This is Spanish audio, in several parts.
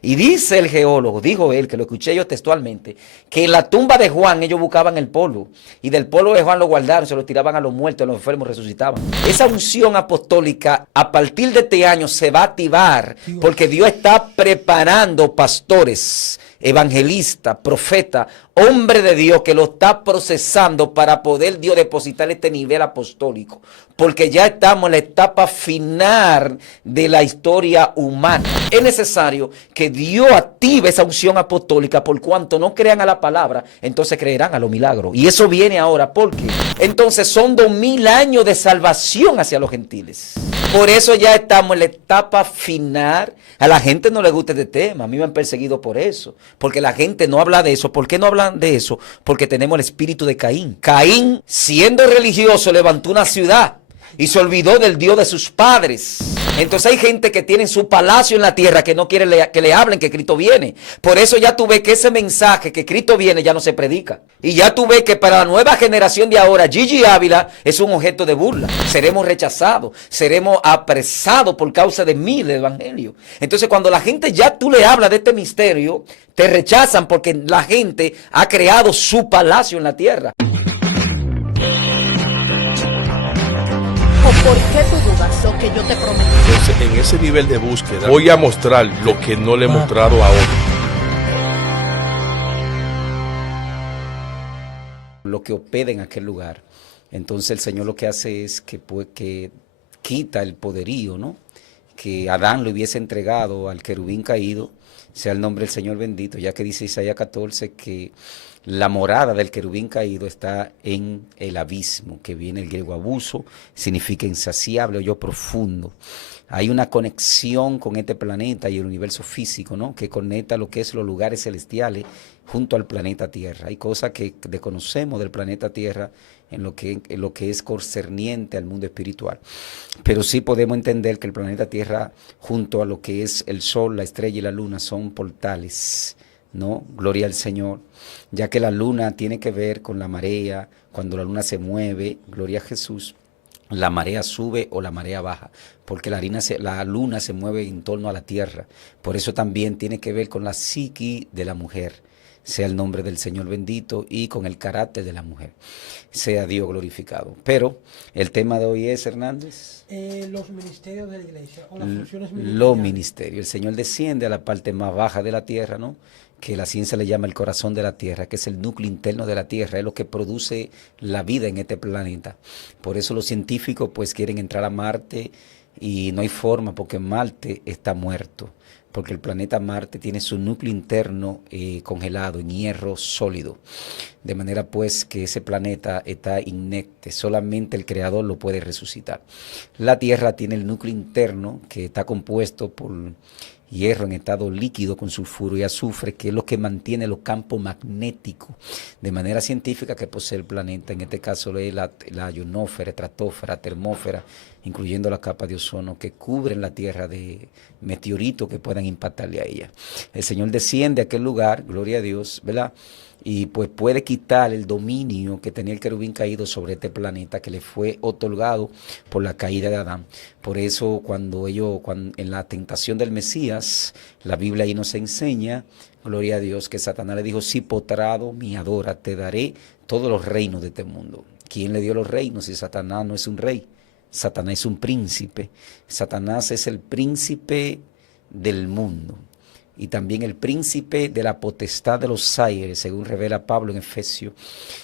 Y dice el geólogo, dijo él, que lo escuché yo textualmente, que en la tumba de Juan ellos buscaban el polvo. Y del polvo de Juan lo guardaron, se lo tiraban a los muertos, a los enfermos resucitaban. Esa unción apostólica a partir de este año se va a activar porque Dios está preparando pastores, evangelistas, profetas, hombre de Dios que lo está procesando para poder Dios depositar este nivel apostólico. Porque ya estamos en la etapa final de la historia humana. Es necesario que Dios active esa unción apostólica, por cuanto no crean a la palabra, entonces creerán a los milagros. Y eso viene ahora, porque entonces son 2000 años de salvación hacia los gentiles. Por eso ya estamos en la etapa final. A la gente no le gusta este tema, a mí me han perseguido por eso, porque la gente no habla de eso. ¿Por qué no hablan de eso? Porque tenemos el espíritu de Caín. Caín, siendo religioso, levantó una ciudad y se olvidó del Dios de sus padres. Entonces hay gente que tiene su palacio en la tierra que no quiere que le hablen que Cristo viene. Por eso ya tú ves que ese mensaje que Cristo viene ya no se predica. Y ya tú ves que para la nueva generación de ahora, Gigi Ávila es un objeto de burla. Seremos rechazados, seremos apresados por causa de mí, el evangelio. Entonces cuando la gente ya tú le hablas de este misterio, te rechazan porque la gente ha creado su palacio en la tierra. ¿Por qué tú dudas lo que yo te prometí? Entonces, en ese nivel de búsqueda, voy a mostrar lo que no le he mostrado a otros. Lo que opera en aquel lugar. Entonces el Señor lo que hace es que, pues, que quita el poderío, ¿no? Que Adán le hubiese entregado al querubín caído, sea el nombre del Señor bendito, ya que dice Isaías 14 que la morada del querubín caído está en el abismo, que viene el griego abuso, significa insaciable o yo profundo. Hay una conexión con este planeta y el universo físico, ¿no? Que conecta lo que es los lugares celestiales junto al planeta Tierra. Hay cosas que desconocemos del planeta Tierra en lo que es concerniente al mundo espiritual. Pero sí podemos entender que el planeta Tierra, junto a lo que es el Sol, la estrella y la Luna, son portales, ¿no? Gloria al Señor, ya que la Luna tiene que ver con la marea. Cuando la Luna se mueve, gloria a Jesús, la marea sube o la marea baja, porque la luna se mueve en torno a la tierra. Por eso también tiene que ver con la psiqui de la mujer, sea el nombre del Señor bendito, y con el carácter de la mujer, sea Dios glorificado. Pero el tema de hoy es, Hernández, los ministerios de la iglesia o las funciones ministeriales. Los ministerios. El Señor desciende a la parte más baja de la tierra, ¿no? Que la ciencia le llama el corazón de la tierra, que es el núcleo interno de la tierra, es lo que produce la vida en este planeta. Por eso los científicos pues quieren entrar a Marte y no hay forma, porque Marte está muerto, porque el planeta Marte tiene su núcleo interno congelado en hierro sólido, de manera pues que ese planeta está inerte, solamente el Creador lo puede resucitar. La Tierra tiene el núcleo interno que está compuesto por hierro en estado líquido con sulfuro y azufre, que es lo que mantiene los campos magnéticos de manera científica que posee el planeta. En este caso es la ionósfera, estratosfera, termósfera, incluyendo la capa de ozono, que cubren la Tierra de meteoritos que puedan impactarle a ella. El Señor desciende a aquel lugar, gloria a Dios, ¿verdad? Y pues puede quitar el dominio que tenía el querubín caído sobre este planeta, que le fue otorgado por la caída de Adán. Por eso cuando en la tentación del Mesías, la Biblia ahí nos enseña, gloria a Dios, que Satanás le dijo: si postrado me adora, te daré todos los reinos de este mundo. ¿Quién le dio los reinos si Satanás no es un rey? Satanás es un príncipe. Satanás es el príncipe del mundo y también el príncipe de la potestad de los aires, según revela Pablo en Efesios,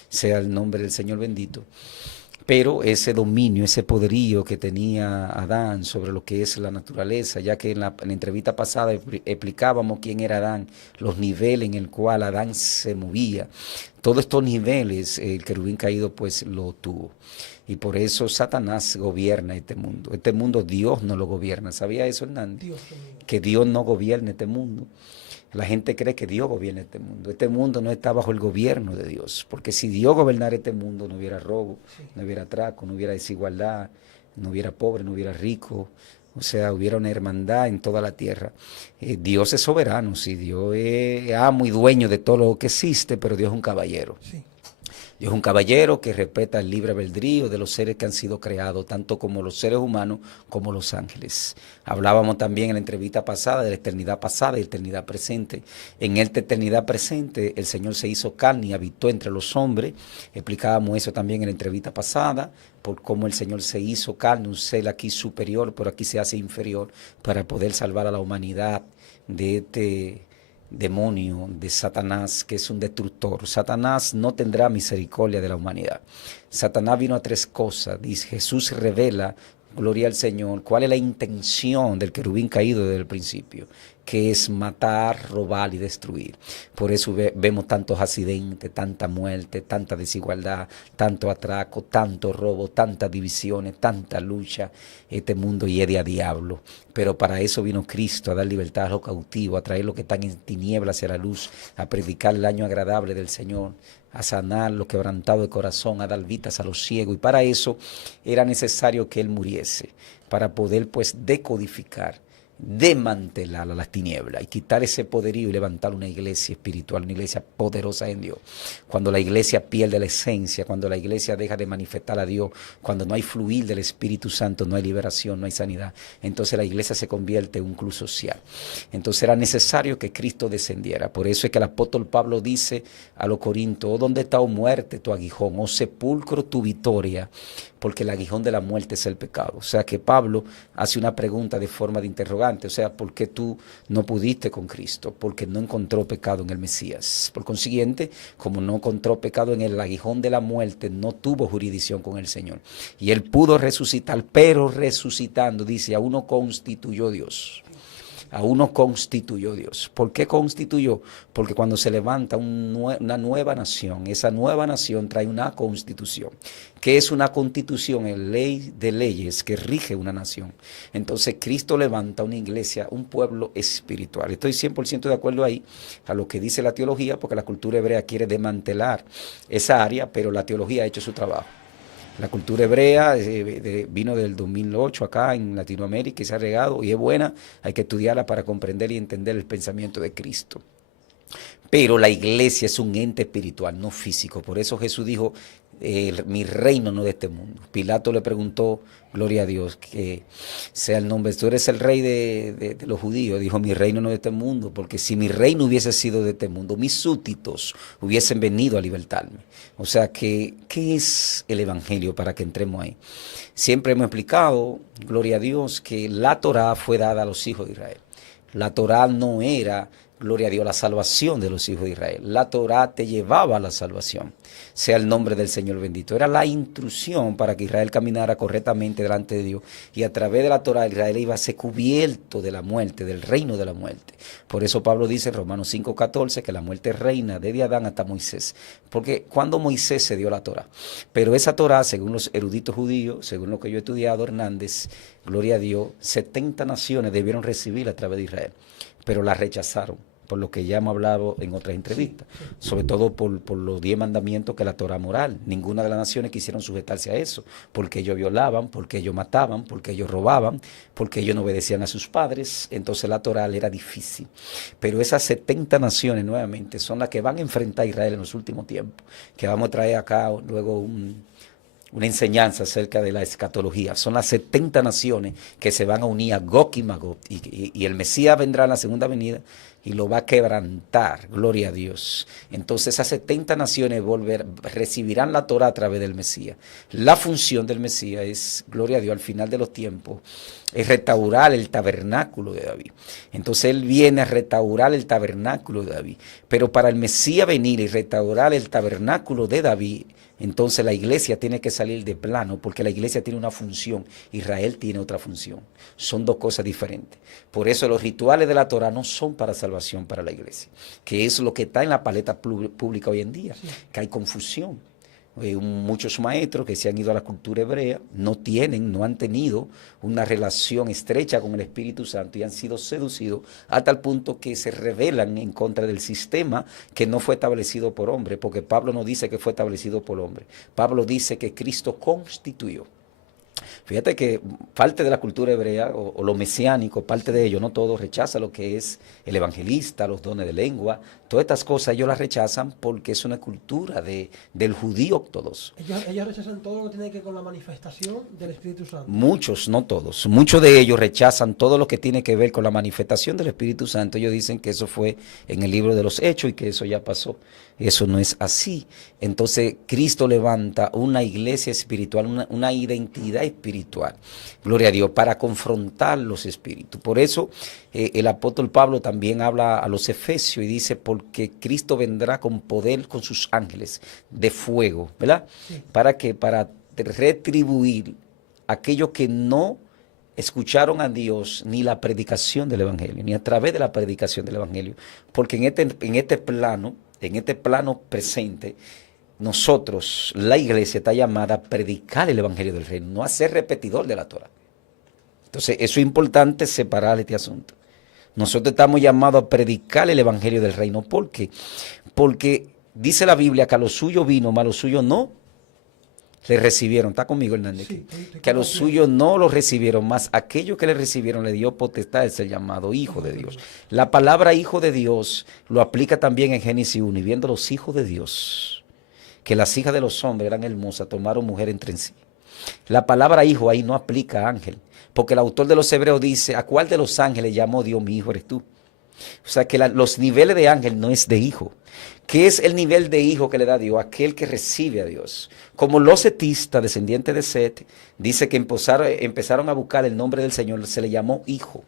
sea el nombre del Señor bendito. Pero ese dominio, ese poderío que tenía Adán sobre lo que es la naturaleza, ya que en la entrevista pasada explicábamos quién era Adán, los niveles en el cual Adán se movía, todos estos niveles el querubín caído pues lo tuvo. Y por eso Satanás gobierna este mundo. Este mundo Dios no lo gobierna. ¿Sabía eso, Hernández? Que Dios no gobierna este mundo. La gente cree que Dios gobierna este mundo. Este mundo no está bajo el gobierno de Dios. Porque si Dios gobernara este mundo, no hubiera robo, no hubiera atraco, no hubiera desigualdad, no hubiera pobre, no hubiera rico. O sea, hubiera una hermandad en toda la tierra. Dios es soberano, sí. Dios es amo y dueño de todo lo que existe, pero Dios es un caballero. Sí. Dios es un caballero que respeta el libre albedrío de los seres que han sido creados, tanto como los seres humanos como los ángeles. Hablábamos también en la entrevista pasada de la eternidad pasada y la eternidad presente. En esta eternidad presente el Señor se hizo carne y habitó entre los hombres. Explicábamos eso también en la entrevista pasada, por cómo el Señor se hizo carne, un ser aquí superior, pero aquí se hace inferior, para poder salvar a la humanidad de este demonio, de Satanás, que es un destructor. Satanás no tendrá misericordia de la humanidad. Satanás vino a tres cosas. Dice, Jesús revela, gloria al Señor, cuál es la intención del querubín caído desde el principio, que es matar, robar y destruir. Por eso vemos tantos accidentes, tanta muerte, tanta desigualdad, tanto atraco, tanto robo, tantas divisiones, tanta lucha. Este mundo hiede a diablo. Pero para eso vino Cristo, a dar libertad a los cautivos, a traer los que están en tinieblas hacia la luz, a predicar el año agradable del Señor, a sanar los quebrantados de corazón, a dar vistas a los ciegos. Y para eso era necesario que Él muriese, para poder pues decodificar, desmantelar a las tinieblas y quitar ese poderío y levantar una iglesia espiritual, una iglesia poderosa en Dios. Cuando la iglesia pierde la esencia, cuando la iglesia deja de manifestar a Dios, cuando no hay fluir del Espíritu Santo, no hay liberación, no hay sanidad, entonces la iglesia se convierte en un club social. Entonces era necesario que Cristo descendiera. Por eso es que el apóstol Pablo dice a los Corintios: "Oh, ¿dónde está, oh muerte, tu aguijón? Oh sepulcro, tu victoria", porque el aguijón de la muerte es el pecado. O sea que Pablo hace una pregunta de forma de interrogante, o sea, ¿por qué tú no pudiste con Cristo? Porque no encontró pecado en el Mesías. Por consiguiente, como no encontró pecado en el aguijón de la muerte, no tuvo jurisdicción con el Señor. Y él pudo resucitar, pero resucitando, dice, a uno constituyó Dios. A uno constituyó Dios. ¿Por qué constituyó? Porque cuando se levanta una nueva nación, esa nueva nación trae una constitución. ¿Qué es una constitución? Es ley de leyes que rige una nación. Entonces Cristo levanta una iglesia, un pueblo espiritual. Estoy 100% de acuerdo ahí a lo que dice la teología, porque la cultura hebrea quiere desmantelar esa área, pero la teología ha hecho su trabajo. La cultura hebrea vino del 2008 acá en Latinoamérica y se ha regado y es buena, hay que estudiarla para comprender y entender el pensamiento de Cristo. Pero la iglesia es un ente espiritual, no físico. Por eso Jesús dijo, mi reino no es de este mundo. Pilato le preguntó, gloria a Dios, que sea el nombre, tú eres el rey de los judíos. Dijo, mi reino no es de este mundo, porque si mi reino hubiese sido de este mundo, mis súbditos hubiesen venido a libertarme. O sea, ¿qué es el evangelio para que entremos ahí? Siempre hemos explicado, gloria a Dios, que la Torá fue dada a los hijos de Israel. La Torá no era, gloria a Dios, la salvación de los hijos de Israel. La Torá te llevaba a la salvación. Sea el nombre del Señor bendito. Era la instrucción para que Israel caminara correctamente delante de Dios. Y a través de la Torá Israel iba a ser cubierto de la muerte, del reino de la muerte. Por eso Pablo dice en Romanos 5:14 que la muerte reina desde Adán hasta Moisés. Porque cuando Moisés se dio la Torá. Pero esa Torá, según los eruditos judíos, según lo que yo he estudiado, Hernández, gloria a Dios, 70 naciones debieron recibir a través de Israel. Pero la rechazaron, por lo que ya hemos hablado en otras entrevistas, sobre todo por los 10 mandamientos que la Torah moral. Ninguna de las naciones quisieron sujetarse a eso, porque ellos violaban, porque ellos mataban, porque ellos robaban, porque ellos no obedecían a sus padres. Entonces la Torah era difícil. Pero esas 70 naciones nuevamente son las que van a enfrentar a Israel en los últimos tiempos, que vamos a traer acá luego una enseñanza acerca de la escatología. Son las 70 naciones que se van a unir a Gog y Magog, y el Mesías vendrá en la segunda venida y lo va a quebrantar, gloria a Dios. Entonces esas 70 naciones recibirán la Torah a través del Mesías. La función del Mesías es, gloria a Dios, al final de los tiempos, es restaurar el tabernáculo de David. Entonces él viene a restaurar el tabernáculo de David. Pero para el Mesías venir y restaurar el tabernáculo de David, entonces la iglesia tiene que salir de plano, porque la iglesia tiene una función, Israel tiene otra función. Son dos cosas diferentes. Por eso los rituales de la Torah no son para salvación para la iglesia, que es lo que está en la paleta pública hoy en día, sí, que hay confusión. Muchos maestros que se han ido a la cultura hebrea no han tenido una relación estrecha con el Espíritu Santo y han sido seducidos hasta el punto que se rebelan en contra del sistema que no fue establecido por hombre, porque Pablo no dice que fue establecido por hombre. Pablo dice que Cristo constituyó. Fíjate que parte de la cultura hebrea o lo mesiánico, parte de ello, no todo, rechaza lo que es el evangelista, los dones de lengua, todas estas cosas ellos las rechazan porque es una cultura del judío ortodoxo. Ellos rechazan todo lo que tiene que ver con la manifestación del Espíritu Santo. Muchos, no todos, muchos de ellos rechazan todo lo que tiene que ver con la manifestación del Espíritu Santo. Ellos dicen que eso fue en el libro de los Hechos y que eso ya pasó. Eso no es así. Entonces Cristo levanta una iglesia espiritual, una identidad espiritual, gloria a Dios, para confrontar los espíritus. Por eso el apóstol Pablo también habla a los Efesios y dice, porque Cristo vendrá con poder con sus ángeles de fuego, ¿verdad? Sí. ¿Para qué? Para retribuir aquellos que no escucharon a Dios ni la predicación del Evangelio, ni a través de la predicación del Evangelio. Porque en este plano presente, nosotros, la iglesia, está llamada a predicar el Evangelio del Reino, no a ser repetidor de la Torah. Entonces, eso es importante separar este asunto. Nosotros estamos llamados a predicar el Evangelio del Reino. ¿Por qué? Porque dice la Biblia que a los suyos vino, mas a los suyos no le recibieron. ¿Está conmigo, Hernández? Sí, que a los suyos no lo recibieron, más aquellos que le recibieron le dio potestad de ser llamado hijo de Dios. La palabra hijo de Dios lo aplica también en Génesis 1, y viendo los hijos de Dios, que las hijas de los hombres eran hermosas, tomaron mujer entre en sí. La palabra hijo ahí no aplica a ángel, porque el autor de los Hebreos dice, ¿a cuál de los ángeles llamó Dios mi hijo eres tú? O sea que los niveles de ángel no es de hijo. ¿Qué es el nivel de hijo que le da Dios? Aquel que recibe a Dios. Como los setistas, descendientes de Set, dice que empezaron a buscar el nombre del Señor, se le llamó hijo.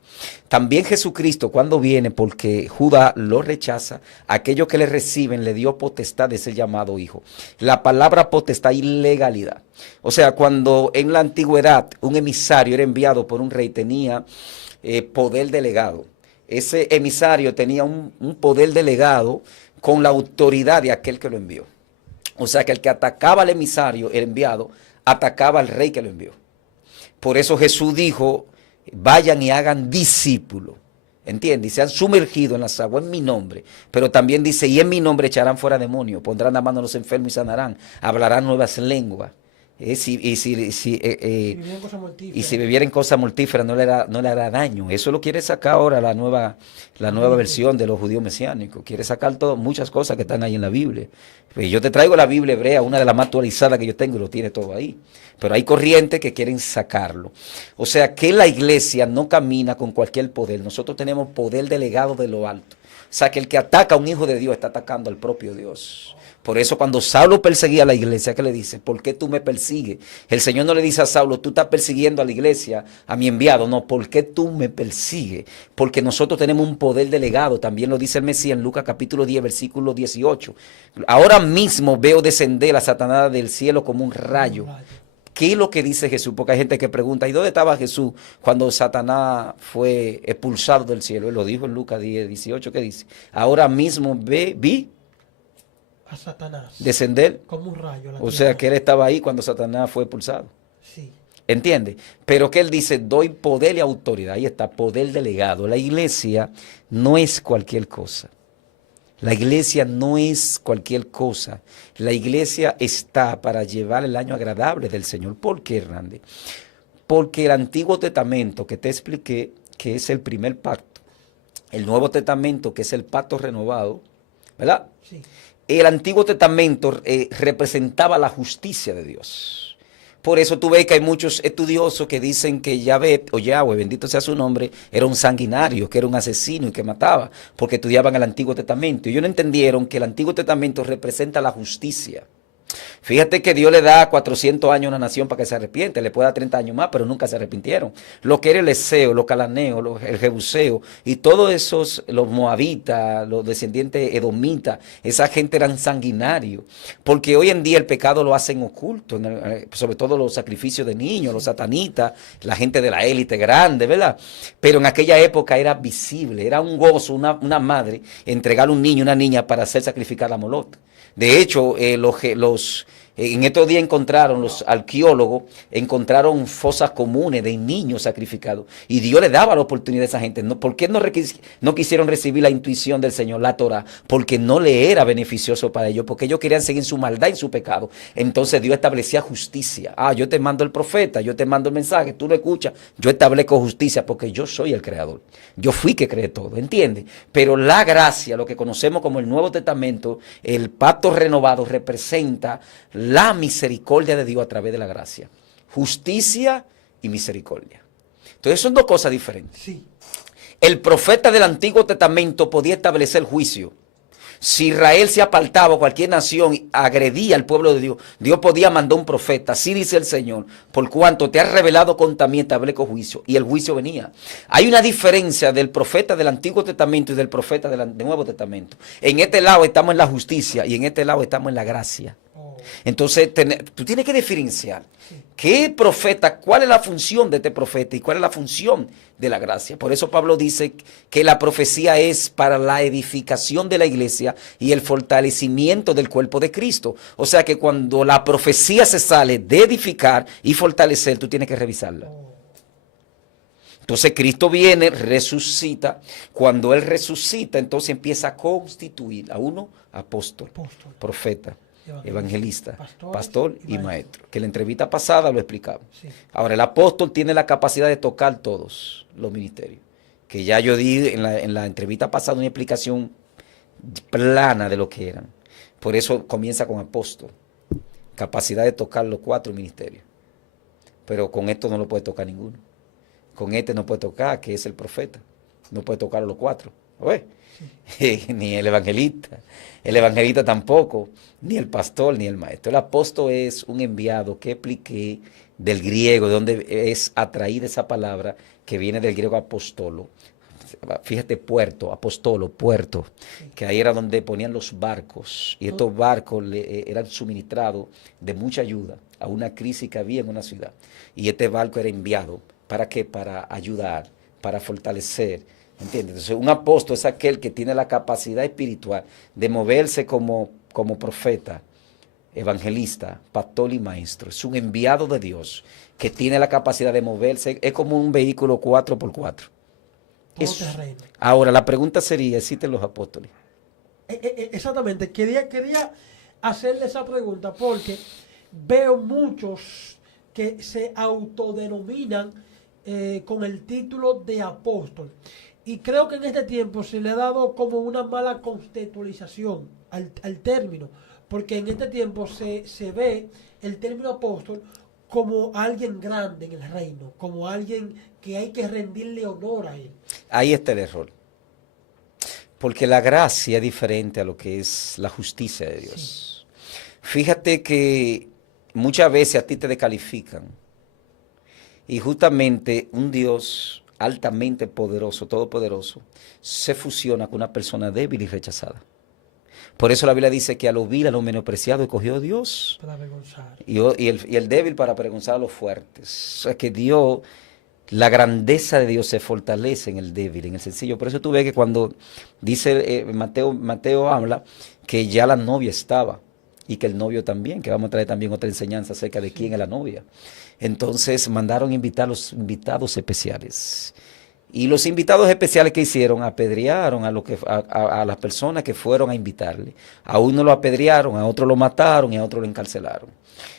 También Jesucristo, cuando viene, porque Judá lo rechaza, aquellos que le reciben le dio potestad de ser llamado hijo. La palabra potestad y legalidad. O sea, cuando en la antigüedad un emisario era enviado por un rey, tenía poder delegado. Ese emisario tenía un poder delegado con la autoridad de aquel que lo envió. O sea que el que atacaba al emisario, el enviado, atacaba al rey que lo envió. Por eso Jesús dijo, vayan y hagan discípulos. ¿Entiendes? Y se han sumergido en las aguas en mi nombre. Pero también dice, y en mi nombre echarán fuera demonios, pondrán la mano a los enfermos y sanarán, hablarán nuevas lenguas. Si bebieren cosas mortíferas no le hará daño. Eso lo quiere sacar ahora la nueva versión de los judíos mesiánicos. Quiere sacar muchas cosas que están ahí en la Biblia. Pues yo te traigo la Biblia hebrea, una de las más actualizadas que yo tengo, y lo tiene todo ahí. Pero hay corrientes que quieren sacarlo. O sea que la iglesia no camina con cualquier poder. Nosotros tenemos poder delegado de lo alto. O sea que el que ataca a un hijo de Dios está atacando al propio Dios. Por eso cuando Saulo perseguía a la iglesia, ¿qué le dice? ¿Por qué tú me persigues? El Señor no le dice a Saulo, tú estás persiguiendo a la iglesia, a mi enviado. No, ¿por qué tú me persigues? Porque nosotros tenemos un poder delegado. También lo dice el Mesías en Lucas capítulo 10, versículo 18. Ahora mismo veo descender a Satanás del cielo como un rayo. ¿Qué es lo que dice Jesús? Porque hay gente que pregunta, ¿y dónde estaba Jesús cuando Satanás fue expulsado del cielo? Él lo dijo en Lucas 10, 18, ¿qué dice? Ahora mismo vi a Satanás descender como un rayo. O sea que él estaba ahí cuando Satanás fue expulsado. Sí. ¿Entiende? Pero que él dice, doy poder y autoridad. Ahí está, poder delegado. La iglesia no es cualquier cosa. La iglesia no es cualquier cosa. La iglesia está para llevar el año agradable del Señor. ¿Por qué, Hernández? Porque el Antiguo Testamento, que te expliqué, que es el primer pacto, el Nuevo Testamento, que es el pacto renovado, ¿verdad? Sí. El Antiguo Testamento representaba la justicia de Dios. Por eso tú ves que hay muchos estudiosos que dicen que Yahvé, o Yahweh, bendito sea su nombre, era un sanguinario, que era un asesino y que mataba, porque estudiaban el Antiguo Testamento. Y ellos no entendieron que el Antiguo Testamento representa la justicia. Fíjate que Dios le da 400 años a una nación para que se arrepiente, le puede dar 30 años más, pero nunca se arrepintieron. Lo que era el Eseo, los cananeos, el jebuseo y todos esos, los moabitas, los descendientes edomitas, esa gente eran sanguinarios, porque hoy en día el pecado lo hacen oculto, sobre todo los sacrificios de niños, los satanitas, la gente de la élite grande, ¿verdad? Pero en aquella época era visible, era un gozo, una madre entregar un niño, una niña para hacer sacrificar a Moloch. De hecho, En estos días encontraron, los arqueólogos encontraron fosas comunes de niños sacrificados. Y Dios le daba la oportunidad a esa gente. ¿Por qué no quisieron recibir la intuición del Señor, la Torah? Porque no le era beneficioso para ellos, porque ellos querían seguir su maldad y su pecado. Entonces Dios establecía justicia. Yo te mando el profeta, yo te mando el mensaje, tú lo escuchas. Yo establezco justicia porque yo soy el creador. Yo fui que creé todo, ¿entiendes? Pero la gracia, lo que conocemos como el Nuevo Testamento, el pacto renovado, representa la misericordia de Dios a través de la gracia. Justicia y misericordia. Entonces son dos cosas diferentes. Sí. El profeta del Antiguo Testamento podía establecer juicio. Si Israel se apartaba o cualquier nación agredía al pueblo de Dios, Dios podía mandar un profeta. Así dice el Señor, por cuanto te has revelado contra mí, establezco juicio. Y el juicio venía. Hay una diferencia del profeta del Antiguo Testamento y del profeta del Nuevo Testamento. En este lado estamos en la justicia y en este lado estamos en la gracia. Entonces, tú tienes que diferenciar qué profeta, cuál es la función de este profeta y cuál es la función de la gracia. Por eso Pablo dice que la profecía es para la edificación de la iglesia y el fortalecimiento del cuerpo de Cristo. O sea que cuando la profecía se sale de edificar y fortalecer, tú tienes que revisarla. Entonces Cristo viene, resucita. Cuando Él resucita, entonces empieza a constituir a uno apóstol, profeta, evangelista, pastor y maestro. Que en la entrevista pasada lo explicaba. Sí. Ahora, el apóstol tiene la capacidad de tocar todos los ministerios. Que ya yo di en la entrevista pasada una explicación plana de lo que eran. Por eso comienza con apóstol. Capacidad de tocar los 4 ministerios. Pero con esto no lo puede tocar ninguno. Con este no puede tocar, que es el profeta. No puede tocar a los 4. ¿Oye? Sí. Ni el evangelista. El evangelista tampoco. Ni el pastor, ni el maestro. El apóstol es un enviado que expliqué del griego, de donde es atraída esa palabra, que viene del griego apostolo. Fíjate, puerto, apostolo, puerto, que ahí era donde ponían los barcos, y estos barcos eran suministrados de mucha ayuda a una crisis que había en una ciudad. Y este barco era enviado, ¿para qué? Para ayudar, para fortalecer, ¿entiendes? Entonces, un apóstol es aquel que tiene la capacidad espiritual de moverse como profeta, evangelista, pastor y maestro. Es un enviado de Dios que tiene la capacidad de moverse, es como un vehículo 4x4. Ahora, la pregunta sería, ¿existen los apóstoles? Exactamente, quería hacerle esa pregunta porque veo muchos que se autodenominan con el título de apóstol. Y creo que en este tiempo se le ha dado como una mala contextualización al término, porque en este tiempo se ve el término apóstol como alguien grande en el reino, como alguien que hay que rendirle honor a él. Ahí está el error. Porque la gracia es diferente a lo que es la justicia de Dios. Sí. Fíjate que muchas veces a ti te descalifican. Y justamente un Dios altamente poderoso, todopoderoso, se fusiona con una persona débil y rechazada. Por eso la Biblia dice que a lo vil, a lo menospreciado, escogió Dios. Para avergonzar. Y el débil para avergonzar a los fuertes. O sea que Dios, la grandeza de Dios se fortalece en el débil, en el sencillo. Por eso tú ves que cuando dice Mateo habla que ya la novia estaba y que el novio también, que vamos a traer también otra enseñanza acerca de quién es la novia. Entonces mandaron invitar a los invitados especiales. Y los invitados especiales que hicieron, apedrearon a las personas que fueron a invitarle. A uno lo apedrearon, a otro lo mataron y a otro lo encarcelaron.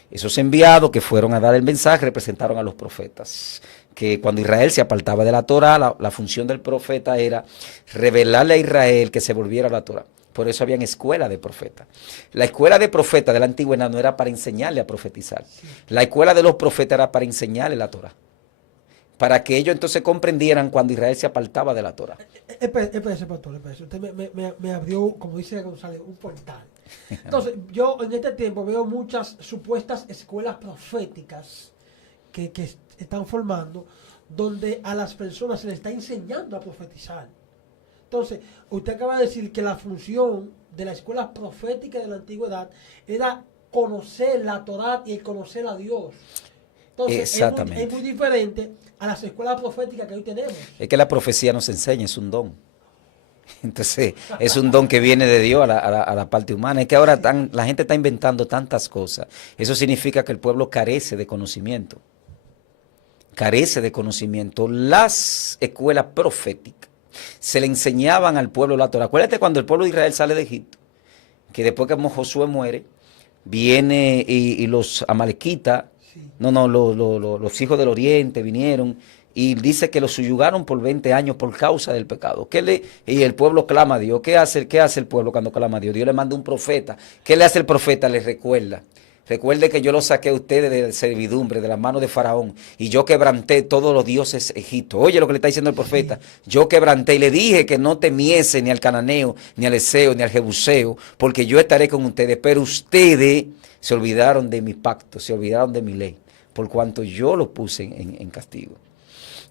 Esos enviados que fueron a dar el mensaje representaron a los profetas. Que cuando Israel se apartaba de la Torah, la función del profeta era revelarle a Israel que se volviera a la Torah. Por eso habían escuela de profetas. La escuela de profetas de la antigüedad no era para enseñarle a profetizar. La escuela de los profetas era para enseñarle la Torah. Para que ellos entonces comprendieran cuando Israel se apartaba de la Torah. Espérese, pastor, espérese. Usted me abrió, como dice González, un portal. Entonces, yo en este tiempo veo muchas supuestas escuelas proféticas que están formando, donde a las personas se les está enseñando a profetizar. Entonces, usted acaba de decir que la función de la escuela profética de la antigüedad era conocer la Torah y conocer a Dios. Entonces, exactamente. Es muy diferente a las escuelas proféticas que hoy tenemos. Es que la profecía nos enseña, es un don. Entonces, es un don que viene de Dios a la parte humana. Es que ahora la gente está inventando tantas cosas. Eso significa que el pueblo carece de conocimiento. Carece de conocimiento. Las escuelas proféticas se le enseñaban al pueblo la Torah. Acuérdate cuando el pueblo de Israel sale de Egipto, que después que Josué muere, viene y los amalequitas, los hijos del oriente vinieron y dice que los subyugaron por 20 años por causa del pecado. Y el pueblo clama a Dios. ¿Qué hace el pueblo cuando clama a Dios? Dios le manda un profeta. ¿Qué le hace el profeta? Les recuerda. Recuerde que yo los saqué a ustedes de servidumbre, de la mano de Faraón, y yo quebranté todos los dioses egipcios. Oye lo que le está diciendo el profeta. Yo quebranté y le dije que no temiese ni al cananeo, ni al eseo, ni al jebuseo, porque yo estaré con ustedes. Pero ustedes se olvidaron de mi pacto, se olvidaron de mi ley, por cuanto yo los puse en castigo.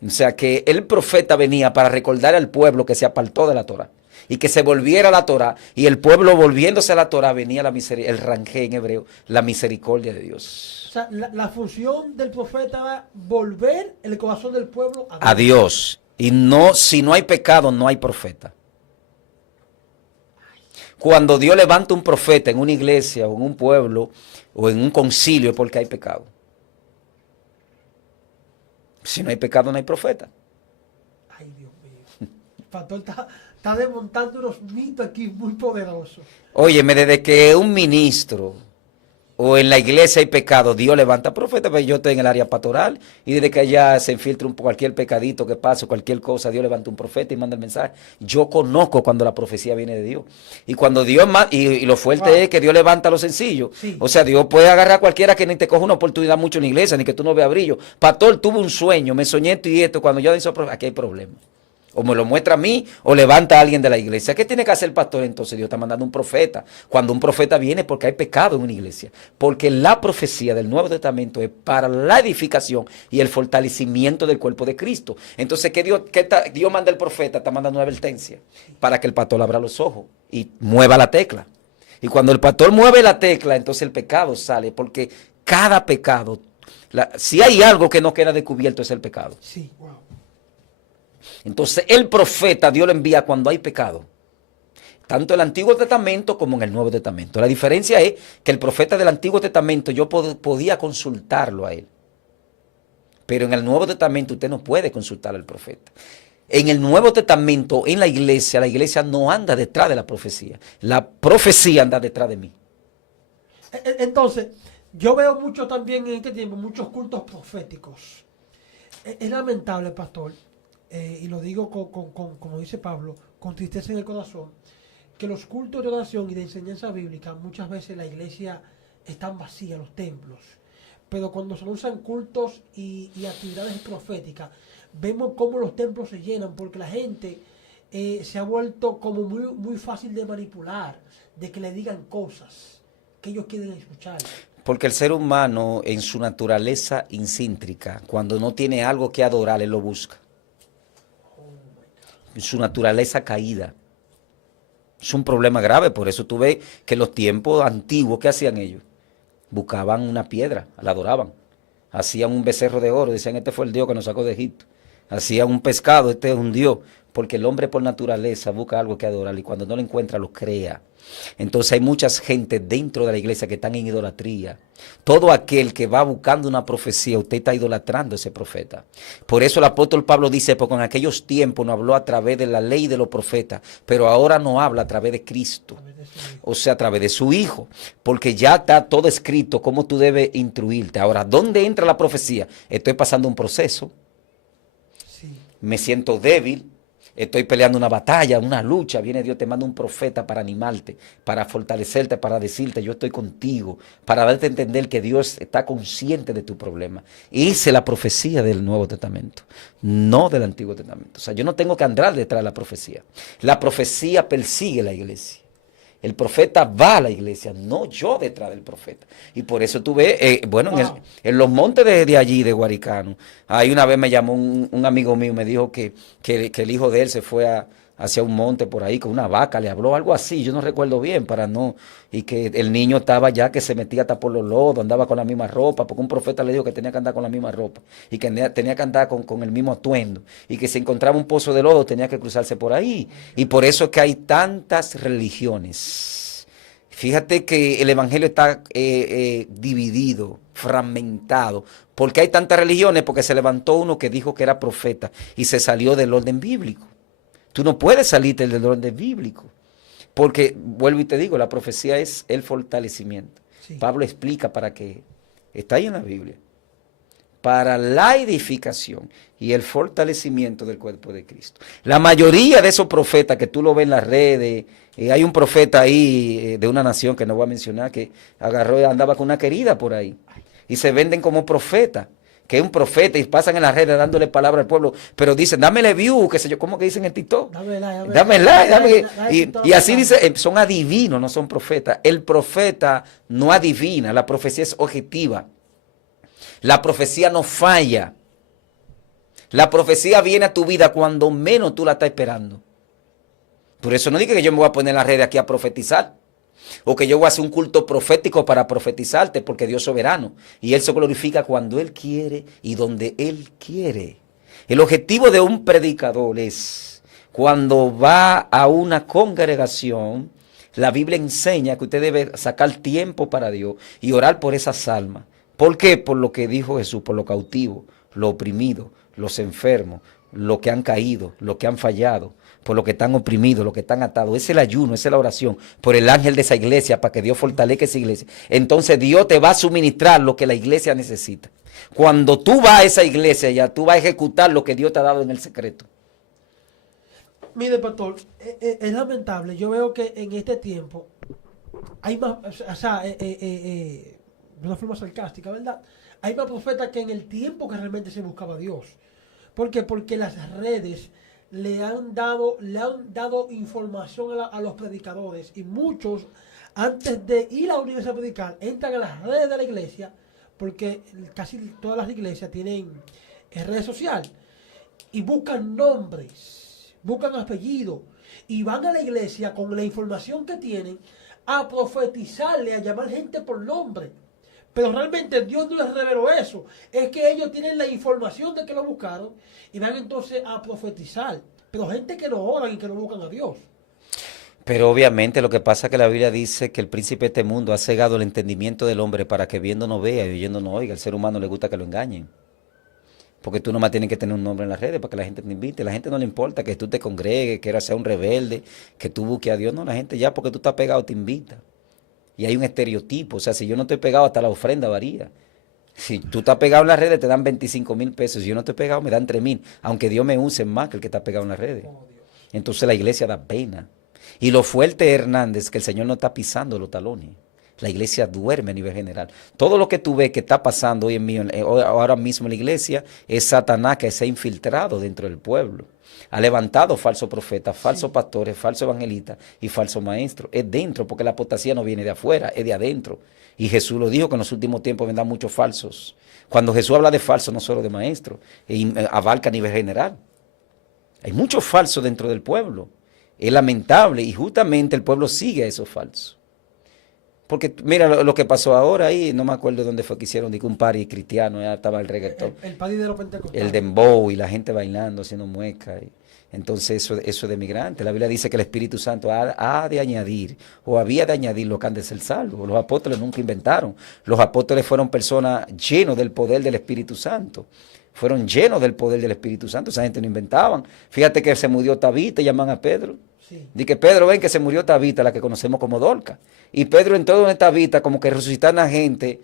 O sea que el profeta venía para recordar al pueblo que se apartó de la Torah y que se volviera a la Torah, y el pueblo volviéndose a la Torah venía el rangé en hebreo, la misericordia de Dios. O sea, la función del profeta era volver el corazón del pueblo a Dios. Y no, si no hay pecado, no hay profeta. Cuando Dios levanta un profeta en una iglesia o en un pueblo o en un concilio es porque hay pecado. Si no hay pecado, no hay profeta. Ay, Dios mío. El pastor está desmontando unos mitos aquí muy poderosos. Óyeme, desde que un ministro o en la iglesia hay pecado, Dios levanta profeta, pero yo estoy en el área pastoral y desde que allá se infiltra cualquier pecadito que pase, cualquier cosa, Dios levanta un profeta y manda el mensaje. Yo conozco cuando la profecía viene de Dios. Y cuando Dios, y lo fuerte es que Dios levanta a los sencillos. Sí. O sea, Dios puede agarrar a cualquiera que ni te coja una oportunidad mucho en la iglesia, ni que tú no veas brillo. Pastor, tuve un sueño, me soñé esto y esto, cuando yo hizo aquí hay problema. O me lo muestra a mí o levanta a alguien de la iglesia. ¿Qué tiene que hacer el pastor entonces? Dios está mandando un profeta. Cuando un profeta viene porque hay pecado en una iglesia. Porque la profecía del Nuevo Testamento es para la edificación y el fortalecimiento del cuerpo de Cristo. Entonces, Dios manda el profeta? Está mandando una advertencia para que el pastor abra los ojos y mueva la tecla. Y cuando el pastor mueve la tecla, entonces el pecado sale. Porque cada pecado, si hay algo que no queda descubierto, es el pecado. Sí, wow. Entonces el profeta Dios lo envía cuando hay pecado, tanto en el Antiguo Testamento como en el Nuevo Testamento. La diferencia es que el profeta del Antiguo Testamento yo podía consultarlo a él, pero en el Nuevo Testamento usted no puede consultar al profeta. En el Nuevo Testamento, en la iglesia no anda detrás de la profecía anda detrás de mí. Entonces, yo veo mucho también en este tiempo, muchos cultos proféticos. Es lamentable, pastor. Y lo digo como dice Pablo, con tristeza en el corazón, que los cultos de oración y de enseñanza bíblica, muchas veces la iglesia están vacías, los templos. Pero cuando se usan cultos y actividades proféticas, vemos cómo los templos se llenan, porque la gente se ha vuelto como muy, muy fácil de manipular, de que le digan cosas que ellos quieren escuchar. Porque el ser humano, en su naturaleza insíntrica, cuando no tiene algo que adorar, él lo busca. Su naturaleza caída. Es un problema grave, por eso tú ves que en los tiempos antiguos, ¿qué hacían ellos? Buscaban una piedra, la adoraban. Hacían un becerro de oro, decían, este fue el Dios que nos sacó de Egipto. Hacían un pescado, este es un Dios. Porque el hombre por naturaleza busca algo que adorar y cuando no lo encuentra lo crea. Entonces hay mucha gente dentro de la iglesia que están en idolatría. Todo aquel que va buscando una profecía, usted está idolatrando a ese profeta. Por eso el apóstol Pablo dice, porque en aquellos tiempos no habló a través de la ley de los profetas, pero ahora no habla a través de Cristo. O sea, a través de su Hijo. Porque ya está todo escrito cómo tú debes instruirte. Ahora, ¿dónde entra la profecía? Estoy pasando un proceso. Sí. Me siento débil. Estoy peleando una batalla, una lucha. Viene Dios, te manda un profeta para animarte, para fortalecerte, para decirte, yo estoy contigo, para darte a entender que Dios está consciente de tu problema. Esa es la profecía del Nuevo Testamento, no del Antiguo Testamento. O sea, yo no tengo que andar detrás de la profecía. La profecía persigue la iglesia. El profeta va a la iglesia, no yo detrás del profeta. Y por eso tú ves, en los montes de allí, de Guaricano, ahí una vez me llamó un amigo mío, me dijo que el hijo de él se fue a hacia un monte por ahí con una vaca, le habló algo así, yo no recuerdo bien para no, y que el niño estaba ya que se metía hasta por los lodos, andaba con la misma ropa, porque un profeta le dijo que tenía que andar con la misma ropa y que tenía que andar con el mismo atuendo y que si encontraba un pozo de lodo tenía que cruzarse por ahí. Y por eso es que hay tantas religiones. Fíjate que el evangelio está dividido, fragmentado. ¿Por qué hay tantas religiones? Porque se levantó uno que dijo que era profeta y se salió del orden bíblico. Tú no puedes salirte del orden bíblico. Porque, vuelvo y te digo, la profecía es el fortalecimiento. Sí. Pablo explica para qué. Está ahí en la Biblia. Para la edificación y el fortalecimiento del cuerpo de Cristo. La mayoría de esos profetas que tú lo ves en las redes, hay un profeta ahí de una nación que no voy a mencionar, que agarró y andaba con una querida por ahí. Y se venden como profeta, que es un profeta y pasan en las redes dándole palabra al pueblo, pero dicen, dámele view, qué sé yo, ¿cómo que dicen en TikTok? Dame like. Y así dice, son adivinos, no son profetas. El profeta no adivina, la profecía es objetiva. La profecía no falla. La profecía viene a tu vida cuando menos tú la estás esperando. Por eso no diga que yo me voy a poner en las redes aquí a profetizar. O que yo voy a hacer un culto profético para profetizarte, porque Dios es soberano. Y Él se glorifica cuando Él quiere y donde Él quiere. El objetivo de un predicador es, cuando va a una congregación, la Biblia enseña que usted debe sacar tiempo para Dios y orar por esas almas. ¿Por qué? Por lo que dijo Jesús, por los cautivos, los oprimidos, los enfermos, los que han caído, los que han fallado, por los que están oprimidos, los que están atados. Es el ayuno, esa es la oración por el ángel de esa iglesia, para que Dios fortalezca esa iglesia. Entonces Dios te va a suministrar lo que la iglesia necesita. Cuando tú vas a esa iglesia, ya tú vas a ejecutar lo que Dios te ha dado en el secreto. Mire, pastor, es lamentable. Yo veo que en este tiempo hay más, o sea, de una forma sarcástica, ¿verdad? Hay más profetas que en el tiempo que realmente se buscaba a Dios. ¿Por qué? Porque las redes le han dado información a los predicadores, y muchos, antes de ir a la universidad a predicar, entran a las redes de la iglesia, porque casi todas las iglesias tienen redes sociales, y buscan nombres, buscan apellidos, y van a la iglesia con la información que tienen a profetizarle, a llamar gente por nombre. Pero realmente Dios no les reveló eso. Es que ellos tienen la información de que lo buscaron y van entonces a profetizar. Pero gente que no oran y que no buscan a Dios. Pero obviamente lo que pasa es que la Biblia dice que el príncipe de este mundo ha cegado el entendimiento del hombre para que viendo no vea y oyendo no oiga. Al ser humano le gusta que lo engañen. Porque tú nomás tienes que tener un nombre en las redes para que la gente te invite. La gente no le importa que tú te congregues, que eras ser un rebelde, que tú busques a Dios. No, la gente ya porque tú estás pegado te invita. Y hay un estereotipo. O sea, si yo no estoy pegado, hasta la ofrenda varía. Si tú estás pegado en las redes, te dan 25,000 pesos. Si yo no estoy pegado, me dan 3,000. Aunque Dios me use más que el que está pegado en las redes. Entonces la iglesia da pena. Y lo fuerte, Hernández, que el Señor no está pisando los talones. La iglesia duerme a nivel general. Todo lo que tú ves que está pasando hoy en día, ahora mismo en la iglesia, es Satanás que se ha infiltrado dentro del pueblo. Ha levantado falsos profetas, falsos pastores, falsos evangelistas y falsos maestros. Es dentro, porque la apostasía no viene de afuera, es de adentro. Y Jesús lo dijo que en los últimos tiempos vendrán muchos falsos. Cuando Jesús habla de falsos, no solo de maestros, abarca a nivel general. Hay muchos falsos dentro del pueblo. Es lamentable y justamente el pueblo sigue a esos falsos. Porque mira lo que pasó ahora ahí, no me acuerdo dónde fue que hicieron, digo, un party cristiano, ya estaba el reggaetón. El party de los pentecostales. El dembow y la gente bailando, haciendo muecas. Entonces eso es de migrante. La Biblia dice que el Espíritu Santo ha de añadir, o había de añadir lo que han de ser salvos. Los apóstoles nunca inventaron. Los apóstoles fueron personas llenos del poder del Espíritu Santo. Fueron llenos del poder del Espíritu Santo. Esa gente no inventaban. Fíjate que se murió Tabita, llaman a Pedro. Sí. Dice que Pedro, ven que se murió Tabita, la que conocemos como Dorca. Y Pedro entró donde Tabita, como que resucitar a la gente,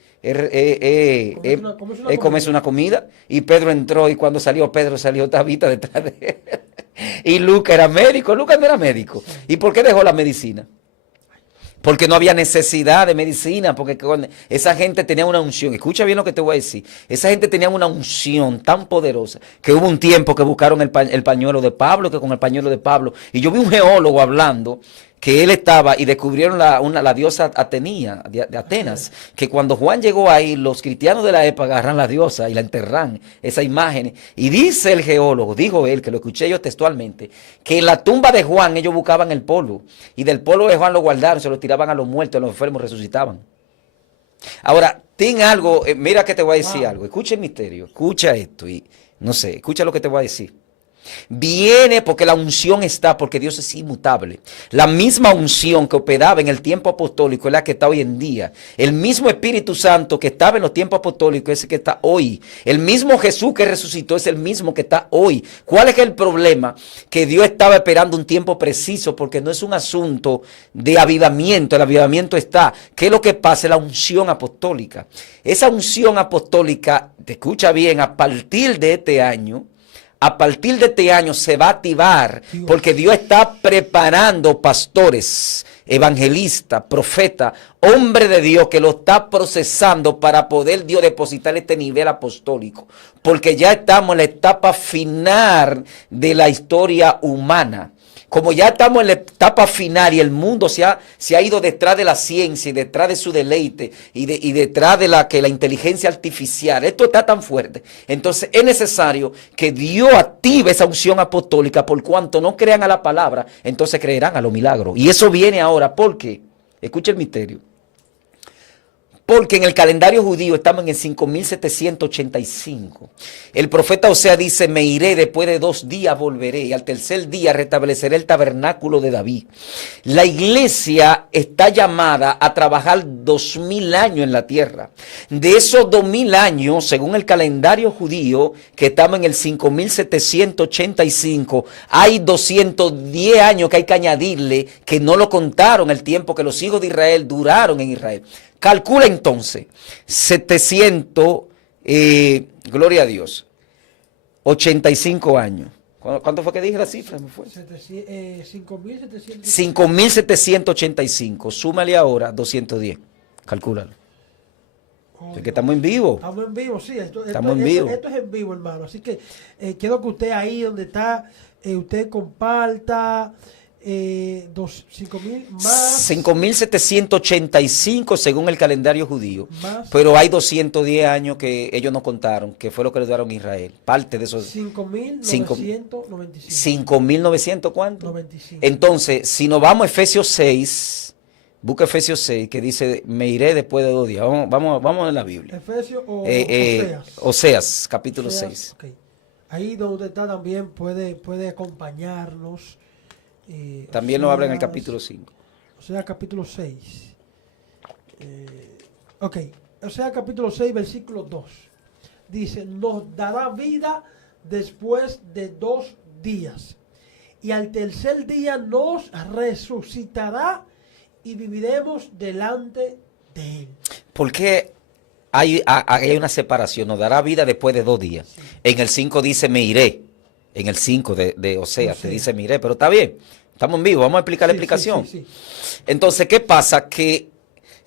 comerse una comida. Y Pedro entró, y cuando salió Pedro, salió Tabita detrás de él. Y Lucas era médico, Lucas no era médico. ¿Y por qué dejó la medicina? Porque no había necesidad de medicina, porque esa gente tenía una unción. Escucha bien lo que te voy a decir. Esa gente tenía una unción tan poderosa que hubo un tiempo que buscaron el pañuelo de Pablo, que con el pañuelo de Pablo. Y yo vi un geólogo hablando que él estaba y descubrieron la diosa Atenea, de Atenas, que cuando Juan llegó ahí, los cristianos de la época agarran la diosa y la enterran, esa imagen. Y dice el geólogo, dijo él, que lo escuché yo textualmente, que en la tumba de Juan ellos buscaban el polvo y del polvo de Juan lo guardaron, se lo tiraban a los muertos, a los enfermos resucitaban. Ahora, ten algo, mira que te voy a decir algo, escucha el misterio, escucha esto y no sé, escucha lo que te voy a decir. Viene porque la unción está, porque Dios es inmutable. La misma unción que operaba en el tiempo apostólico es la que está hoy en día. El mismo Espíritu Santo que estaba en los tiempos apostólicos es el que está hoy. El mismo Jesús que resucitó es el mismo que está hoy. ¿Cuál es el problema? Que Dios estaba esperando un tiempo preciso, porque no es un asunto de avivamiento. El avivamiento está. ¿Qué es lo que pasa? La unción apostólica. Esa unción apostólica, te escucha bien, a partir de este año se va a activar, porque Dios está preparando pastores, evangelistas, profetas, hombre de Dios que lo está procesando para poder Dios depositar este nivel apostólico, porque ya estamos en la etapa final de la historia humana. Como ya estamos en la etapa final y el mundo se ha ido detrás de la ciencia y detrás de su deleite y detrás de la inteligencia artificial, esto está tan fuerte. Entonces es necesario que Dios active esa unción apostólica, por cuanto no crean a la palabra, entonces creerán a los milagros. Y eso viene ahora porque, escucha el misterio, porque en el calendario judío estamos en el 5785. El profeta Oseas dice, me iré, después de 2 días volveré, y al tercer día restableceré el tabernáculo de David. La iglesia está llamada a trabajar 2000 años en la tierra. De esos 2000 años, según el calendario judío, que estamos en el 5785, hay 210 años que hay que añadirle, que no lo contaron el tiempo que los hijos de Israel duraron en Israel. Calcula entonces 700, gloria a Dios, 85 años. ¿Cuánto fue que dije la cifra? 5.785. Súmale ahora 210. Calcúlalo. Es que estamos en vivo. Estamos en vivo, sí. Estamos en vivo. Esto es en vivo, hermano. Así que quiero que usted ahí donde está, usted comparta. 5.000 más 5.785 según el calendario judío, más, pero hay 210 años que ellos no contaron, que fue lo que le dieron a Israel, parte de esos 5.995. 5.900 ¿cuánto? 95. Entonces, si nos vamos a Efesios 6, busca Efesios 6, que dice, me iré después de 2 días. Vamos en la Biblia. Efesios o Oseas, capítulo 6. Okay. Ahí donde usted está también puede acompañarnos. También lo habla en el capítulo 5. O sea, capítulo 6. O sea, capítulo 6, versículo 2. Dice, nos dará vida después de 2 días. Y al tercer día nos resucitará y viviremos delante de él. ¿Por qué hay una separación? Nos dará vida después de 2 días. Sí. En el 5 dice, me iré. En el 5 de Oseas te dice, me iré. Pero está bien. Estamos en vivo, vamos a explicar la explicación. Sí. Entonces, ¿qué pasa? Que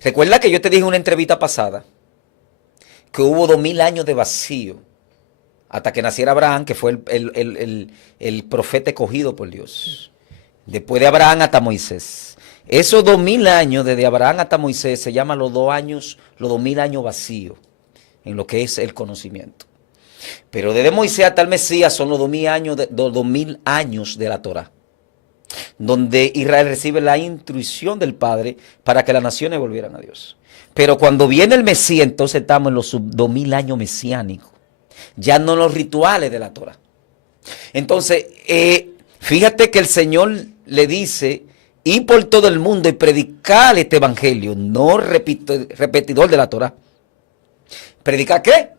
recuerda que yo te dije en una entrevista pasada que hubo 2000 años de vacío hasta que naciera Abraham, que fue el profeta escogido por Dios. Después de Abraham hasta Moisés. Esos 2000 años, desde Abraham hasta Moisés, se llaman los 2000 años vacíos en lo que es el conocimiento. Pero desde Moisés hasta el Mesías son los 2000 años de la Torá, donde Israel recibe la instrucción del Padre para que las naciones volvieran a Dios. Pero cuando viene el Mesías, entonces estamos en los 2000 años mesiánicos, ya no los rituales de la Torah. Entonces, fíjate que el Señor le dice, ir por todo el mundo y predicar este evangelio, no repetidor de la Torah. ¿Predicar qué?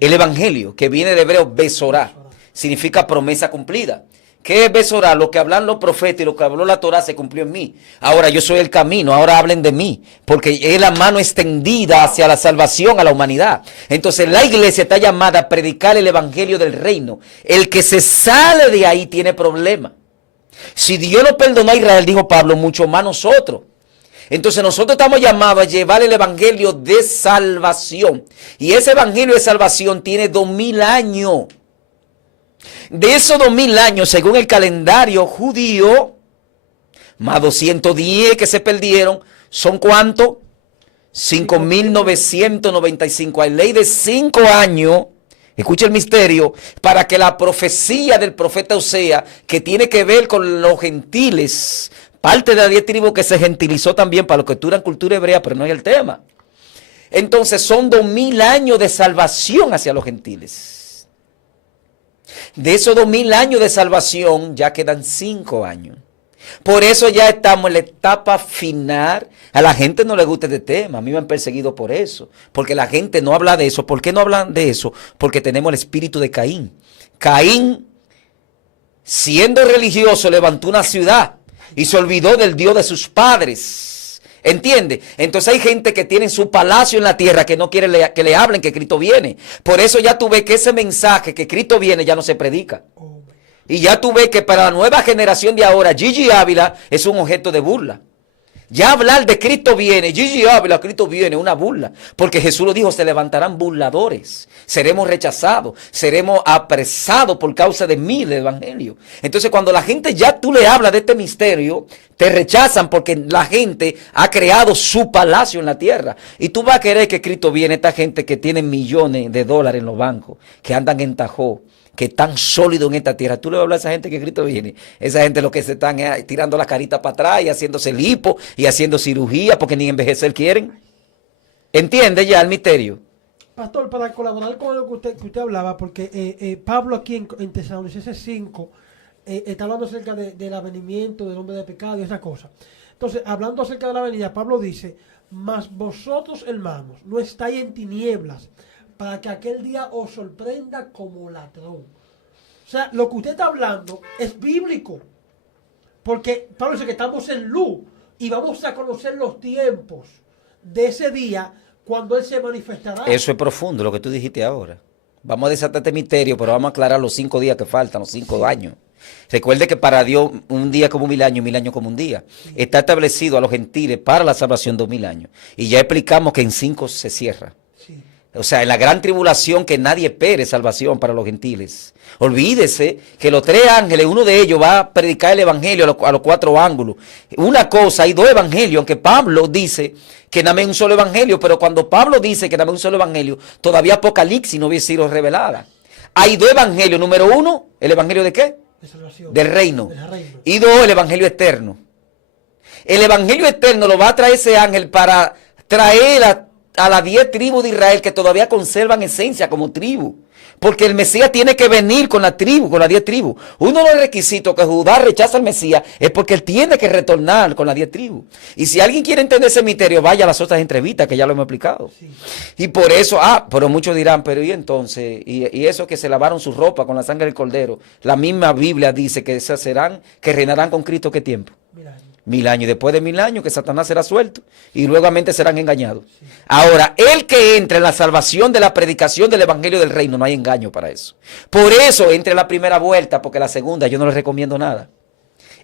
El evangelio, que viene de hebreo besorá, significa promesa cumplida. ¿Qué es besorá? Lo que hablan los profetas y lo que habló la Torah se cumplió en mí. Ahora yo soy el camino, ahora hablen de mí, porque es la mano extendida hacia la salvación a la humanidad. Entonces la iglesia está llamada a predicar el evangelio del reino. El que se sale de ahí tiene problemas. Si Dios no perdonó a Israel, dijo Pablo, mucho más nosotros. Entonces nosotros estamos llamados a llevar el evangelio de salvación. Y ese evangelio de salvación tiene 2000 años. De esos 2000 años, según el calendario judío, más 210 que se perdieron, ¿son cuánto? 5.995. Hay ley de 5 años. Escucha el misterio, para que la profecía del profeta Osea, que tiene que ver con los gentiles, parte de la 10 tribus que se gentilizó también para lo que tú eras cultura hebrea, pero no es el tema. Entonces son 2000 años de salvación hacia los gentiles. De esos 2000 años de salvación ya quedan 5 años. Por eso ya estamos en la etapa final. A la gente no le gusta este tema. A mí me han perseguido por eso. Porque la gente no habla de eso. ¿Por qué no hablan de eso? Porque tenemos el espíritu de Caín. Caín, siendo religioso, levantó una ciudad y se olvidó del Dios de sus padres. ¿Entiende? Entonces hay gente que tiene su palacio en la tierra que no quiere que le hablen que Cristo viene. Por eso ya tú ves que ese mensaje que Cristo viene ya no se predica. Y ya tú ves que para la nueva generación de ahora, Gigi Ávila es un objeto de burla. Ya hablar de Cristo viene, Gigi Ávila, Cristo viene, una burla. Porque Jesús lo dijo, se levantarán burladores, seremos rechazados, seremos apresados por causa de mí, el evangelio. Entonces cuando la gente ya tú le hablas de este misterio, te rechazan porque la gente ha creado su palacio en la tierra. Y tú vas a querer que Cristo viene, esta gente que tiene millones de dólares en los bancos, que andan en Tajó, que están sólidos en esta tierra. Tú le hablas a esa gente que Cristo viene. Esa gente lo que se están tirando la carita para atrás y haciéndose lipo y haciendo cirugía porque ni envejecer quieren. ¿Entiende ya el misterio? Pastor, para colaborar con lo que usted hablaba, porque Pablo aquí en Tesalonicenses 5 está hablando acerca del avenimiento del hombre de pecado y esa cosa. Entonces, hablando acerca de la venida, Pablo dice, mas vosotros, hermanos, no estáis en tinieblas, para que aquel día os sorprenda como ladrón. O sea, lo que usted está hablando es bíblico. Porque Pablo dice que estamos en luz y vamos a conocer los tiempos de ese día cuando Él se manifestará. Eso es profundo, lo que tú dijiste ahora. Vamos a desatar este misterio, pero vamos a aclarar los 5 días que faltan, los 5 años. Recuerde que para Dios un día como 1000 años, 1000 años como un día. Está establecido a los gentiles para la salvación 2000 años. Y ya explicamos que en 5 se cierra. Sí. O sea, en la gran tribulación que nadie espere salvación para los gentiles. Olvídese que los 3 ángeles, uno de ellos va a predicar el evangelio a los 4 ángulos. Una cosa, hay 2 evangelios, aunque Pablo dice que nada más un solo evangelio, pero cuando Pablo dice que nada más un solo evangelio, todavía Apocalipsis no había sido revelada. Hay 2 evangelios. Número 1, ¿el evangelio de qué? De salvación. Del reino. Del reino. Y 2, el evangelio eterno. El evangelio eterno lo va a traer ese ángel para traer a las 10 tribus de Israel que todavía conservan esencia como tribu. Porque el Mesías tiene que venir con la tribu, con las 10 tribus. Uno de los requisitos que Judá rechaza al Mesías es porque él tiene que retornar con las 10 tribus. Y si alguien quiere entender ese misterio, vaya a las otras entrevistas que ya lo hemos explicado. Sí. Y por eso, pero muchos dirán, pero ¿y entonces? Y eso que se lavaron su ropa con la sangre del cordero. La misma Biblia dice que esas serán, que reinarán con Cristo, ¿qué tiempo? 1000 años. Después de 1000 años que Satanás será suelto y luego serán engañados. Sí. Ahora, el que entre en la salvación de la predicación del evangelio del reino, no hay engaño para eso. Por eso entre en la primera vuelta, porque la segunda yo no les recomiendo nada.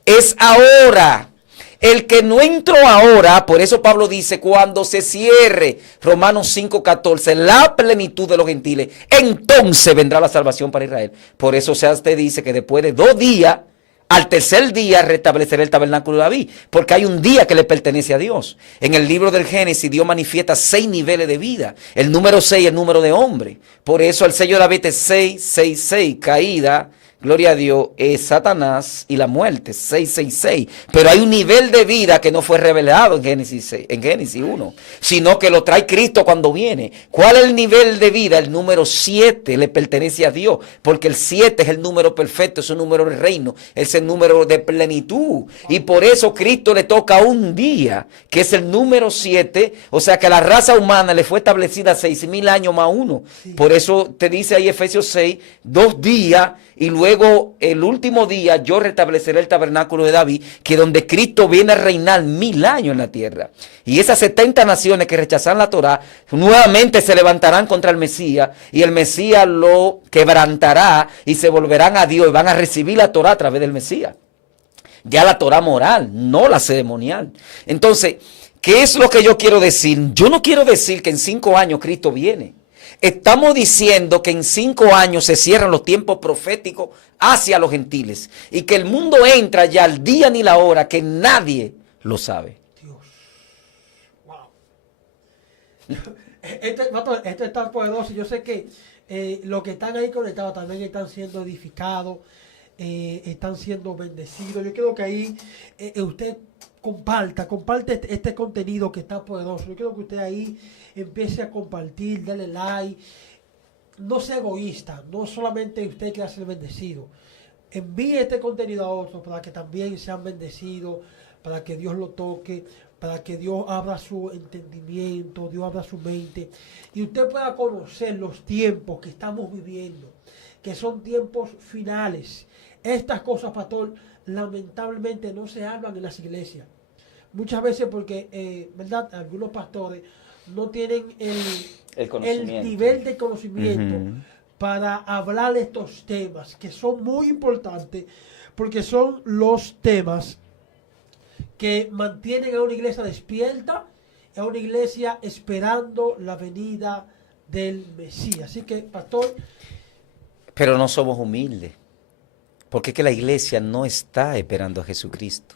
Es ahora. El que no entró ahora, por eso Pablo dice, cuando se cierre, Romanos 5:14, la plenitud de los gentiles, entonces vendrá la salvación para Israel. Por eso usted dice que después de 2 días, al tercer día restablecerá el tabernáculo de David, porque hay un día que le pertenece a Dios. En el libro del Génesis, Dios manifiesta 6 niveles de vida. El número 6 es el número de hombre. Por eso el sello de David es 666, caída, gloria a Dios, es Satanás y la muerte, 666. Pero hay un nivel de vida que no fue revelado en Génesis 1, sino que lo trae Cristo cuando viene. ¿Cuál es el nivel de vida? El número 7 le pertenece a Dios, porque el 7 es el número perfecto, es un número del reino, es el número de plenitud. Y por eso Cristo le toca un día, que es el número 7, o sea que a la raza humana le fue establecida 6000 años más 1. Por eso te dice ahí Efesios 6, 2 días, y luego el último día yo restableceré el tabernáculo de David, que donde Cristo viene a reinar 1000 años en la tierra. Y esas 70 naciones que rechazan la Torá, nuevamente se levantarán contra el Mesías, y el Mesías lo quebrantará, y se volverán a Dios, y van a recibir la Torá a través del Mesías. Ya la Torá moral, no la ceremonial. Entonces, ¿qué es lo que yo quiero decir? Yo no quiero decir que en 5 años Cristo viene. estamos diciendo que en 5 años se cierran los tiempos proféticos hacia los gentiles y que el mundo entra ya al día ni la hora que nadie lo sabe. Dios. Wow. Esto es tan poderoso. Yo sé que los que están ahí conectados también están siendo edificados, están siendo bendecidos. Yo creo que ahí usted comparte este contenido que está poderoso. Yo creo que usted ahí empiece a compartir, dale like. No sea egoísta, no solamente usted quiera ser bendecido. Envíe este contenido a otros para que también sean bendecidos, para que Dios lo toque, para que Dios abra su entendimiento, Dios abra su mente y usted pueda conocer los tiempos que estamos viviendo, que son tiempos finales. Estas cosas, pastor, lamentablemente no se hablan en las iglesias. Muchas veces porque, ¿verdad? Algunos pastores no tienen el nivel de conocimiento para hablar de estos temas, que son muy importantes, porque son los temas que mantienen a una iglesia despierta, a una iglesia esperando la venida del Mesías. Así que, pastor... Pero no somos humildes, porque es que la iglesia no está esperando a Jesucristo.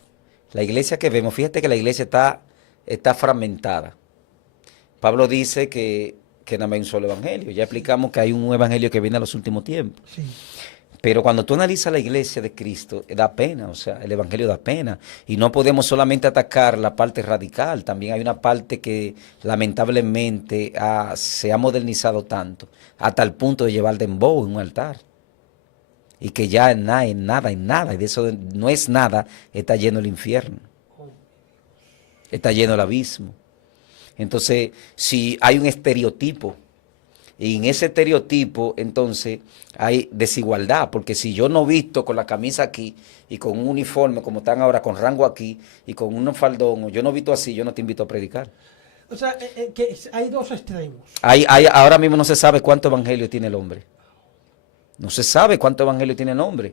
La iglesia que vemos, fíjate que la iglesia está fragmentada. Pablo dice que no hay un solo evangelio. Ya explicamos que hay un evangelio que viene a los últimos tiempos. Sí. Pero cuando tú analizas la iglesia de Cristo, da pena, o sea, el evangelio da pena. Y no podemos solamente atacar la parte radical, también hay una parte que lamentablemente se ha modernizado tanto, hasta el punto de llevar dembow en un altar. Y que ya en nada, y de eso no es nada, está lleno el infierno. Está lleno el abismo. Entonces, si hay un estereotipo, y en ese estereotipo, entonces, hay desigualdad, porque si yo no visto con la camisa aquí, y con un uniforme, como están ahora, con rango aquí, y con un faldón, o yo no visto así, yo no te invito a predicar. O sea, que hay dos extremos. Ahora mismo no se sabe cuánto evangelio tiene el hombre. No se sabe cuánto evangelio tiene el hombre.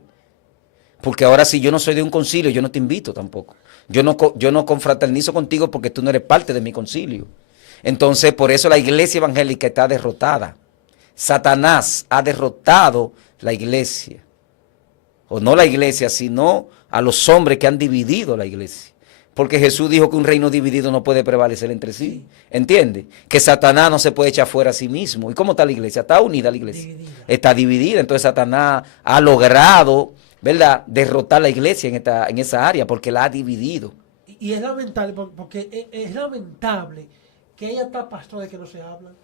Porque ahora si yo no soy de un concilio, yo no te invito tampoco. Yo no confraternizo contigo porque tú no eres parte de mi concilio. Entonces, por eso la iglesia evangélica está derrotada. Satanás ha derrotado la iglesia. O no la iglesia, sino a los hombres que han dividido la iglesia. Porque Jesús dijo que un reino dividido no puede prevalecer entre sí. ¿Entiende? Que Satanás no se puede echar fuera a sí mismo. ¿Y cómo está la iglesia? Está unida la iglesia. Dividida. Está dividida. Entonces Satanás ha logrado, ¿verdad?, derrotar la iglesia en esa área porque la ha dividido. Y es lamentable, porque es lamentable que haya hasta pastores que no se hablan.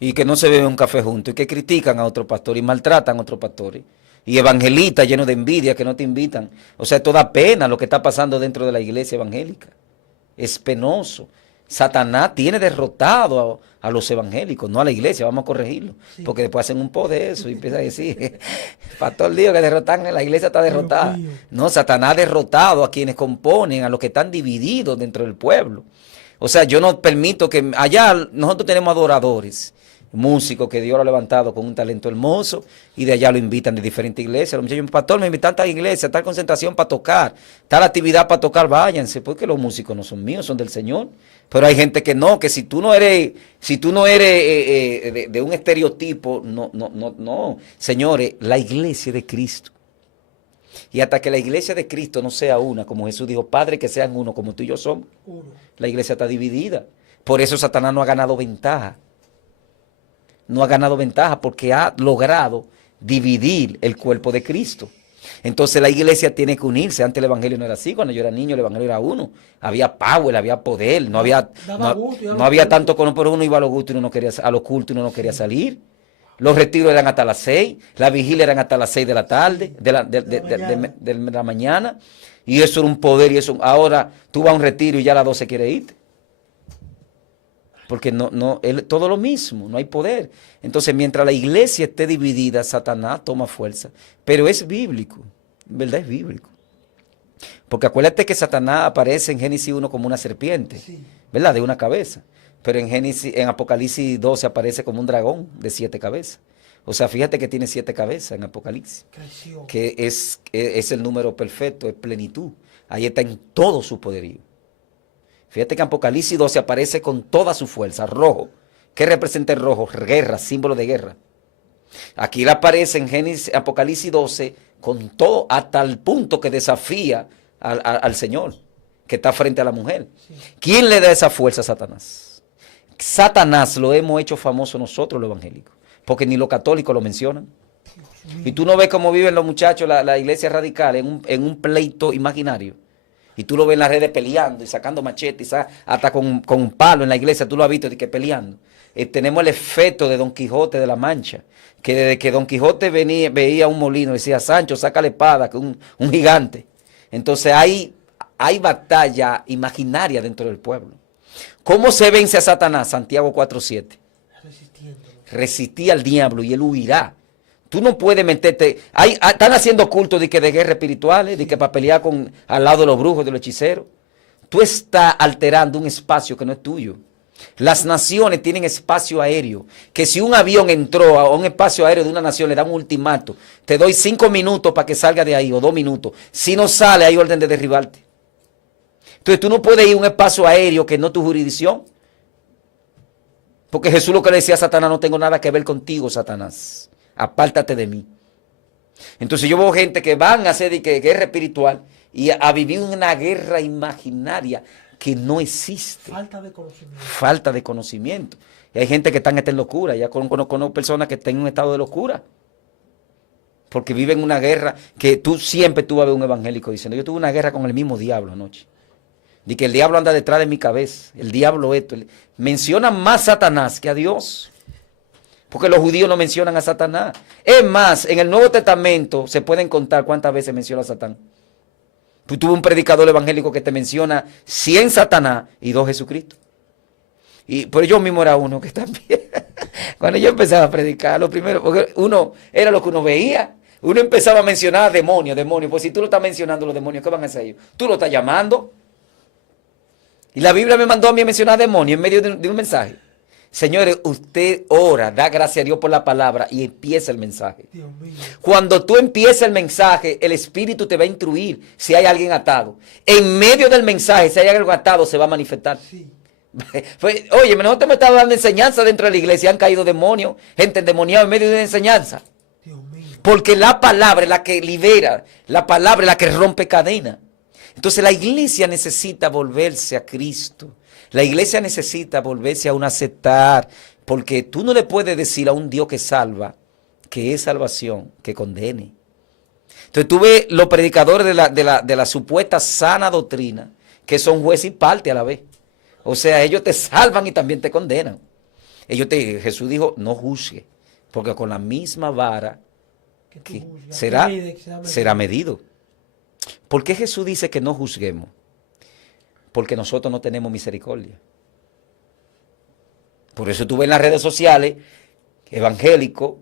Y que no se beben un café juntos y que critican a otro pastor y maltratan a otros pastores. Y evangelistas llenos de envidia que no te invitan. O sea, esto da pena lo que está pasando dentro de la iglesia evangélica. Es penoso. Satanás tiene derrotado a los evangélicos, no a la iglesia, vamos a corregirlo. Sí. Porque después hacen un poco de eso y empiezan a decir, pastor dijo que derrotan, la iglesia está derrotada. No, Satanás ha derrotado a quienes componen, a los que están divididos dentro del pueblo. O sea, yo no permito que allá nosotros tenemos adoradores, músicos que Dios lo ha levantado con un talento hermoso y de allá lo invitan de diferentes iglesias. Los muchachos, pastor, me invitan a tal iglesia, a tal concentración para tocar, tal actividad para tocar, váyanse, porque los músicos no son míos, son del Señor. Pero hay gente que no, que si tú no eres de un estereotipo, no. Señores, la iglesia de Cristo. Y hasta que la iglesia de Cristo no sea una, como Jesús dijo, Padre, que sean uno, como tú y yo somos. La iglesia está dividida. Por eso Satanás no ha ganado ventaja. No ha ganado ventaja porque ha logrado dividir el cuerpo de Cristo. Entonces la iglesia tiene que unirse. Antes el evangelio no era así. Cuando yo era niño el evangelio era uno. Había power, había poder. No había tanto como por uno iba a los gustos y uno no quería, a los cultos y uno no quería salir. Los retiros eran hasta las 6. Las vigilias eran hasta las 6 de la tarde, de la mañana. Y eso era un poder. Y eso ahora tú vas a un retiro y ya a las 12 quieres irte. Porque todo lo mismo, no hay poder. Entonces, mientras la iglesia esté dividida, Satanás toma fuerza. Pero es bíblico, en verdad es bíblico. Porque acuérdate que Satanás aparece en Génesis 1 como una serpiente, sí, ¿verdad? De una cabeza. Pero en Apocalipsis 12 aparece como un dragón de 7 cabezas. O sea, fíjate que tiene 7 cabezas en Apocalipsis. Creció. Que es el número perfecto, es plenitud. Ahí está en todo su poderío. Fíjate que en Apocalipsis 12 aparece con toda su fuerza, rojo. ¿Qué representa el rojo? Guerra, símbolo de guerra. Aquí le aparece en Génesis, Apocalipsis 12 con todo hasta el punto que desafía al Señor, que está frente a la mujer. Sí. ¿Quién le da esa fuerza a Satanás? Satanás lo hemos hecho famoso nosotros los evangélicos, porque ni los católicos lo mencionan. Y tú no ves cómo viven los muchachos, la iglesia radical, en un pleito imaginario. Y tú lo ves en las redes peleando y sacando machetes, hasta con un palo en la iglesia, tú lo has visto de que peleando. Tenemos el efecto de Don Quijote de la Mancha, que desde que Don Quijote veía un molino, decía, Sancho, saca la espada, que un gigante. Entonces hay batalla imaginaria dentro del pueblo. ¿Cómo se vence a Satanás? Santiago 4:7. Resistí al diablo y él huirá. Tú no puedes meterte. Están haciendo culto de guerra espirituales, de que para pelear al lado de los brujos, de los hechiceros. Tú estás alterando un espacio que no es tuyo. Las naciones tienen espacio aéreo, que si un avión entró a un espacio aéreo de una nación, le dan un ultimato. Te doy 5 minutos para que salga de ahí, o 2 minutos. Si no sale, hay orden de derribarte. Entonces tú no puedes ir a un espacio aéreo que no es tu jurisdicción. Porque Jesús lo que le decía a Satanás, no tengo nada que ver contigo, Satanás. Apártate de mí. Entonces yo veo gente que van a hacer guerra espiritual y a vivir una guerra imaginaria que no existe. Falta de conocimiento. Falta de conocimiento. Y hay gente que está en locura. Ya conozco personas que están en un estado de locura. Porque viven una guerra que tú vas a ver un evangélico diciendo, yo tuve una guerra con el mismo diablo anoche. De que el diablo anda detrás de mi cabeza. El diablo esto. Menciona más a Satanás que a Dios. Porque los judíos no mencionan a Satanás. Es más, en el Nuevo Testamento se pueden contar cuántas veces menciona a Satán. Tú tuve un predicador evangélico que te menciona 100 Satanás y 2 Jesucristo. Pero yo mismo era uno que también. Cuando yo empezaba a predicar, lo primero, porque uno era lo que uno veía. Uno empezaba a mencionar demonios. Pues si tú lo estás mencionando los demonios, ¿qué van a hacer ellos? Tú lo estás llamando. Y la Biblia me mandó a mí a mencionar demonios en medio de un mensaje. Señores, usted ora, da gracias a Dios por la palabra y empieza el mensaje. Dios mío. Cuando tú empiezas el mensaje, el Espíritu te va a instruir si hay alguien atado. En medio del mensaje, si hay algo atado, se va a manifestar. Sí. Oye, nosotros me estamos dando enseñanza dentro de la iglesia, han caído demonios, gente endemoniada en medio de una enseñanza. Dios mío. Porque la palabra es la que libera, la palabra es la que rompe cadenas. Entonces la iglesia necesita volverse a Cristo. La iglesia necesita volverse a un aceptar, porque tú no le puedes decir a un Dios que salva, que es salvación, que condene. Entonces tú ves los predicadores de la supuesta sana doctrina, que son juez y parte a la vez. O sea, ellos te salvan y también te condenan. Jesús dijo, no juzgue, porque con la misma vara que será medido. ¿Por qué Jesús dice que no juzguemos? Porque nosotros no tenemos misericordia. Por eso tú ves en las redes sociales, evangélicos,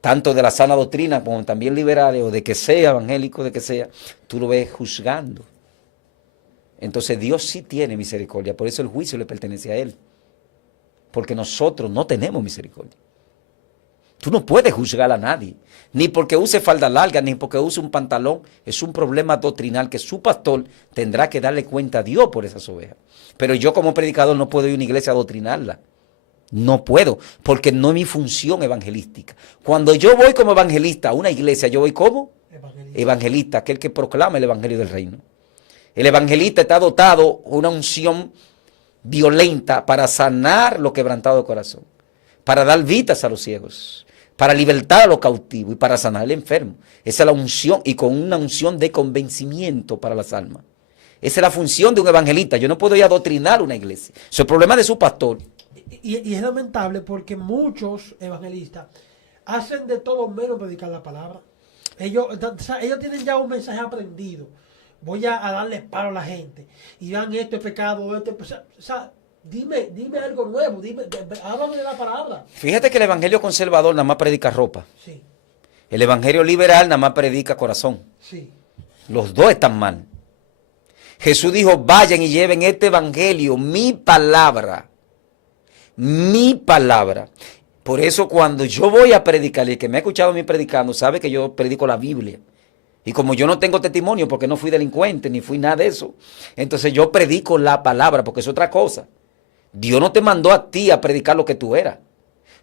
tanto de la sana doctrina como también liberales, o de que sea evangélico, de que sea, tú lo ves juzgando. Entonces Dios sí tiene misericordia, por eso el juicio le pertenece a Él. Porque nosotros no tenemos misericordia. Tú no puedes juzgar a nadie, ni porque use falda larga, ni porque use un pantalón. Es un problema doctrinal que su pastor tendrá que darle cuenta a Dios por esas ovejas. Pero yo como predicador no puedo ir a una iglesia a adoctrinarla. No puedo, porque no es mi función evangelística. Cuando yo voy como evangelista a una iglesia, yo voy como evangelista, aquel que proclama el evangelio del reino. El evangelista está dotado una unción violenta para sanar lo quebrantado de corazón, para dar vidas a los ciegos, para libertar a los cautivos y para sanar al enfermo. Esa es la unción, y con una unción de convencimiento para las almas. Esa es la función de un evangelista. Yo no puedo ir a adoctrinar una iglesia. Eso es el problema de su pastor. Y es lamentable porque muchos evangelistas hacen de todo menos predicar la palabra. Ellos tienen ya un mensaje aprendido. Voy a darle paro a la gente. Y vean, esto es pecado, esto es... O sea, dime algo nuevo, háblame de la palabra. Fíjate que el evangelio conservador nada más predica ropa. Sí. El evangelio liberal nada más predica corazón. Sí. Los dos están mal. Jesús dijo, vayan y lleven este evangelio, mi palabra. Mi palabra. Por eso cuando yo voy a predicar, el que me ha escuchado a mí predicando, sabe que yo predico la Biblia. Y como yo no tengo testimonio, porque no fui delincuente, ni fui nada de eso, entonces yo predico la palabra, porque es otra cosa. Dios no te mandó a ti a predicar lo que tú eras.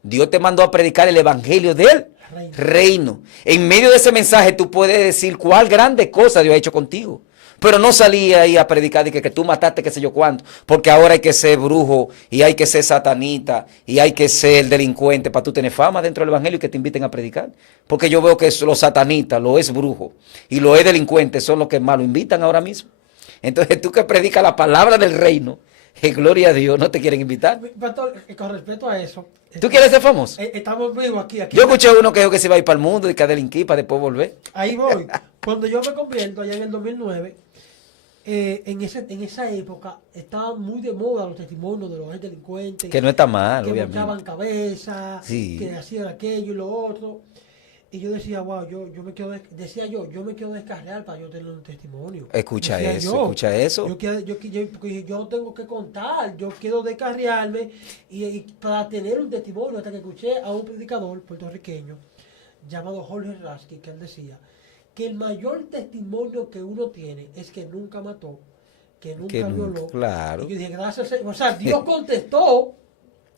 Dios te mandó a predicar el evangelio del reino. En medio de ese mensaje tú puedes decir cuál grande cosa Dios ha hecho contigo. Pero no salí ahí a predicar de que tú mataste qué sé yo cuánto, porque ahora hay que ser brujo y hay que ser satanita y hay que ser delincuente para tú tener fama dentro del evangelio y que te inviten a predicar. Porque yo veo que los satanitas, lo es brujo y lo es delincuente son los que más lo invitan ahora mismo. Entonces tú que predicas la palabra del reino, gloria a Dios, no te quieren invitar. Pastor, con respecto a eso, ¿Tú quieres ser famoso? estamos vivos aquí. Yo escuché uno que dijo que se iba a ir para el mundo y que a delinquir para después volver. Ahí voy. Cuando yo me convierto allá en el 2009, en esa época estaban muy de moda los testimonios de los delincuentes. Que no está mal, que obviamente. mochaban cabeza, Sí. que hacían aquello y lo otro. Y yo decía, wow, yo me quiero descarriar para yo tener un testimonio. Escucha Decía eso, escucha eso. Yo tengo que contar, yo quiero descarriarme y para tener un testimonio, hasta que escuché a un predicador puertorriqueño llamado Jorge Rasky, que él decía que el mayor testimonio que uno tiene es que nunca mató, que nunca violó. Claro. Y yo dije, gracias, o sea, Dios contestó.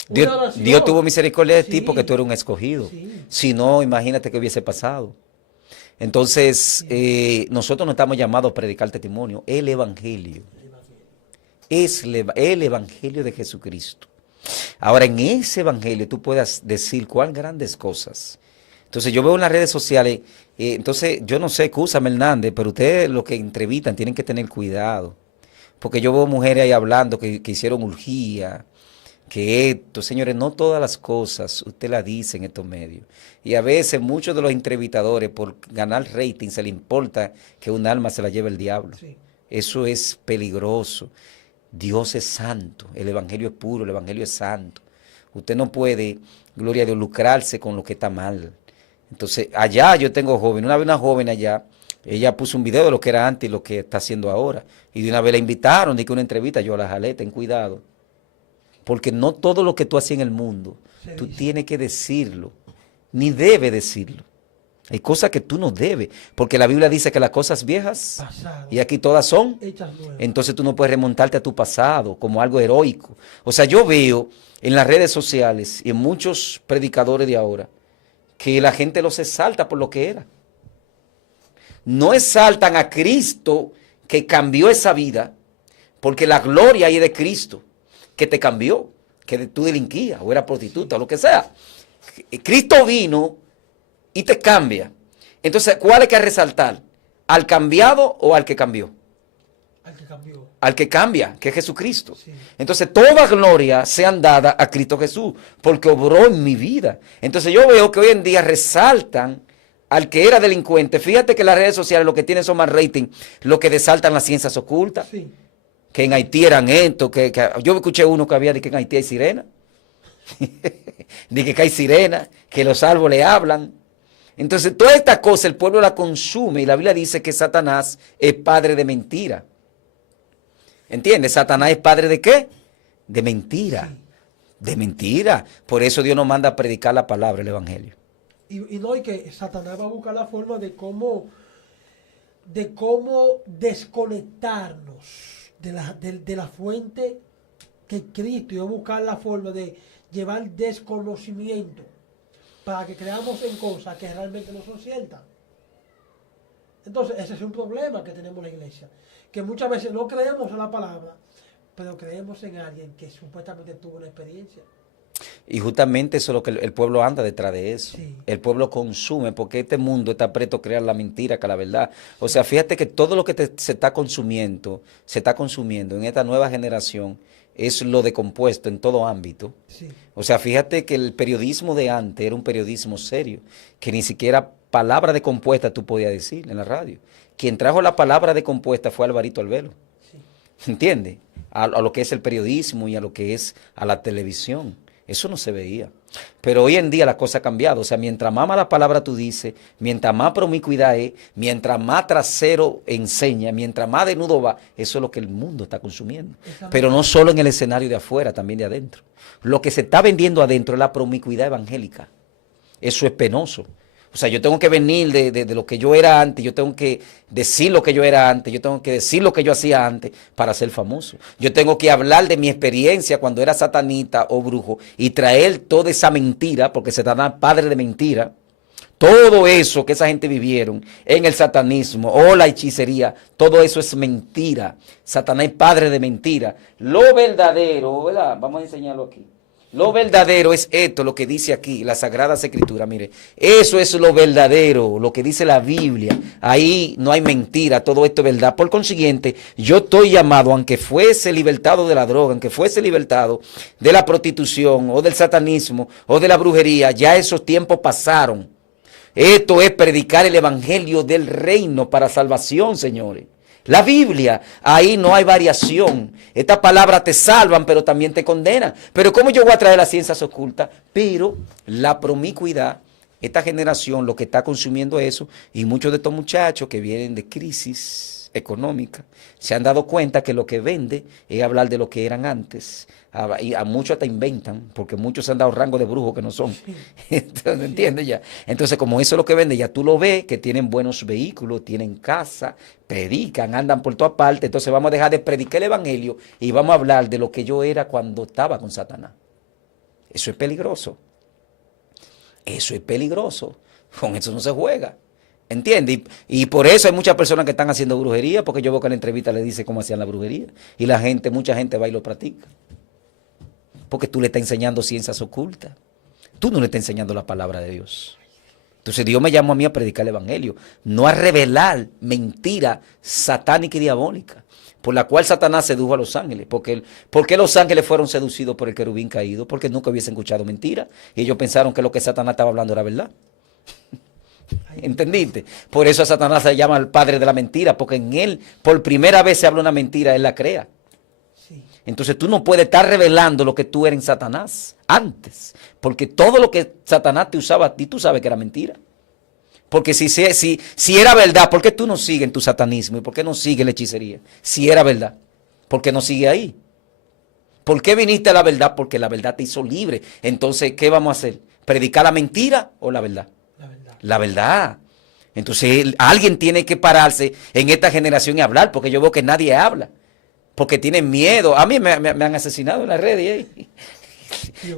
Dios tuvo misericordia de ti Sí. porque tú eres un escogido. Sí. Si no, imagínate qué hubiese pasado. Entonces, nosotros no estamos llamados a predicar testimonio. El Evangelio es el Evangelio de Jesucristo. Ahora, en ese Evangelio tú puedas decir cuán grandes cosas. Entonces, yo veo en las redes sociales, entonces, yo no sé, excúsame Hernández, pero ustedes los que entrevistan tienen que tener cuidado. Porque yo veo mujeres ahí hablando que hicieron urgía, que esto, señores, no todas las cosas usted las dice en estos medios. Y a veces muchos de los entrevistadores, por ganar rating, se le importa que un alma se la lleve el diablo. Sí. Eso es peligroso. Dios es santo, el Evangelio es puro, el Evangelio es santo. Usted no puede, gloria a Dios, lucrarse con lo que está mal. Entonces, allá yo tengo joven, una vez una joven allá, ella puso un video de lo que era antes y lo que está haciendo ahora. Y de una vez la invitaron, di que una entrevista, yo la jalé, ten cuidado. Porque no todo lo que tú haces en el mundo, tú tienes que decirlo, ni debes decirlo. Hay cosas que tú no debes, porque la Biblia dice que las cosas viejas, Pasado. y aquí todas son, Hechas nuevas. entonces tú no puedes remontarte a tu pasado como algo heroico. O sea, yo veo en las redes sociales y en muchos predicadores de ahora, que la gente los exalta por lo que era. No exaltan a Cristo que cambió esa vida, porque la gloria ahí es de Cristo, que te cambió, que tú delinquías o eras prostituta o lo que sea. Cristo vino y te cambia. Entonces, ¿cuál hay que resaltar? ¿Al cambiado o al que cambió? Al que cambió. Al que cambia, que es Jesucristo. Sí. Entonces, toda gloria sean dadas a Cristo Jesús, porque obró en mi vida. Entonces, yo veo que hoy en día resaltan al que era delincuente. Fíjate que las redes sociales lo que tienen son más rating, lo que resaltan las ciencias ocultas. Sí. Que en Haití eran esto, que yo escuché uno que había de que en Haití hay sirena, de que hay sirena, que los árboles hablan. Entonces, toda esta cosa el pueblo la consume y la Biblia dice que Satanás es padre de mentira. ¿Entiendes? Satanás es padre de ¿qué? De mentira. Sí. De mentira. Por eso Dios nos manda a predicar la palabra, el Evangelio. Y no, y que Satanás va a buscar la forma de cómo desconectarnos de la fuente que es Cristo, y va a buscar la forma de llevar desconocimiento para que creamos en cosas que realmente no son ciertas. Entonces, ese es un problema que tenemos en la iglesia, que muchas veces no creemos en la palabra, pero creemos en alguien que supuestamente tuvo una experiencia. Y justamente eso es lo que el pueblo anda detrás de eso. Sí. El pueblo consume, porque este mundo está presto a crear la mentira que la verdad. O sea, fíjate que todo lo que se está consumiendo en esta nueva generación es lo de compuesto en todo ámbito. Sí. O sea, fíjate que el periodismo de antes era un periodismo serio, que ni siquiera palabra de compuesta tú podías decir en la radio. Quien trajo la palabra de compuesta fue Alvarito Albelo. Sí. ¿Entiendes? A lo que es el periodismo y a lo que es a la televisión. Eso no se veía. Pero hoy en día la cosa ha cambiado. O sea, mientras más mala palabra tú dices, mientras más promiscuidad es, mientras más trasero enseña, mientras más desnudo va, eso es lo que el mundo está consumiendo. Pero no solo en el escenario de afuera, también de adentro. Lo que se está vendiendo adentro es la promiscuidad evangélica. Eso es penoso. O O sea, yo tengo que venir de lo que yo era antes, yo tengo que decir lo que yo era antes, yo tengo que decir lo que yo hacía antes para ser famoso. Yo tengo que hablar de mi experiencia cuando era satanita o brujo y traer toda esa mentira, porque Satanás es padre de mentira. Todo eso que esa gente vivieron en el satanismo o la hechicería, todo eso es mentira. Satanás es padre de mentira. Lo verdadero, ¿verdad? Vamos a enseñarlo aquí. Lo verdadero es esto, lo que dice aquí, las Sagradas Escrituras. Mire, eso es lo verdadero, lo que dice la Biblia. Ahí no hay mentira, todo esto es verdad. Por consiguiente, yo estoy llamado, aunque fuese libertado de la droga, aunque fuese libertado de la prostitución o del satanismo o de la brujería, ya esos tiempos pasaron. Esto es predicar el evangelio del reino para salvación, señores. La Biblia, ahí no hay variación. Estas palabras te salvan, pero también te condenan. Pero ¿cómo yo voy a traer las ciencias ocultas? Pero la promiscuidad, esta generación lo que está consumiendo eso, y muchos de estos muchachos que vienen de crisis económica, se han dado cuenta que lo que vende es hablar de lo que eran antes. Y a muchos hasta inventan, porque muchos se han dado rango de brujos que no son. Entonces, ¿entiendes ya? Entonces, como eso es lo que vende, ya tú lo ves, que tienen buenos vehículos, tienen casa, predican, andan por todas partes. Entonces vamos a dejar de predicar el evangelio y vamos a hablar de lo que yo era cuando estaba con Satanás. Eso es peligroso. Eso es peligroso. Con eso no se juega. ¿Entiendes? Y por eso hay muchas personas que están haciendo brujería, porque yo veo que en la entrevista le dice cómo hacían la brujería. Y la gente, mucha gente va y lo practica. Porque tú le estás enseñando ciencias ocultas. Tú no le estás enseñando la palabra de Dios. Entonces Dios me llamó a mí a predicar el evangelio, no a revelar mentira satánica y diabólica, por la cual Satanás sedujo a los ángeles. ¿Por qué los ángeles fueron seducidos por el querubín caído? Porque nunca hubiesen escuchado mentira. Y ellos pensaron que lo que Satanás estaba hablando era verdad. ¿Entendiste? Por eso a Satanás se llama el padre de la mentira, porque en él por primera vez se habla una mentira, él la crea. Entonces tú no puedes estar revelando lo que tú eres en Satanás antes, porque todo lo que Satanás te usaba a ti, tú sabes que era mentira. Porque si era verdad, ¿por qué tú no sigues en tu satanismo? ¿Y por qué no sigues la hechicería? Si era verdad, ¿por qué no sigues ahí? ¿Por qué viniste a la verdad? Porque la verdad te hizo libre. Entonces, ¿qué vamos a hacer? ¿Predicar la mentira o la verdad? La verdad. La verdad. Entonces, alguien tiene que pararse en esta generación y hablar, porque yo veo que nadie habla. Porque tienen miedo. A mí me han asesinado en las redes.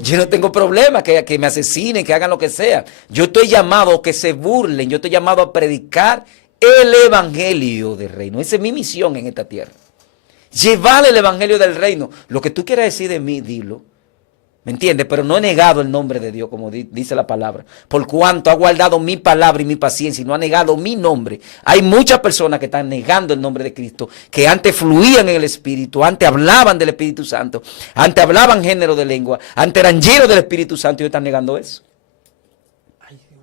Yo no tengo problema que me asesinen, que hagan lo que sea. Yo estoy llamado a que se burlen. Yo estoy llamado a predicar el evangelio del reino. Esa es mi misión en esta tierra. Llevar el evangelio del reino. Lo que tú quieras decir de mí, dilo. ¿Me entiendes? Pero no he negado el nombre de Dios, como dice la palabra. Por cuanto ha guardado mi palabra y mi paciencia y no ha negado mi nombre. Hay muchas personas que están negando el nombre de Cristo, que antes fluían en el Espíritu, antes hablaban del Espíritu Santo, antes hablaban género de lengua, antes eran llenos del Espíritu Santo y hoy están negando eso. Ay, Dios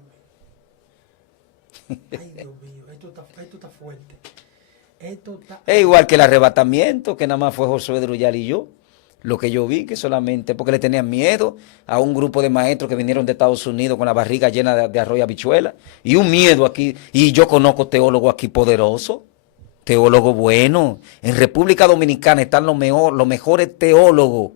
mío. Ay, Dios mío. Esto está fuerte. Es igual que el arrebatamiento, que nada más fue Josué Druyal y yo. Lo que yo vi, que solamente porque le tenían miedo a un grupo de maestros que vinieron de Estados Unidos con la barriga llena de arroz y habichuela. Y un miedo aquí. Y yo conozco teólogos aquí poderosos, teólogos buenos. En República Dominicana están los mejores teólogos.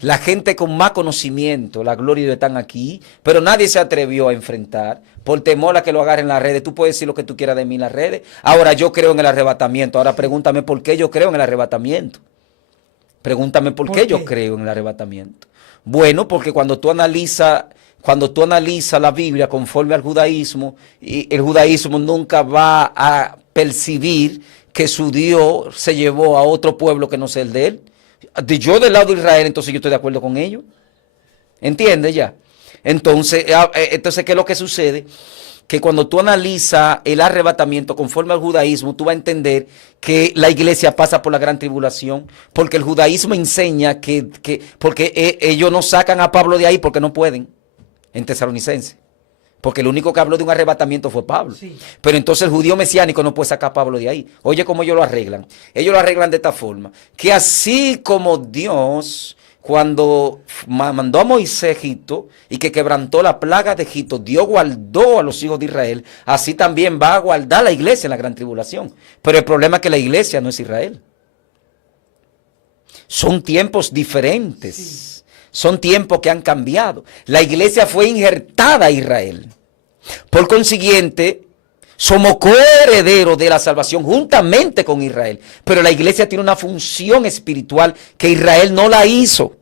La gente con más conocimiento, la gloria de Dios están aquí. Pero nadie se atrevió a enfrentar por temor a que lo agarren en las redes. Tú puedes decir lo que tú quieras de mí en las redes. Ahora yo creo en el arrebatamiento. Ahora pregúntame por qué yo creo en el arrebatamiento. Pregúntame por qué yo creo en el arrebatamiento. Bueno, porque cuando tú analizas la Biblia conforme al judaísmo, y el judaísmo nunca va a percibir que su Dios se llevó a otro pueblo que no sea el de él. Yo del lado de Israel, entonces yo estoy de acuerdo con ellos. ¿Entiendes ya? Entonces, ¿qué es lo que sucede? Que cuando tú analizas el arrebatamiento conforme al judaísmo, tú vas a entender que la iglesia pasa por la gran tribulación, porque el judaísmo enseña porque ellos no sacan a Pablo de ahí porque no pueden, en Tesalonicense. Porque el único que habló de un arrebatamiento fue Pablo. Sí. Pero entonces el judío mesiánico no puede sacar a Pablo de ahí. Oye, cómo ellos lo arreglan. Ellos lo arreglan de esta forma, que así como Dios, cuando mandó a Moisés a Egipto y que quebrantó la plaga de Egipto, Dios guardó a los hijos de Israel, así también va a guardar la iglesia en la gran tribulación. Pero el problema es que la iglesia no es Israel. Son tiempos diferentes. Sí. Son tiempos que han cambiado. La iglesia fue injertada a Israel. Por consiguiente, somos coherederos de la salvación juntamente con Israel. Pero la iglesia tiene una función espiritual que Israel no la hizo.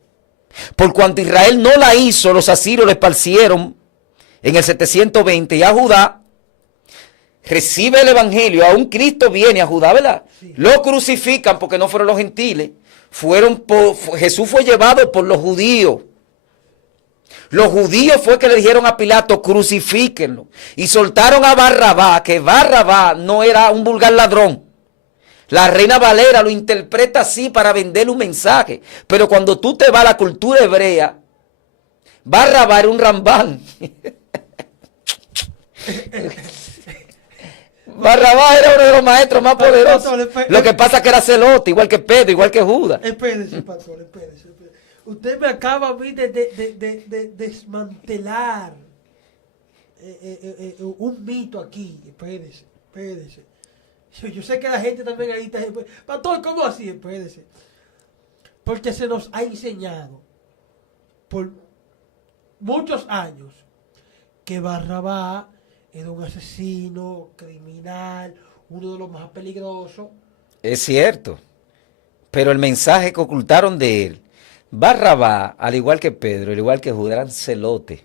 Por cuanto Israel no la hizo, los asirios le esparcieron en el 720 y a Judá recibe el evangelio. Aún Cristo viene a Judá, ¿verdad? Sí. Lo crucifican porque no fueron los gentiles. Jesús fue llevado por los judíos. Los judíos fue que le dijeron a Pilato, crucifíquenlo. Y soltaron a Barrabás, que Barrabás no era un vulgar ladrón. La Reina Valera lo interpreta así para venderle un mensaje. Pero cuando tú te vas a la cultura hebrea, Barrabás era un rambán. Barrabás era uno de los maestros más poderosos. Lo que pasa es que era celote, igual que Pedro, igual que Judas. Espérese, pastor, espérese. Usted me acaba a mí de desmantelar un mito aquí. Espérese. Yo sé que la gente también ahí está. Pastor, ¿cómo así? Espérese. Porque se nos ha enseñado por muchos años que Barrabás era un asesino, criminal, uno de los más peligrosos. Es cierto. Pero el mensaje que ocultaron de él, Barrabás, al igual que Pedro, al igual que Judas, eran celote.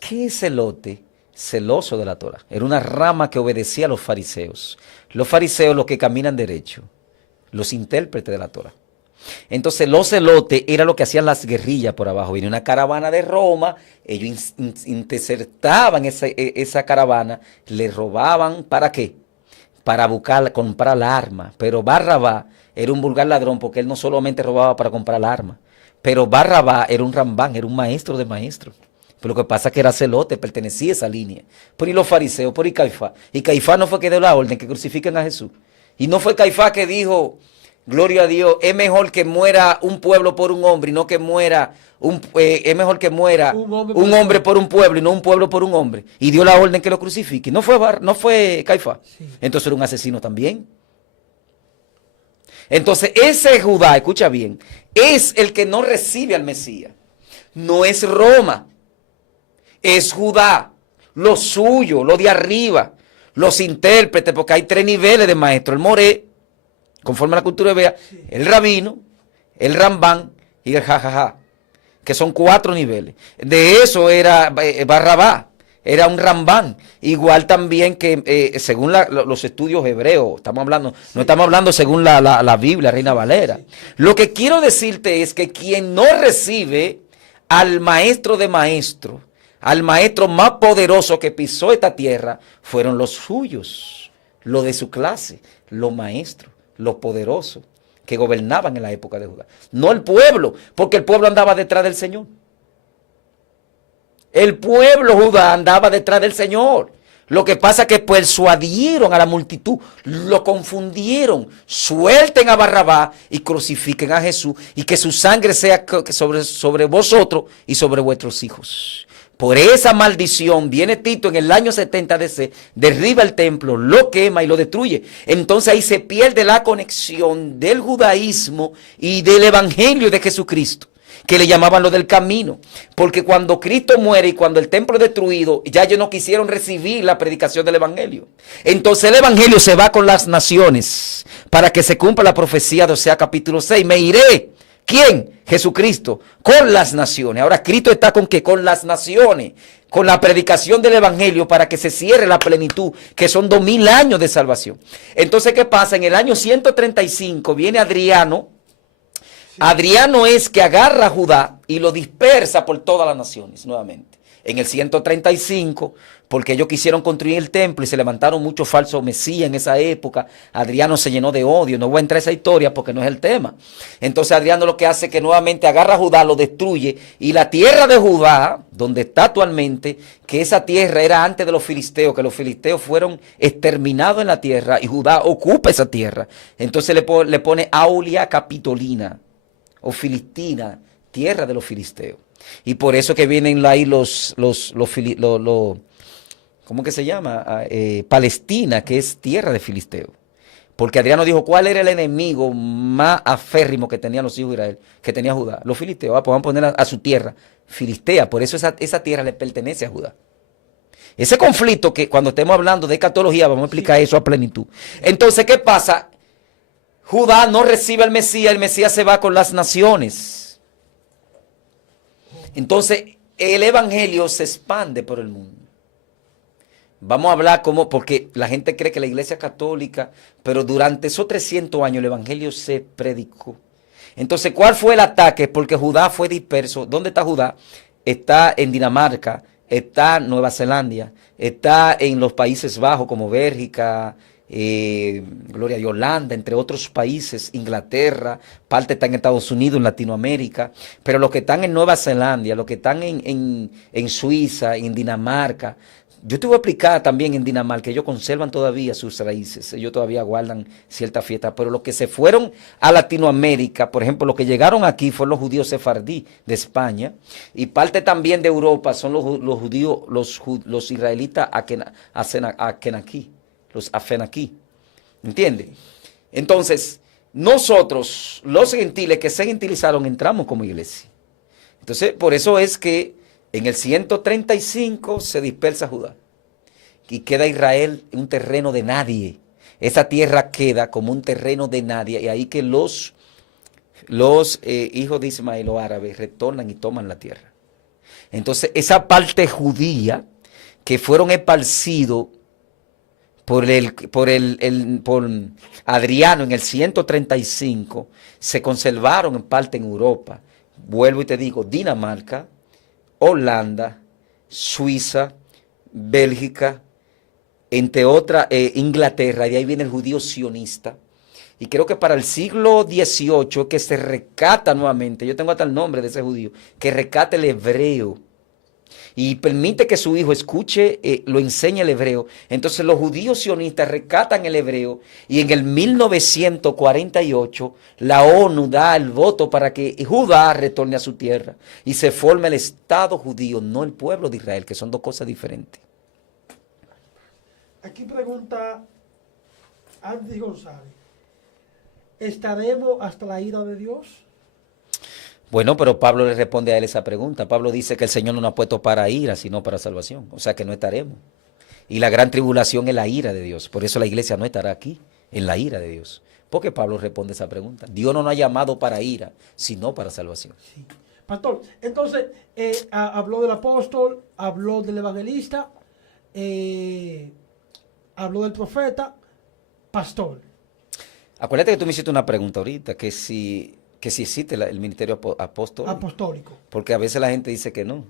¿Qué es celote? Celoso de la Torah. Era una rama que obedecía a los fariseos. Los fariseos, los que caminan derecho, los intérpretes de la Torah. Entonces los celotes era lo que hacían las guerrillas por abajo. Viene una caravana de Roma, ellos interceptaban esa caravana, le robaban, ¿para qué? Para comprar la arma. Pero Barrabás era un vulgar ladrón porque él no solamente robaba para comprar la arma, pero Barrabás era un rambán, era un maestro de maestros. Pero lo que pasa es que era celote, pertenecía a esa línea. Por y los fariseos, por y Caifás. Y Caifás no fue que dio la orden que crucifiquen a Jesús. Y no fue Caifás que dijo, gloria a Dios, es mejor que muera un pueblo por un hombre y no que muera, es mejor que muera un hombre por un pueblo y no un pueblo por un hombre. Y dio la orden que lo crucifique. No fue Caifás. Sí. Entonces era un asesino también. Entonces ese Judá, escucha bien, es el que no recibe al Mesías. No es Roma. Es Judá, lo suyo, lo de arriba, los intérpretes, porque hay 3 niveles de maestro: el moré, conforme a la cultura hebrea, el rabino, el rambán y el jajaja, que son 4 niveles. De eso era Barrabás, era un rambán, igual también que según los estudios hebreos, no estamos hablando según la Biblia, Reina Valera. Lo que quiero decirte es que quien no recibe al maestro de maestros, al maestro más poderoso que pisó esta tierra, fueron los suyos, los de su clase, los maestros, los poderosos que gobernaban en la época de Judá. No el pueblo, porque el pueblo andaba detrás del Señor. El pueblo Judá andaba detrás del Señor. Lo que pasa es que persuadieron a la multitud, lo confundieron. Suelten a Barrabás y crucifiquen a Jesús, y que su sangre sea sobre vosotros y sobre vuestros hijos. Por esa maldición viene Tito en el año 70 DC, derriba el templo, lo quema y lo destruye. Entonces ahí se pierde la conexión del judaísmo y del evangelio de Jesucristo, que le llamaban lo del camino. Porque cuando Cristo muere y cuando el templo es destruido, ya ellos no quisieron recibir la predicación del evangelio. Entonces el evangelio se va con las naciones para que se cumpla la profecía de Oseas capítulo 6. Me iré. ¿Quién? Jesucristo, con las naciones. Ahora Cristo está con ¿qué? Con las naciones, con la predicación del evangelio para que se cierre la plenitud, que son 2000 años de salvación. Entonces, ¿qué pasa? En el año 135 viene Adriano. Sí. Adriano es que agarra a Judá y lo dispersa por todas las naciones nuevamente. En el 135, porque ellos quisieron construir el templo y se levantaron muchos falsos mesías en esa época, Adriano se llenó de odio. No voy a entrar a esa historia porque no es el tema. Entonces Adriano lo que hace es que nuevamente agarra a Judá, lo destruye, y la tierra de Judá, donde está actualmente, que esa tierra era antes de los filisteos, que los filisteos fueron exterminados en la tierra y Judá ocupa esa tierra. Entonces le pone Aulia Capitolina o Filistina, tierra de los filisteos. Y por eso que vienen ahí ¿cómo que se llama? Palestina, que es tierra de filisteo. Porque Adriano dijo, ¿cuál era el enemigo más aférrimo que tenían los hijos de Israel? Que tenía Judá. Los filisteos. Pues vamos a poner a su tierra filistea. Por eso esa tierra le pertenece a Judá. Ese conflicto que cuando estemos hablando de escatología vamos a explicar eso a plenitud. Entonces, ¿qué pasa? Judá no recibe al Mesías, el Mesías se va con las naciones. Entonces, el evangelio se expande por el mundo. Vamos a hablar porque la gente cree que la iglesia católica, pero durante esos 300 años el evangelio se predicó. Entonces, ¿cuál fue el ataque? Porque Judá fue disperso. ¿Dónde está Judá? Está en Dinamarca, está en Nueva Zelanda, está en los Países Bajos como Bélgica, Gloria a Holanda, entre otros países, Inglaterra, parte está en Estados Unidos, en Latinoamérica, pero los que están en Nueva Zelanda, los que están en Suiza, en Dinamarca, yo te voy a explicar también en Dinamarca, ellos conservan todavía sus raíces, ellos todavía guardan cierta fiesta, pero los que se fueron a Latinoamérica, por ejemplo, los que llegaron aquí fueron los judíos sefardí de España, y parte también de Europa son los judíos, los israelitas akenaquí, los afenaquí, ¿entiendes? Entonces, nosotros, los gentiles que se gentilizaron, entramos como iglesia. Entonces, por eso es que en el 135 se dispersa Judá y queda Israel en un terreno de nadie. Esa tierra queda como un terreno de nadie y ahí que los hijos de Ismael, los árabes, retornan y toman la tierra. Entonces, esa parte judía que fueron esparcidos por Adriano en el 135, se conservaron en parte en Europa. Vuelvo y te digo, Dinamarca, Holanda, Suiza, Bélgica, entre otras, Inglaterra, de ahí viene el judío sionista. Y creo que para el siglo XVIII que se recata nuevamente, yo tengo hasta el nombre de ese judío, que recata el hebreo y permite que su hijo escuche, lo enseñe el hebreo. Entonces los judíos sionistas rescatan el hebreo y en el 1948 la ONU da el voto para que Judá retorne a su tierra y se forme el Estado judío, no el pueblo de Israel, que son dos cosas diferentes. Aquí pregunta Andy González, ¿estaremos hasta la ira de Dios? Bueno, pero Pablo le responde a él esa pregunta. Pablo dice que el Señor no nos ha puesto para ira, sino para salvación. O sea que no estaremos. Y la gran tribulación es la ira de Dios. Por eso la iglesia no estará aquí, en la ira de Dios. ¿Por qué Pablo responde esa pregunta? Dios no nos ha llamado para ira, sino para salvación. Sí. Pastor, entonces habló del apóstol, habló del evangelista, habló del profeta, pastor. Acuérdate que tú me hiciste una pregunta ahorita, que si existe el ministerio apostólico. Porque a veces la gente dice que no.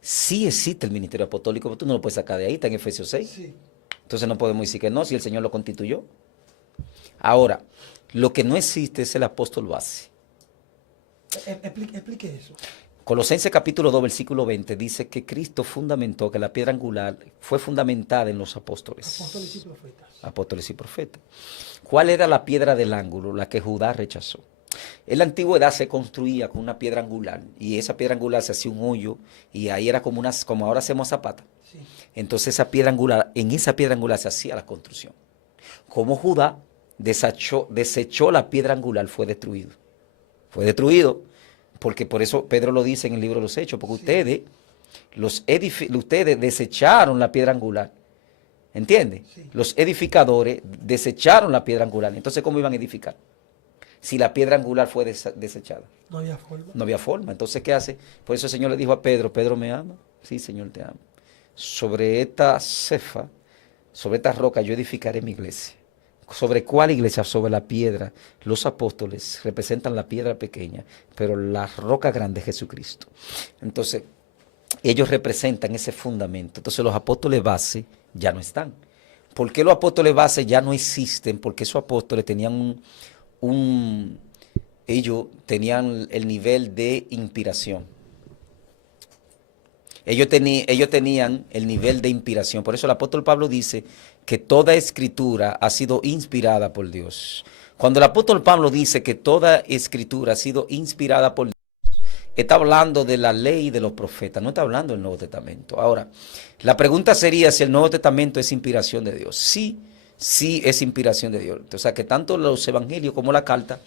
Sí existe el ministerio apostólico, pero tú no lo puedes sacar de ahí, está en Efesios 6. Sí. Entonces no podemos decir que no, si el Señor lo constituyó. Ahora, lo que no existe es el apóstol base. Explique eso. Colosenses capítulo 2, versículo 20, dice que Cristo fundamentó, que la piedra angular fue fundamentada en los apóstoles. Apóstoles y profetas. Apóstoles y profetas. ¿Cuál era la piedra del ángulo? La que Judá rechazó. En la antigüedad se construía con una piedra angular y esa piedra angular se hacía un hoyo y ahí era como ahora hacemos zapata. Sí. Entonces en esa piedra angular se hacía la construcción. Como Judá desechó la piedra angular, fue destruido. Fue destruido porque por eso Pedro lo dice en el libro de los Hechos, porque sí, ustedes desecharon la piedra angular. ¿Entiendes? Sí. Los edificadores desecharon la piedra angular. Entonces, ¿cómo iban a edificar? Si la piedra angular fue desechada. No había forma. No había forma. Entonces, ¿qué hace? Por eso el Señor le dijo a Pedro, Pedro, ¿me ama? Sí, Señor, te amo. Sobre esta cefa, sobre esta roca, yo edificaré mi iglesia. ¿Sobre cuál iglesia? Sobre la piedra. Los apóstoles representan la piedra pequeña, pero la roca grande es Jesucristo. Entonces, ellos representan ese fundamento. Entonces, los apóstoles base ya no están. ¿Por qué los apóstoles base ya no existen? Porque esos apóstoles tenían ellos tenían el nivel de inspiración. Ellos tenían el nivel de inspiración. Por eso el apóstol Pablo dice que toda escritura ha sido inspirada por Dios. Cuando el apóstol Pablo dice que toda escritura ha sido inspirada por Dios, está hablando de la ley de los profetas, no está hablando del Nuevo Testamento. Ahora, la pregunta sería si el Nuevo Testamento es inspiración de Dios. Sí es inspiración de Dios. O sea, que tanto los evangelios como la carta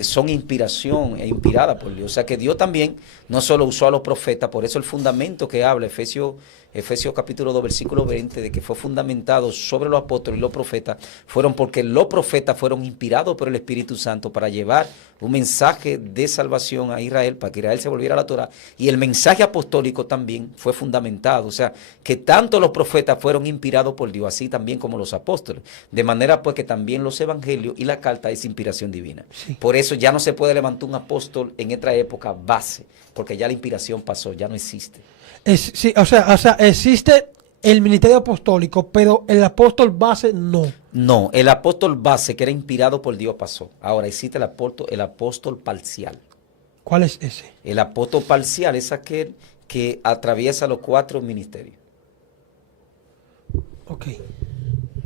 son inspiración e inspirada por Dios. O sea, que Dios también no solo usó a los profetas, por eso el fundamento que habla Efesios Efesios capítulo 2, versículo 20, de que fue fundamentado sobre los apóstoles y los profetas, fueron porque los profetas fueron inspirados por el Espíritu Santo para llevar un mensaje de salvación a Israel, para que Israel se volviera a la Torá. Y el mensaje apostólico también fue fundamentado, o sea, que tanto los profetas fueron inspirados por Dios, así también como los apóstoles. De manera pues que también los evangelios y la carta es inspiración divina. Sí. Por eso ya no se puede levantar un apóstol en esta época base, porque ya la inspiración pasó, ya no existe. Sí, o sea, existe el ministerio apostólico, pero el apóstol base no. No, el apóstol base que era inspirado por Dios pasó. Ahora existe el apóstol parcial. ¿Cuál es ese? El apóstol parcial es aquel que atraviesa los 4 ministerios. Ok.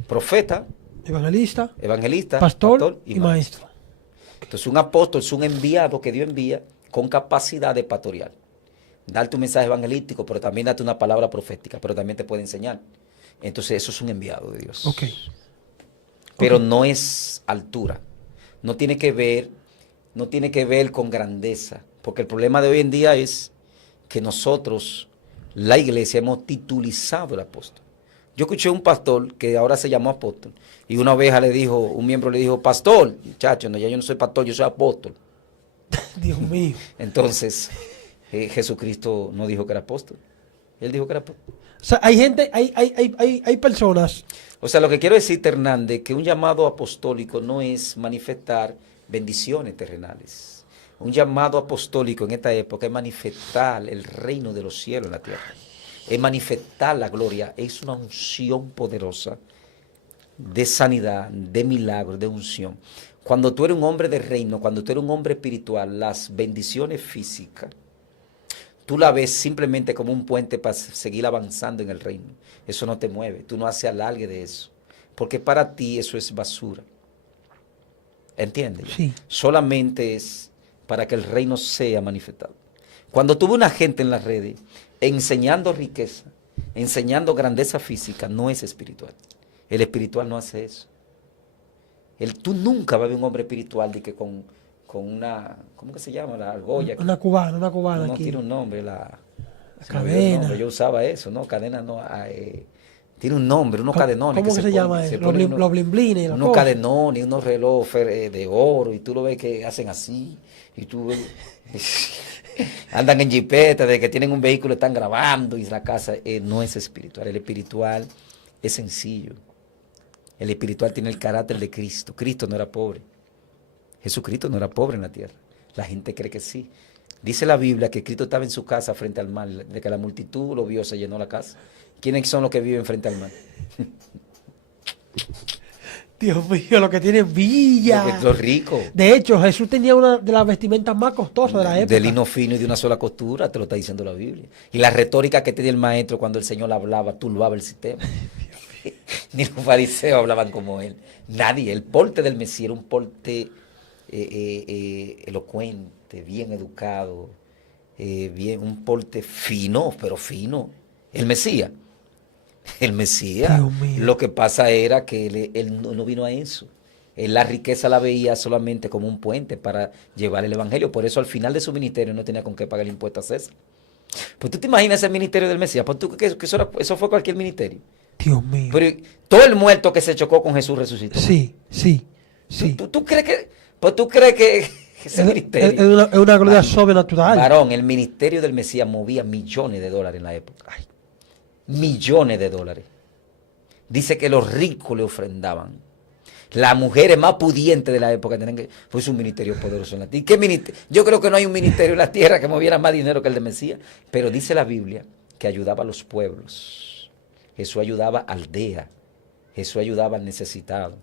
Profeta, Evangelista, evangelista, pastor y maestro. Entonces un apóstol es un enviado que Dios envía con capacidad de pastorear. Darte un mensaje evangelístico, pero también darte una palabra profética, pero también te puede enseñar. Entonces eso es un enviado de Dios. Ok. Pero no es altura. No tiene que ver con grandeza. Porque el problema de hoy en día es que nosotros, la iglesia, hemos titulizado el apóstol. Yo escuché un pastor que ahora se llamó apóstol. Y una oveja le dijo, un miembro le dijo, pastor, muchacho, no, ya yo no soy pastor, yo soy apóstol. Dios mío. Entonces, Jesucristo no dijo que era apóstol. Él dijo que era apóstol. O sea, hay gente, hay personas. O sea, lo que quiero decirte, Hernández, que un llamado apostólico no es manifestar bendiciones terrenales. Un llamado apostólico en esta época es manifestar el reino de los cielos en la tierra. Es manifestar la gloria. Es una unción poderosa de sanidad, de milagro, de unción. Cuando tú eres un hombre de reino, cuando tú eres un hombre espiritual, las bendiciones físicas, tú la ves simplemente como un puente para seguir avanzando en el reino. Eso no te mueve, tú no haces alargue de eso. Porque para ti eso es basura. ¿Entiendes? Sí. Solamente es para que el reino sea manifestado. Cuando tuve una gente en las redes enseñando riqueza, enseñando grandeza física, no es espiritual. El espiritual no hace eso. Tú nunca vas a ver un hombre espiritual de que con una, ¿cómo que se llama? La argolla. Una cubana No aquí. tiene un nombre, la Se me olvidó el cadena. nombre. Yo usaba eso, ¿no? Cadena no, tiene un nombre, unos ¿Cómo- cadenones. cómo que se llama eso? Los blimblines y la Unos cosa. cadenones, unos relojes de oro, y tú lo ves que hacen así, y tú ves, andan en jipeta, de que tienen un vehículo, están grabando, y la casa no es espiritual. El espiritual es sencillo. El espiritual tiene el carácter de Cristo. Cristo no era pobre. Jesucristo no era pobre en la tierra. La gente cree que sí. Dice la Biblia que Cristo estaba en su casa frente al mar, de que la multitud lo vio, se llenó la casa. ¿Quiénes son los que viven frente al mar? Dios mío, lo que tiene villa. Los ricos. De hecho, Jesús tenía una de las vestimentas más costosas de la época. De lino fino y de una sola costura, te lo está diciendo la Biblia. Y la retórica que tenía el maestro cuando el Señor hablaba, turbaba el sistema. Ni los fariseos hablaban como él. Nadie. El porte del Mesías era un porte elocuente, bien educado, un porte fino, pero fino. El Mesías. Dios mío. Lo que pasa era que él no vino a eso. Él la riqueza la veía solamente como un puente para llevar el evangelio. Por eso al final de su ministerio no tenía con qué pagar el impuesto a César. Pues tú te imaginas ese ministerio del Mesías. Pues tú, que eso fue cualquier ministerio. Dios mío. Pero todo el muerto que se chocó con Jesús resucitó. Sí. ¿Tú crees que ese ministerio? Es una gloria sobrenatural. Varón, el ministerio del Mesías movía millones de dólares en la época. Ay, millones de dólares. Dice que los ricos le ofrendaban. Las mujeres más pudientes de la época tenían que. Fue un ministerio poderoso en la tierra. ¿Qué ministerio? Yo creo que no hay un ministerio en la tierra que moviera más dinero que el de Mesías. Pero dice la Biblia que ayudaba a los pueblos. Jesús ayudaba a aldea. Jesús ayudaba al necesitado.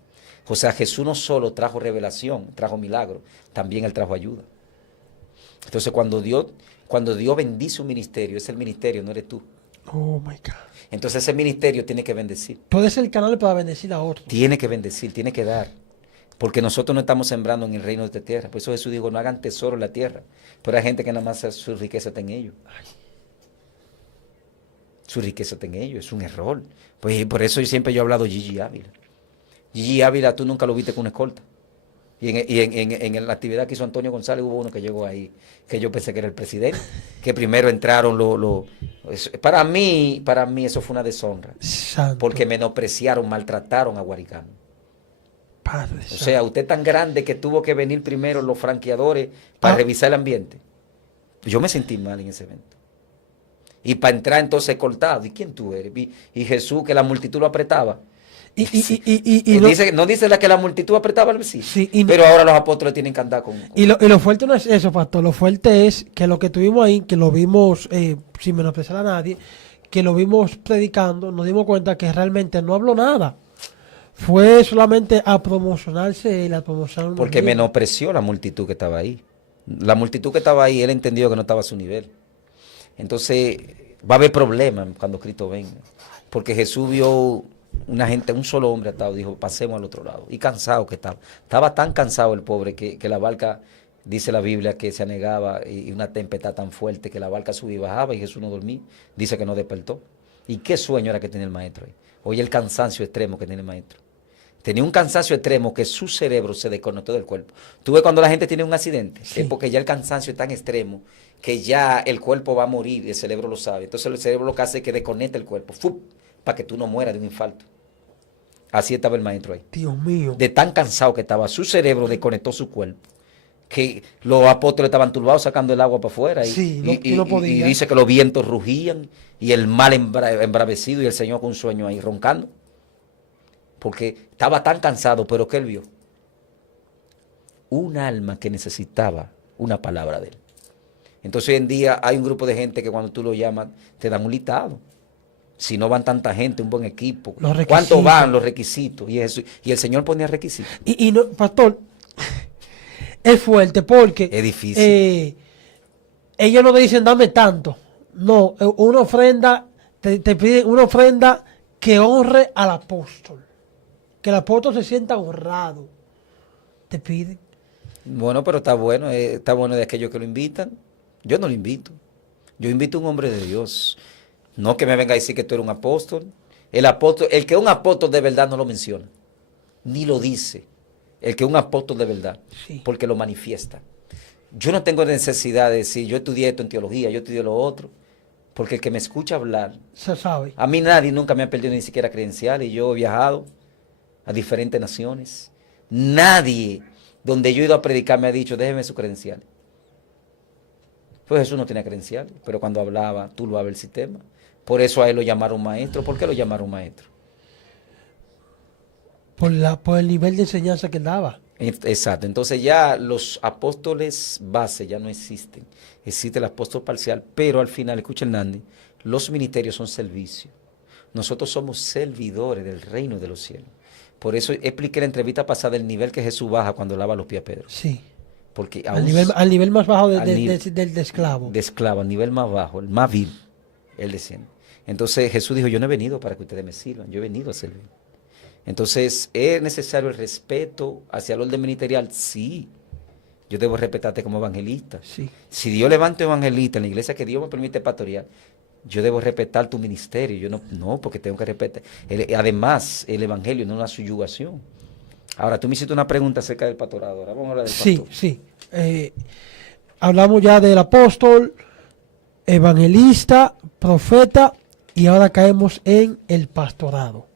O sea, Jesús no solo trajo revelación, trajo milagro, también Él trajo ayuda. Entonces, cuando Dios bendice un ministerio, es el ministerio, no eres tú. Oh my God. Entonces, ese ministerio tiene que bendecir. Puede ser el canal para bendecir a otros. Tiene que bendecir, tiene que dar. Porque nosotros no estamos sembrando en el reino de esta tierra. Por eso Jesús dijo, no hagan tesoro en la tierra. Pero hay gente que nada más su riqueza está en ellos. Su riqueza está en ellos, es un error. Pues por eso yo he hablado de Gigi Ávila. Gigi Ávila, tú nunca lo viste con una escolta. En la actividad que hizo Antonio González hubo uno que llegó ahí, que yo pensé que era el presidente, que primero entraron para mí eso fue una deshonra, Santo. porque menospreciaron, maltrataron a Guaricano. Padre O sea, usted tan grande que tuvo que venir primero los franqueadores para revisar el ambiente. Yo me sentí mal en ese evento. Y para entrar entonces cortado. ¿Y quién tú eres? Y Jesús, que la multitud lo apretaba. No dice que la multitud apretaba al vecino. Sí, pero ahora los apóstoles tienen que andar con... Y lo fuerte no es eso, pastor. Lo fuerte es que lo que tuvimos ahí, que lo vimos sin menospreciar a nadie, que lo vimos predicando, nos dimos cuenta que realmente no habló nada. Fue solamente a promocionarse él, a promocionar. Porque menospreció la multitud que estaba ahí. La multitud que estaba ahí, él entendió que no estaba a su nivel. Entonces, va a haber problemas cuando Cristo venga. Porque Jesús vio una gente, un solo hombre atado, dijo, pasemos al otro lado. Y cansado que estaba. Estaba tan cansado el pobre que la barca, dice la Biblia, que se anegaba y una tempestad tan fuerte que la barca subía y bajaba y Jesús no dormía. Dice que no despertó. ¿Y qué sueño era que tenía el maestro ahí? Oye, el cansancio extremo que tiene el maestro. Tenía un cansancio extremo que su cerebro se desconectó del cuerpo. Tú ves cuando la gente tiene un accidente, sí, es porque ya el cansancio es tan extremo que ya el cuerpo va a morir y el cerebro lo sabe. Entonces el cerebro lo que hace es que desconecta el cuerpo, para que tú no mueras de un infarto. Así estaba el maestro ahí. Dios mío. De tan cansado que estaba, su cerebro desconectó su cuerpo. Que los apóstoles estaban turbados sacando el agua para afuera. No podía. Y dice que los vientos rugían y el mar embravecido y el Señor con un sueño ahí roncando. Porque estaba tan cansado, pero ¿qué él vio? Un alma que necesitaba una palabra de él. Entonces hoy en día hay un grupo de gente que cuando tú lo llamas te dan un listado. Si no van tanta gente, un buen equipo. ¿Cuántos van los requisitos? Y el Señor ponía requisitos. Y no, pastor, es fuerte porque... Es difícil. Ellos no te dicen dame tanto. No, una ofrenda, te piden una ofrenda que honre al apóstol. Que el apóstol se sienta honrado. Te piden. Bueno, pero está bueno de aquellos que lo invitan. Yo no lo invito. Yo invito a un hombre de Dios. No que me venga a decir que tú eres un apóstol. El que es un apóstol de verdad no lo menciona. Ni lo dice. El que es un apóstol de verdad. Sí. Porque lo manifiesta. Yo no tengo necesidad de decir, yo estudié esto en teología, yo estudié lo otro. Porque el que me escucha hablar. Se sabe. A mí nadie nunca me ha perdido ni siquiera credenciales. Yo he viajado a diferentes naciones. Nadie donde yo he ido a predicar me ha dicho, déjeme sus credenciales. Pues Jesús no tenía credenciales, pero cuando hablaba, turbaba el sistema. Por eso a él lo llamaron maestro. ¿Por qué lo llamaron maestro? Por el nivel de enseñanza que él daba. Exacto. Entonces ya los apóstoles base ya no existen. Existe el apóstol parcial, pero al final, escucha Hernández, los ministerios son servicios. Nosotros somos servidores del reino de los cielos. Por eso expliqué en la entrevista pasada el nivel que Jesús baja cuando lava los pies a Pedro. Sí. Porque al nivel más bajo del esclavo. De esclavo, al nivel más bajo, el más vil, él desciende. Entonces Jesús dijo, yo no he venido para que ustedes me sirvan, yo he venido a servir. Entonces, ¿es necesario el respeto hacia el orden ministerial? Sí. Yo debo respetarte como evangelista. Sí. Si Dios levanta evangelista en la iglesia que Dios me permite pastorear, yo debo respetar tu ministerio. Yo no, porque tengo que respetar. Además, el evangelio no es una subyugación. Ahora, tú me hiciste una pregunta acerca del pastorado. Ahora vamos a hablar del pastor. Sí. Hablamos ya del apóstol, evangelista, profeta, y ahora caemos en el pastorado.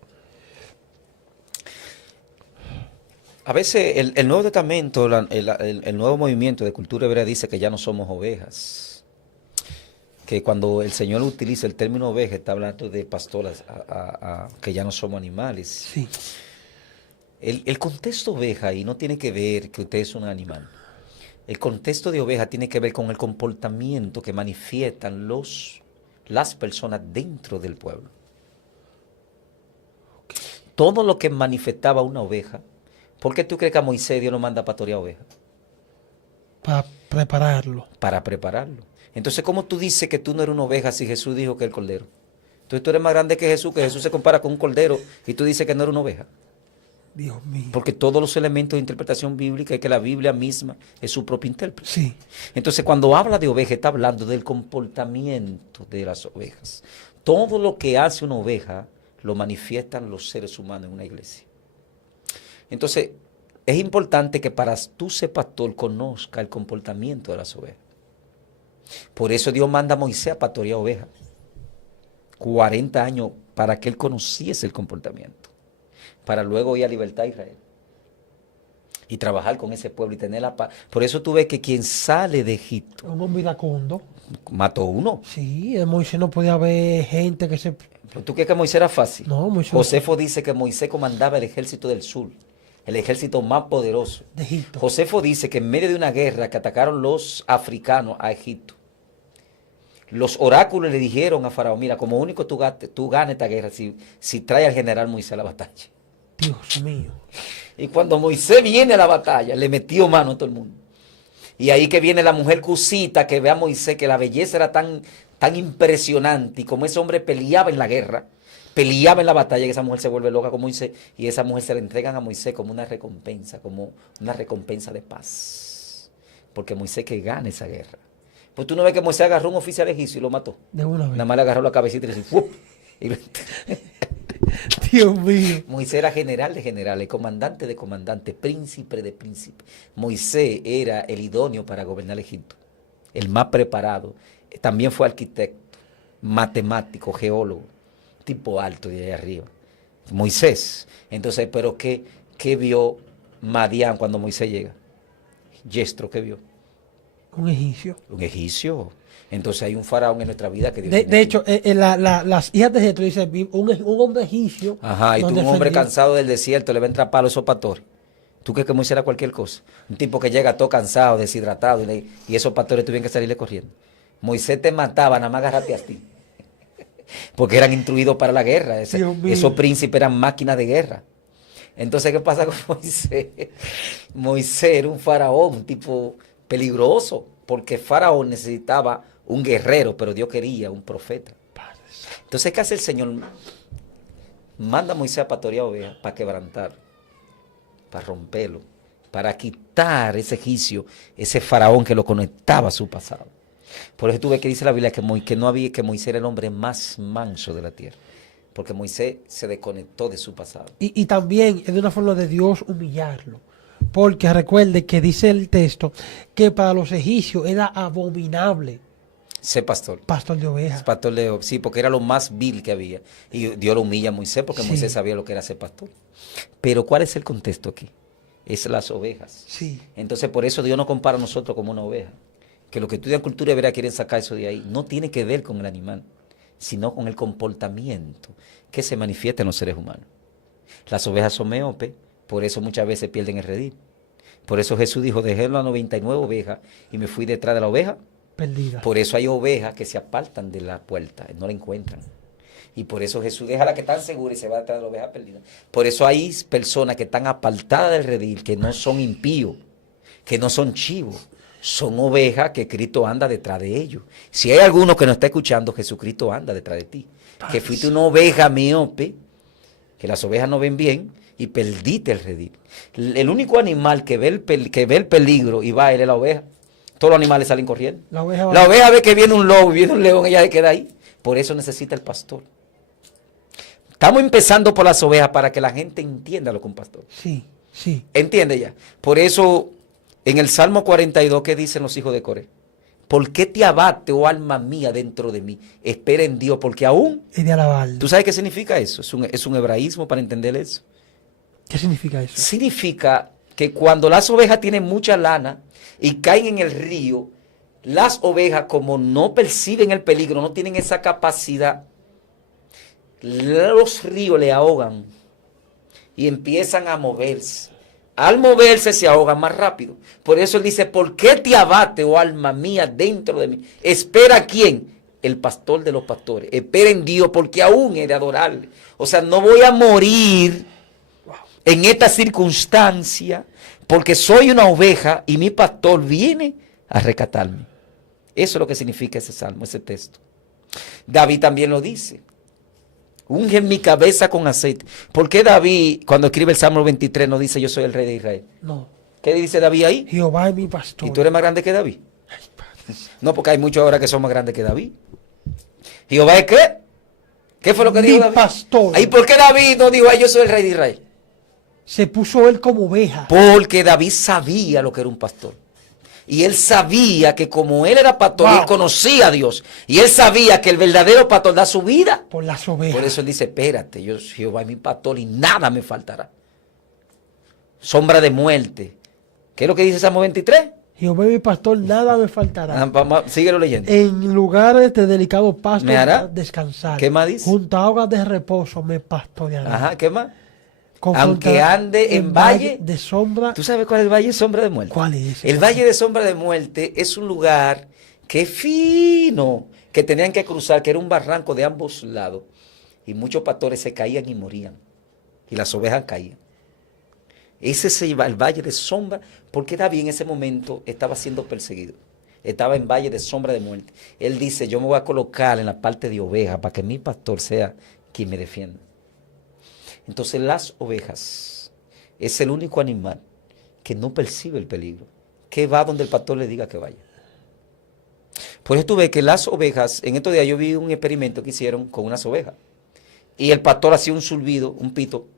A veces el Nuevo Testamento, el nuevo movimiento de cultura hebrea dice que ya no somos ovejas. Que cuando el Señor utiliza el término oveja, está hablando de pastoras, que ya no somos animales. Sí. El contexto oveja ahí no tiene que ver que usted es un animal. El contexto de oveja tiene que ver con el comportamiento que manifiestan las personas dentro del pueblo. Todo lo que manifestaba una oveja. ¿Por qué tú crees que a Moisés Dios lo manda a pastorear ovejas? Para prepararlo. Para prepararlo. Entonces, ¿cómo tú dices que tú no eres una oveja si Jesús dijo que es el cordero? Entonces tú eres más grande que Jesús se compara con un cordero y tú dices que no eres una oveja. Dios mío. Porque todos los elementos de interpretación bíblica y que la Biblia misma es su propio intérprete. Sí. Entonces, cuando habla de oveja, está hablando del comportamiento de las ovejas. Todo lo que hace una oveja lo manifiestan los seres humanos en una iglesia. Entonces, es importante que para tú ser pastor conozca el comportamiento de las ovejas. Por eso Dios manda a Moisés a pastorear ovejas. 40 años para que él conociese el comportamiento. Para luego ir a libertar a Israel. Y trabajar con ese pueblo y tener la paz. Por eso tú ves que quien sale de Egipto Un hombre iracundo. mató uno. Sí, en Moisés no podía haber gente que se... ¿Pero tú crees que Moisés era fácil? No, Moisés Josefo dice que Moisés comandaba el ejército del sur. El ejército más poderoso. de Egipto. Josefo dice que en medio de una guerra que atacaron los africanos a Egipto, los oráculos le dijeron a Faraón, mira, como único tú ganas esta guerra si trae al general Moisés a la batalla. Dios mío. Y cuando Moisés viene a la batalla, le metió mano a todo el mundo. Y ahí que viene la mujer cusita que ve a Moisés, que la belleza era tan impresionante, y como ese hombre peleaba en la guerra, peleaba en la batalla, que esa mujer se vuelve loca con Moisés, y esa mujer se la entregan a Moisés como una recompensa de paz. Porque Moisés que gana esa guerra. Pues tú no ves que Moisés agarró un oficial egipcio y lo mató. De una vez. Nada más le agarró la cabecita y le dijo, ¡fup! Dios mío. Moisés era general de generales, comandante de comandantes, príncipe de príncipes. Moisés era el idóneo para gobernar Egipto, el más preparado. También fue arquitecto, matemático, geólogo, tipo alto de ahí arriba. Moisés. Entonces, ¿pero qué vio Madián cuando Moisés llega? Yestro, ¿qué vio? Un egipcio. Un egipcio. Entonces hay un faraón en nuestra vida que Dios De tiene que- hecho, las hijas de Jetro dicen, un hombre egipcio. Ajá, y tú nos un hombre defendió. cansado del desierto le va a entrar palo a esos pastores. ¿Tú crees que Moisés era cualquier cosa? Un tipo que llega todo cansado, deshidratado, y esos pastores tuvieron que salirle corriendo. Moisés te mataba, nada más agarrarte a ti. Porque eran instruidos para la guerra. Dios mío. Esos príncipes eran máquinas de guerra. Entonces, ¿qué pasa con Moisés? Moisés era un faraón, un tipo peligroso, porque faraón necesitaba un guerrero, pero Dios quería un profeta. Entonces, ¿qué hace el Señor? Manda a Moisés a pastorear ovejas para quebrantarlo, para romperlo, para quitar ese egipcio, ese faraón que lo conectaba a su pasado. Por eso tú ves que dice la Biblia que Moisés era el hombre más manso de la tierra, porque Moisés se desconectó de su pasado. Y también es de una forma de Dios humillarlo. Porque recuerde que dice el texto que para los egipcios era abominable Sé pastor. pastor de ovejas. Pastor de, sí, porque era lo más vil que había. Y Dios lo humilla a Moisés porque Sí. Moisés sabía lo que era ser pastor. Pero ¿cuál es el contexto aquí? Es las ovejas. Sí. Entonces por eso Dios nos compara a nosotros como una oveja. Que los que estudian cultura hebrea quieren sacar eso de ahí. No tiene que ver con el animal, sino con el comportamiento que se manifiesta en los seres humanos. Las ovejas son meopes, por eso muchas veces pierden el redil. Por eso Jesús dijo, dejé las 99 ovejas y me fui detrás de la oveja. Perdida. Por eso hay ovejas que se apartan de la puerta, no la encuentran. Y por eso Jesús deja a la que están seguras y se va detrás de la oveja perdida. Por eso hay personas que están apartadas del redil, que no son impíos, que no son chivos. Son ovejas que Cristo anda detrás de ellos. Si hay alguno que no está escuchando, Jesucristo anda detrás de ti. Que fuiste una oveja miope, que las ovejas no ven bien, y perdiste el redil. El único animal que ve el peligro y va, él es la oveja. Todos los animales salen corriendo. La oveja va- La oveja ve que viene un lobo y viene un león, ella se queda ahí. Por eso necesita el pastor. Estamos empezando por las ovejas para que la gente entienda lo que es un pastor. Sí, sí. ¿Entiende ya? Por eso, en el Salmo 42, ¿qué dicen los hijos de Coré? ¿Por qué te abate, oh alma mía, dentro de mí? Espera en Dios, porque aún... Es de alabarlo. ¿Tú sabes qué significa eso? Es un hebraísmo para entender eso. ¿Qué significa eso? Significa que cuando las ovejas tienen mucha lana y caen en el río, las ovejas, como no perciben el peligro, no tienen esa capacidad, los ríos le ahogan y empiezan a moverse. Al moverse se ahogan más rápido. Por eso él dice, ¿por qué te abate, oh alma mía, dentro de mí? ¿Espera a quién? El pastor de los pastores. Espera en Dios, porque aún he de adorarle. O sea, no voy a morir en esta circunstancia, porque soy una oveja y mi pastor viene a rescatarme. Eso es lo que significa ese salmo, ese texto. David también lo dice. Unge mi cabeza con aceite. ¿Por qué David, cuando escribe el Salmo 23, no dice yo soy el rey de Israel? No. ¿Qué dice David ahí? Jehová es mi pastor. ¿Y tú eres más grande que David? No, porque hay muchos ahora que son más grandes que David. ¿Jehová es qué? ¿Qué fue lo que Mi dijo David? pastor. ¿Y por qué David no dijo, ay, yo soy el rey de Israel? Se puso él como oveja. Porque David sabía lo que era un pastor. Y él sabía que como él era pastor, Wow. él conocía a Dios. Y él sabía que el verdadero pastor da su vida. Por las ovejas. Por eso él dice, espérate, yo Jehová es mi pastor y nada me faltará. Sombra de muerte. ¿Qué es lo que dice Salmo 23? Jehová es mi pastor, nada me faltará. Síguelo leyendo. En lugares de delicado pasto ¿Me hará? descansar. ¿Qué más dice? Junto a aguas de reposo me pastoreará. Ajá, ¿qué más? Confrontará Aunque ande en valle de sombra. ¿Tú sabes cuál es el valle de sombra de muerte? ¿Cuál es ese? El valle de sombra de muerte es un lugar que es fino, que tenían que cruzar, que era un barranco de ambos lados. Y muchos pastores se caían y morían. Y las ovejas caían. Ese es el valle de sombra, porque David en ese momento estaba siendo perseguido. Estaba en valle de sombra de muerte. Él dice, yo me voy a colocar en la parte de oveja para que mi pastor sea quien me defienda. Entonces las ovejas es el único animal que no percibe el peligro, que va donde el pastor le diga que vaya. Por eso tú ves que las ovejas, en estos días yo vi un experimento que hicieron con unas ovejas. Y el pastor hacía un silbido, un pito,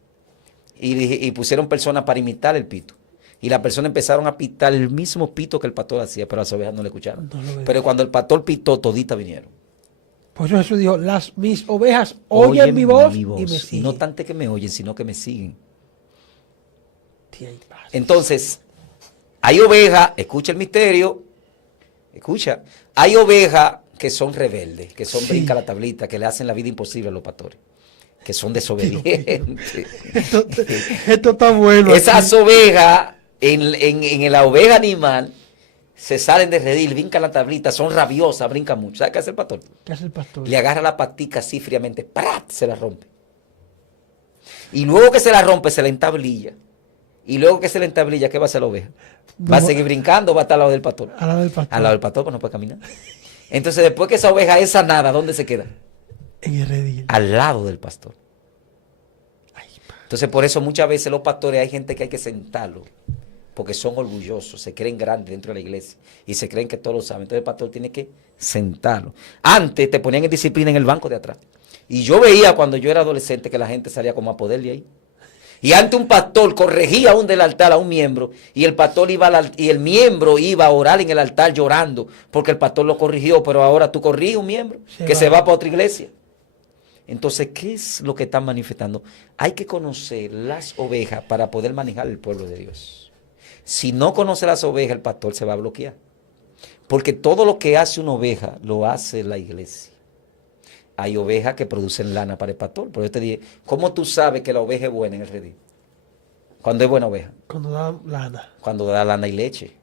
y pusieron personas para imitar el pito. Y las personas empezaron a pitar el mismo pito que el pastor hacía, pero las ovejas no le escucharon. No lo veo. Pero cuando el pastor pitó, toditas vinieron. Por eso Jesús dijo, mis ovejas oyen mi voz y me Y siguen. no tanto que me oyen, sino que me siguen. Tiene paz. Entonces, hay ovejas, escucha el misterio, escucha, hay ovejas que son rebeldes, que son Sí. brinca la tablita, que le hacen la vida imposible a los pastores, que son desobedientes. Esto está bueno. Esas aquí. ovejas, en la oveja animal, se salen de redil, brincan la tablita, son rabiosas, brincan mucho. ¿Sabe qué hace el pastor? ¿Qué hace el pastor? Le agarra la patica así fríamente, ¡prat!, se la rompe. Y luego que se la rompe, se la entablilla. Y luego que se la entablilla, ¿qué va a hacer la oveja? ¿Va a No, seguir brincando o va a estar al lado del pastor? Al lado del pastor. Al lado del pastor, pues no puede caminar. Entonces, después que esa oveja es sanada, ¿dónde se queda? En el redil. Al lado del pastor. Ay, pa. Entonces, por eso muchas veces los pastores hay gente que hay que sentarlo, porque son orgullosos, se creen grandes dentro de la iglesia y se creen que todos lo saben. Entonces el pastor tiene que sentarlo. Antes te ponían en disciplina en el banco de atrás. Y yo veía cuando yo era adolescente que la gente salía como a poder de ahí. Y antes un pastor corregía aún del altar a un miembro y el pastor iba y el miembro iba a orar en el altar llorando porque el pastor lo corrigió, pero ahora tú corriges un miembro se va para otra iglesia. Entonces, ¿qué es lo que están manifestando? Hay que conocer las ovejas para poder manejar el pueblo de Dios. Si no conoce las ovejas, el pastor se va a bloquear. Porque todo lo que hace una oveja, lo hace la iglesia. Hay ovejas que producen lana para el pastor. Por eso te dije, ¿cómo tú sabes que la oveja es buena en el redil? Cuando es buena oveja. Cuando da lana. Cuando da lana y leche.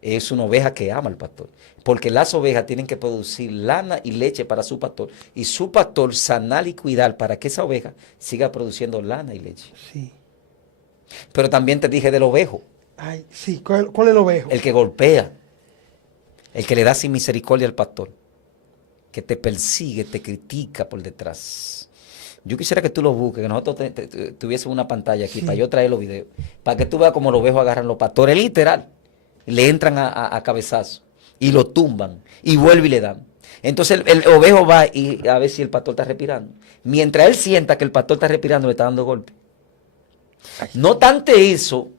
Es una oveja que ama al pastor. Porque las ovejas tienen que producir lana y leche para su pastor. Y su pastor sanar y cuidar para que esa oveja siga produciendo lana y leche. Sí. Pero también te dije del ovejo. Ay, sí. ¿Cuál es el ovejo? El que golpea. El que le da sin misericordia al pastor. Que te persigue, te critica por detrás. Yo quisiera que tú lo busques, que nosotros tuviésemos una pantalla aquí para yo traer los videos. Para que tú veas cómo los ovejos agarran los pastores, literal. Le entran a cabezazo y lo tumban y vuelve y le dan. Entonces el ovejo va y a ver si el pastor está respirando. Mientras él sienta que el pastor está respirando, le está dando golpe. No obstante eso,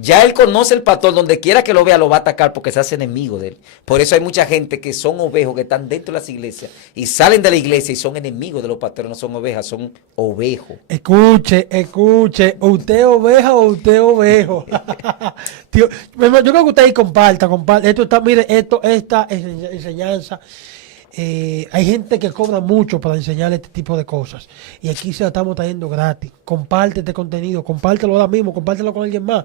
ya él conoce el pastor, donde quiera que lo vea lo va a atacar porque se hace enemigo de él. Por eso hay mucha gente que son ovejos, que están dentro de las iglesias y salen de la iglesia y son enemigos de los pastores. No son ovejas, son ovejos. Escuche, ¿usted oveja o usted ovejo? Tío, yo creo que usted ahí comparta. Esto está, mire, esta enseñanza. Hay gente que cobra mucho para enseñar este tipo de cosas. Y aquí se la estamos trayendo gratis. Comparte este contenido, compártelo ahora mismo, compártelo con alguien más.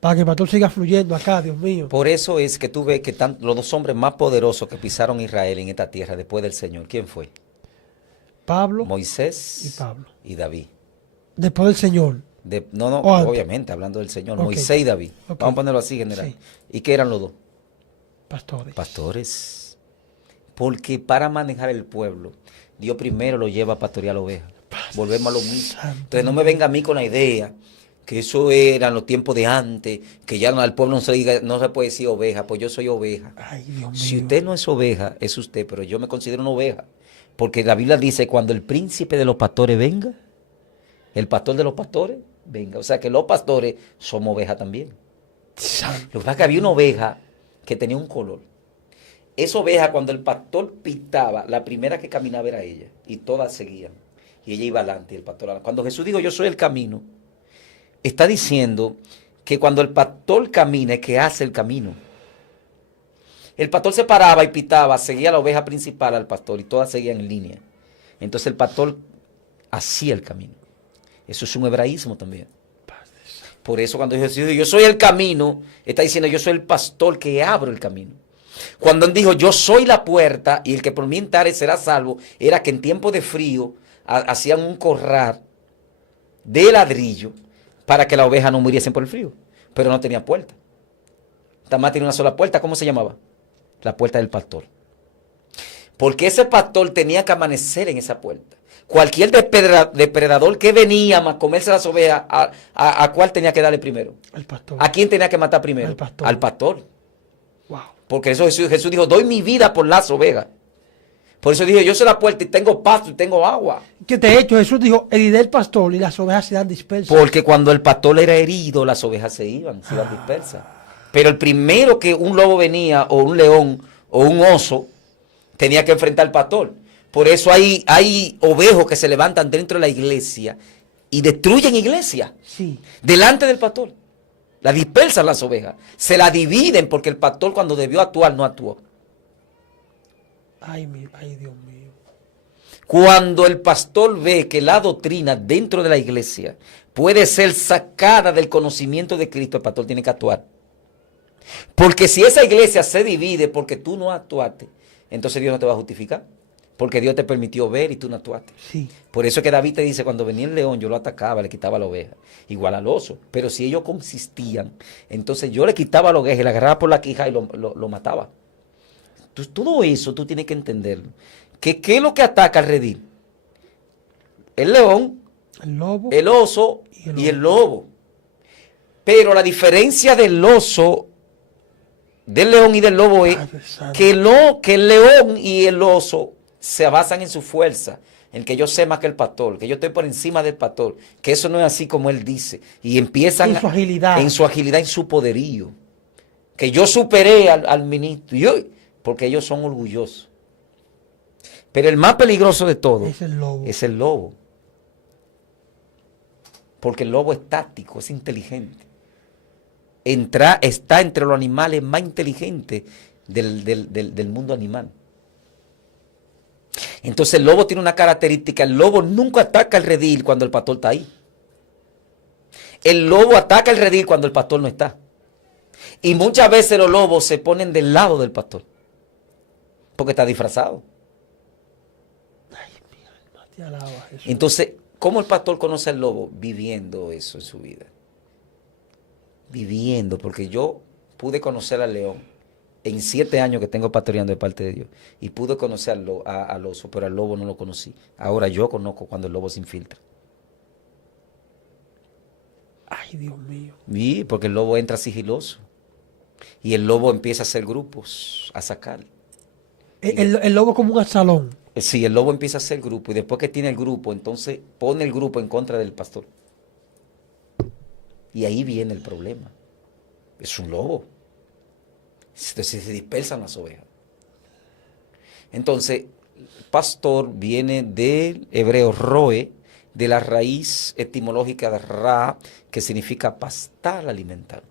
Para que el pastor siga fluyendo acá, Dios mío. Por eso es que tú ves que están los dos hombres más poderosos que pisaron Israel en esta tierra después del Señor. ¿Quién fue? Pablo Moisés y Pablo. y David. Después del Señor. No, O antes. obviamente, hablando del Señor. Ok. Moisés y David. Ok. Vamos a ponerlo así, general. Sí. ¿Y qué eran los dos? Pastores. Pastores. Porque para manejar el pueblo, Dios primero lo lleva a pastorear la oveja. Volvemos a lo mismo. Santo Entonces no me venga a mí con la idea que eso era en los tiempos de antes, que ya al pueblo no se puede decir oveja, pues yo soy oveja. Ay, Dios mío. Si usted no es oveja, es usted, pero yo me considero una oveja. Porque la Biblia dice, cuando el príncipe de los pastores venga, El pastor de los pastores, venga. O sea que los pastores somos ovejas también. Santo. Lo que pasa es que había una oveja que tenía un color. Esa oveja, cuando el pastor pitaba, la primera que caminaba era ella. Y todas seguían. Y ella iba adelante y el pastor adelante. Cuando Jesús dijo, yo soy el camino, está diciendo que cuando el pastor camina es que hace el camino. El pastor se paraba y pitaba, seguía la oveja principal al pastor y todas seguían en línea. Entonces el pastor hacía el camino. Eso es un hebraísmo también. Por eso cuando Jesús dijo, yo soy el camino, está diciendo, yo soy el pastor que abro el camino. Cuando él dijo, yo soy la puerta y el que por mí entrare será salvo, era que en tiempo de frío hacían un corral de ladrillo para que la oveja no muriesen por el frío, pero no tenía puerta. Tamás tenía una sola puerta, ¿cómo se llamaba? La puerta del pastor. Porque ese pastor tenía que amanecer en esa puerta. Cualquier depredador que venía a comerse las ovejas, ¿a cuál tenía que darle primero? El pastor. ¿A quién tenía que matar primero? Al pastor. Al pastor. Wow. Porque eso Jesús dijo, doy mi vida por las ovejas. Por eso dijo, yo soy la puerta y tengo pasto y tengo agua. Que de hecho Jesús dijo, heriré el pastor y las ovejas serán dispersas. Porque cuando el pastor era herido, las ovejas se iban dispersas. Pero el primero que un lobo venía, o un león, o un oso, tenía que enfrentar al pastor. Por eso hay ovejos que se levantan dentro de la iglesia y destruyen iglesia. Sí. Delante del pastor. La dispersan las ovejas. Se la dividen porque el pastor cuando debió actuar no actuó. Ay, Dios mío. Cuando el pastor ve que la doctrina dentro de la iglesia puede ser sacada del conocimiento de Cristo, el pastor tiene que actuar. Porque si esa iglesia se divide porque tú no actuaste, entonces Dios no te va a justificar. Porque Dios te permitió ver y tú no actuaste. Sí. Por eso es que David te dice, cuando venía el león yo lo atacaba, le quitaba la oveja. Igual al oso. Pero si ellos consistían, entonces yo le quitaba la oveja y la agarraba por la quija y lo mataba. Entonces todo eso tú tienes que entenderlo. ¿Qué es lo que ataca al redil? El león, El lobo. el oso y el lobo. Pero la diferencia del oso, del león y del lobo es que el león y el oso se basan en su fuerza, en que yo sé más que el pastor, que yo estoy por encima del pastor, que eso no es así como él dice. Y empiezan En su agilidad. en su poderío. Que yo superé al ministro, porque ellos son orgullosos. Pero el más peligroso de todo Es el lobo. es el lobo. Porque el lobo es táctico, es inteligente. Está entre los animales más inteligentes del mundo animal. Entonces el lobo tiene una característica, el lobo nunca ataca el redil cuando el pastor está ahí. El lobo ataca el redil cuando el pastor no está. Y muchas veces los lobos se ponen del lado del pastor, porque está disfrazado. Ay, mi alma te alaba, Jesús. Entonces, ¿cómo el pastor conoce al lobo? Viviendo eso en su vida. Viviendo, porque yo pude conocer al león en 7 años que tengo pastoreando de parte de Dios. Y pude conocer al oso, pero al lobo no lo conocí. Ahora yo conozco cuando el lobo se infiltra. Ay, Dios mío. Y porque el lobo entra sigiloso. Y el lobo empieza a hacer grupos, a sacar. El lobo como un salón. Sí, el lobo empieza a hacer grupo. Y después que tiene el grupo, entonces pone el grupo en contra del pastor. Y ahí viene el problema. Es un lobo. Entonces se dispersan las ovejas. Entonces, pastor viene del hebreo roe, de la raíz etimológica de ra, que significa pastar, alimentar.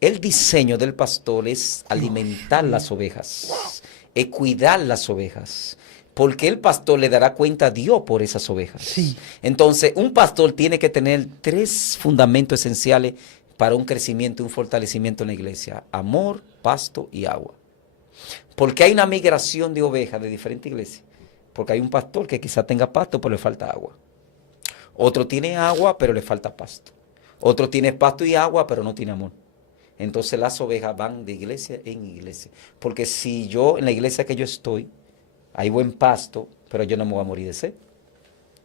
El diseño del pastor es alimentar las ovejas, es cuidar las ovejas, porque el pastor le dará cuenta a Dios por esas ovejas. Sí. Entonces, un pastor tiene que tener 3 fundamentos esenciales para un crecimiento y un fortalecimiento en la iglesia: amor, pasto y agua. Porque hay una migración de ovejas de diferentes iglesias. Porque hay un pastor que quizá tenga pasto, pero le falta agua. Otro tiene agua, pero le falta pasto. Otro tiene pasto y agua, pero no tiene amor. Entonces las ovejas van de iglesia en iglesia. Porque si yo, en la iglesia que yo estoy, hay buen pasto, pero yo no me voy a morir de sed.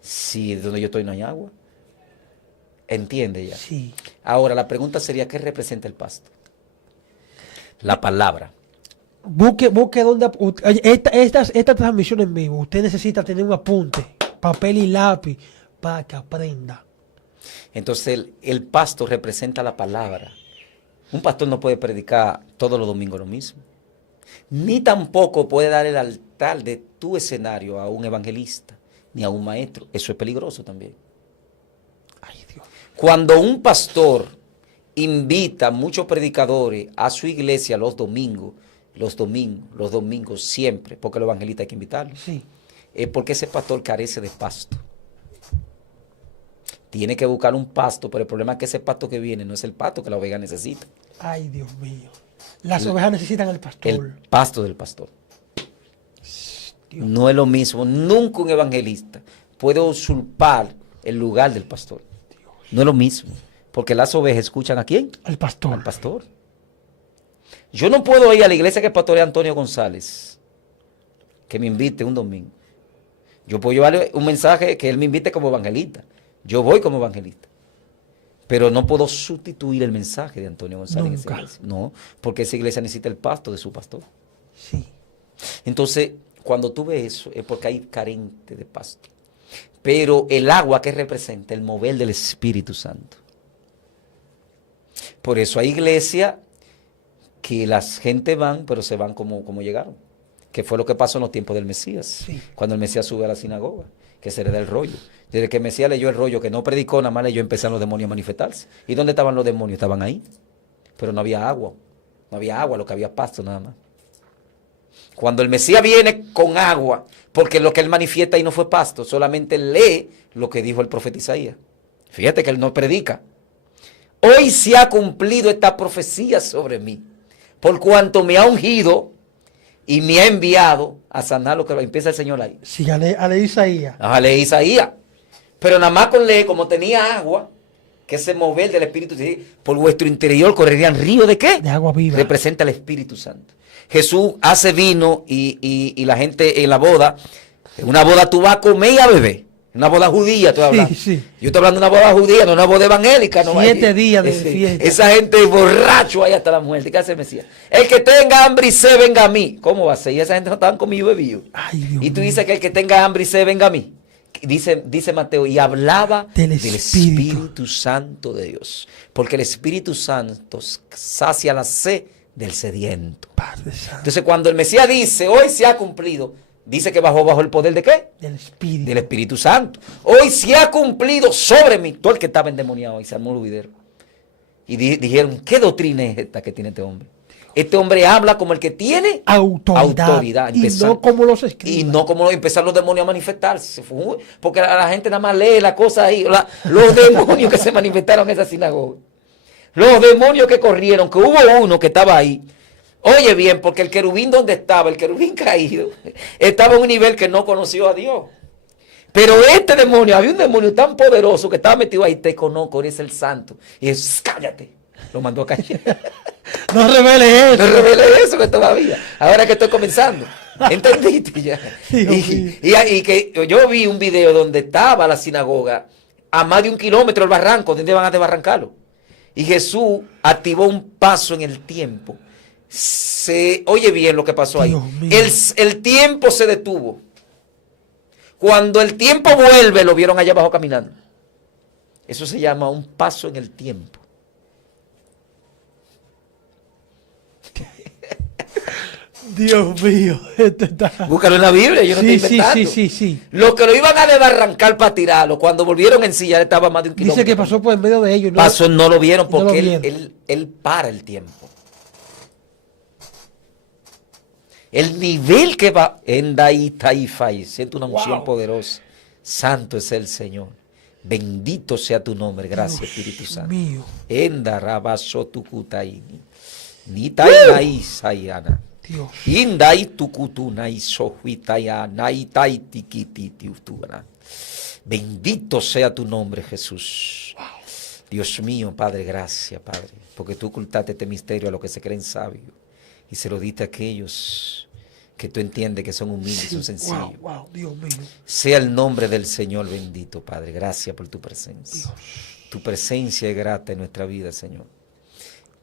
Si donde yo estoy no hay agua. ¿Entiende ya? Sí. Ahora, la pregunta sería, ¿qué representa el pasto? La palabra. Busque donde. Oye, esta transmisión en vivo, usted necesita tener un apunte, papel y lápiz, para que aprenda. Entonces el pasto representa la palabra. Un pastor no puede predicar todos los domingos lo mismo. Ni tampoco puede dar el altar de tu escenario a un evangelista, ni a un maestro. Eso es peligroso también. Ay, Dios. Cuando un pastor invita a muchos predicadores a su iglesia los domingos siempre, porque el evangelista hay que invitarlos, Sí. es porque ese pastor carece de pasto. Tiene que buscar un pasto, pero el problema es que ese pasto que viene no es el pasto que la oveja necesita. Ay, Dios mío. Las ovejas necesitan al pastor. El pasto del pastor. Dios. No es lo mismo. Nunca un evangelista puede usurpar el lugar del pastor. No es lo mismo. Porque las ovejas escuchan ¿a quién? Al pastor. Al pastor. Yo no puedo ir a la iglesia que pastorea Antonio González, que me invite un domingo. Yo puedo llevarle un mensaje que él me invite como evangelista. Yo voy como evangelista. Pero no puedo sustituir el mensaje de Antonio González en esa Nunca. iglesia. No, porque esa iglesia necesita el pasto de su pastor. Sí. Entonces, cuando tú ves eso, es porque hay carente de pasto. Pero el agua que representa el mover del Espíritu Santo. Por eso hay iglesias que las gente van, pero se van como llegaron. Que fue lo que pasó en los tiempos del Mesías. Sí. Cuando el Mesías sube a la sinagoga, que se le da el rollo. Desde que el Mesías leyó el rollo, que no predicó, nada más leyó, empezaron los demonios a manifestarse. ¿Y dónde estaban los demonios? Estaban ahí. Pero no había agua. No había agua, lo que había pasto nada más. Cuando el Mesías viene con agua, porque lo que él manifiesta ahí no fue pasto, solamente lee lo que dijo el profeta Isaías. Fíjate que él no predica. Hoy se ha cumplido esta profecía sobre mí, por cuanto me ha ungido y me ha enviado a sanar lo que empieza el Señor ahí. Sí, a leer Isaías. Ajá, leí Isaías. Pero nada más con leer, como tenía agua, que ese mover del Espíritu, por vuestro interior correrían ríos de qué? De agua viva. Representa el Espíritu Santo. Jesús hace vino y la gente en la boda, en una boda tú vas a comer y a beber. Una boda judía, estoy hablando. Sí. Yo estoy hablando de una boda judía, no una boda evangélica. No 7 días de fiesta. Esa gente borracho ahí hasta la muerte. ¿Qué hace el Mesías? El que tenga hambre y sed, venga a mí. ¿Cómo va a ser? Y esa gente no estaban comido y bebido. Ay, Dios Y tú mío. dices que el que tenga hambre y sed, venga a mí. Dice Mateo, y hablaba Del del Espíritu. Espíritu Santo de Dios. Porque el Espíritu Santo sacia la sed del sediento. Padre Santo. Entonces cuando el Mesías dice, hoy se ha cumplido, dice que bajó bajo el poder de qué? Del Espíritu. Del Espíritu Santo. Hoy se ha cumplido sobre mí. Todo el que estaba endemoniado y se armó el juidero. Y dijeron, ¿qué doctrina es esta que tiene este hombre? Este hombre habla como el que tiene autoridad. Y Empezar- no como los escribas. y no como empezaron los demonios a manifestarse. Porque la gente nada más lee la cosa ahí. Los demonios que se manifestaron en esa sinagoga. Los demonios que corrieron, que hubo uno que estaba ahí. Oye bien, porque el querubín donde estaba, el querubín caído, estaba en un nivel que no conoció a Dios. Pero este demonio, había un demonio tan poderoso que estaba metido ahí, te conozco, eres el santo. Y es, cállate. Lo mandó a callar. No revele eso. No revele eso que todavía. Ahora que estoy comenzando. ¿Entendiste ya? Dios mío. Y que yo vi un video donde estaba la sinagoga a más de 1 kilómetro del barranco, donde van a desbarrancarlo. Y Jesús activó un paso en el tiempo. Oye bien lo que pasó ahí. Dios mío. El tiempo se detuvo. Cuando el tiempo vuelve, lo vieron allá abajo caminando. Eso se llama un paso en el tiempo. Dios mío. Esto está... Búscalo en la Biblia, yo no Sí, estoy inventando. sí. Los que lo iban a desbarrancar para tirarlo, cuando volvieron en sí, ya estaba más de 1 kilómetro. Dice que pasó por en medio de ellos. ¿No? Pasó, no lo vieron No lo porque vieron. él para el tiempo. El nivel que va en Daitaifai, siento una unción Wow. poderosa. Santo es el Señor. Bendito sea tu nombre. Gracias, Dios Espíritu Santo. mío. Enda rabasotukutaini. Nitai sayana. Dios. Indai tukutunai sohuitaya naitai tikititiutuna. Bendito sea tu nombre, Jesús. Dios mío, Padre, gracias, Padre, porque tú ocultaste este misterio a los que se creen sabios y se lo diste a aquellos que tú entiendes que son humildes, Sí, son sencillos. wow, Dios mío. Sea el nombre del Señor bendito, Padre. Gracias por tu presencia. Dios. Tu presencia es grata en nuestra vida, Señor.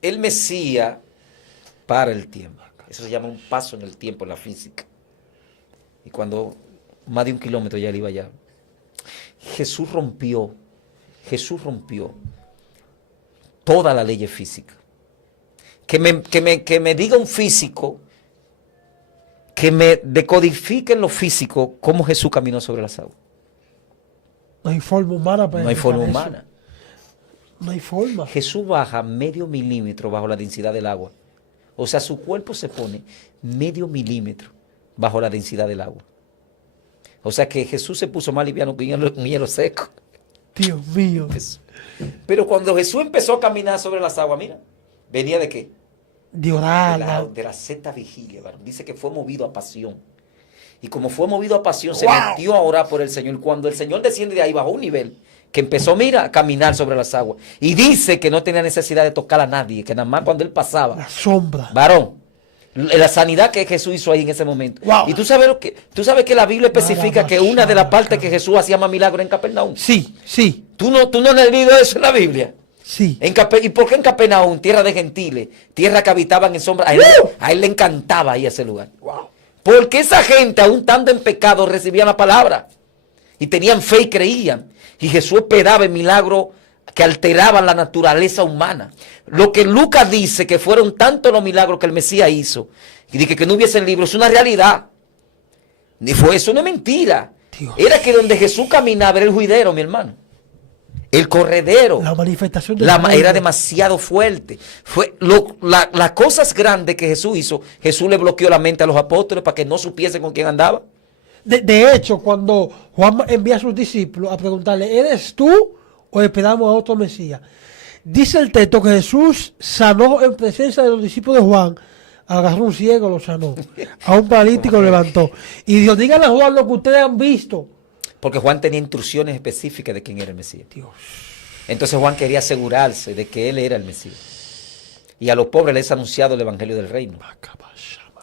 El Mesías para el tiempo. Eso se llama un paso en el tiempo, en la física. Y cuando más de 1 kilómetro ya él iba allá. Jesús rompió toda la ley física. Que me diga un físico, que me decodifique en lo físico cómo Jesús caminó sobre las aguas. No hay forma humana para No hay forma explicar eso. humana. No hay forma. Jesús baja medio milímetro bajo la densidad del agua. O sea, su cuerpo se pone medio milímetro bajo la densidad del agua. O sea que Jesús se puso más liviano que un hielo seco. Dios mío. Pero cuando Jesús empezó a caminar sobre las aguas, mira, venía de qué? De orar. De la sexta vigilia, varón. Dice que fue movido a pasión. Y como fue movido a pasión, se ¡Wow! metió a orar por el Señor. Cuando el Señor desciende de ahí, bajó un nivel, que empezó, mira, a caminar sobre las aguas. Y dice que no tenía necesidad de tocar a nadie, que nada más cuando él pasaba, La sombra. varón, la sanidad que Jesús hizo ahí en ese momento. Wow. Y tú sabes que la Biblia especifica que una de las partes que Jesús hacía más milagros en Capernaum. Sí, sí, ¿Tú no has leído eso en la Biblia? sí. ¿Y por qué en Capernaum, tierra de gentiles, tierra que habitaban en sombra? A él le encantaba ahí ese lugar. Porque esa gente, aún estando en pecado, recibían la palabra. Y tenían fe y creían. Y Jesús esperaba el milagro que alteraban la naturaleza humana. Lo que Lucas dice, que fueron tantos los milagros que el Mesías hizo, y dice que no hubiesen libros, es una realidad. Ni fue eso, no es mentira. Dios. Era que donde Jesús caminaba era el juidero, mi hermano. El corredero. La manifestación de Era demasiado fuerte. Las cosas grandes que Jesús hizo, Jesús le bloqueó la mente a los apóstoles para que no supiesen con quién andaba. De hecho, cuando Juan envía a sus discípulos a preguntarle, ¿eres tú o esperamos a otro Mesías? Dice el texto que Jesús sanó en presencia de los discípulos de Juan, agarró un ciego, lo sanó, a un paralítico lo levantó. Y dijo, díganle a Juan lo que ustedes han visto. Porque Juan tenía instrucciones específicas de quién era el Mesías. Dios. Entonces Juan quería asegurarse de que él era el Mesías. Y a los pobres les ha anunciado el Evangelio del Reino.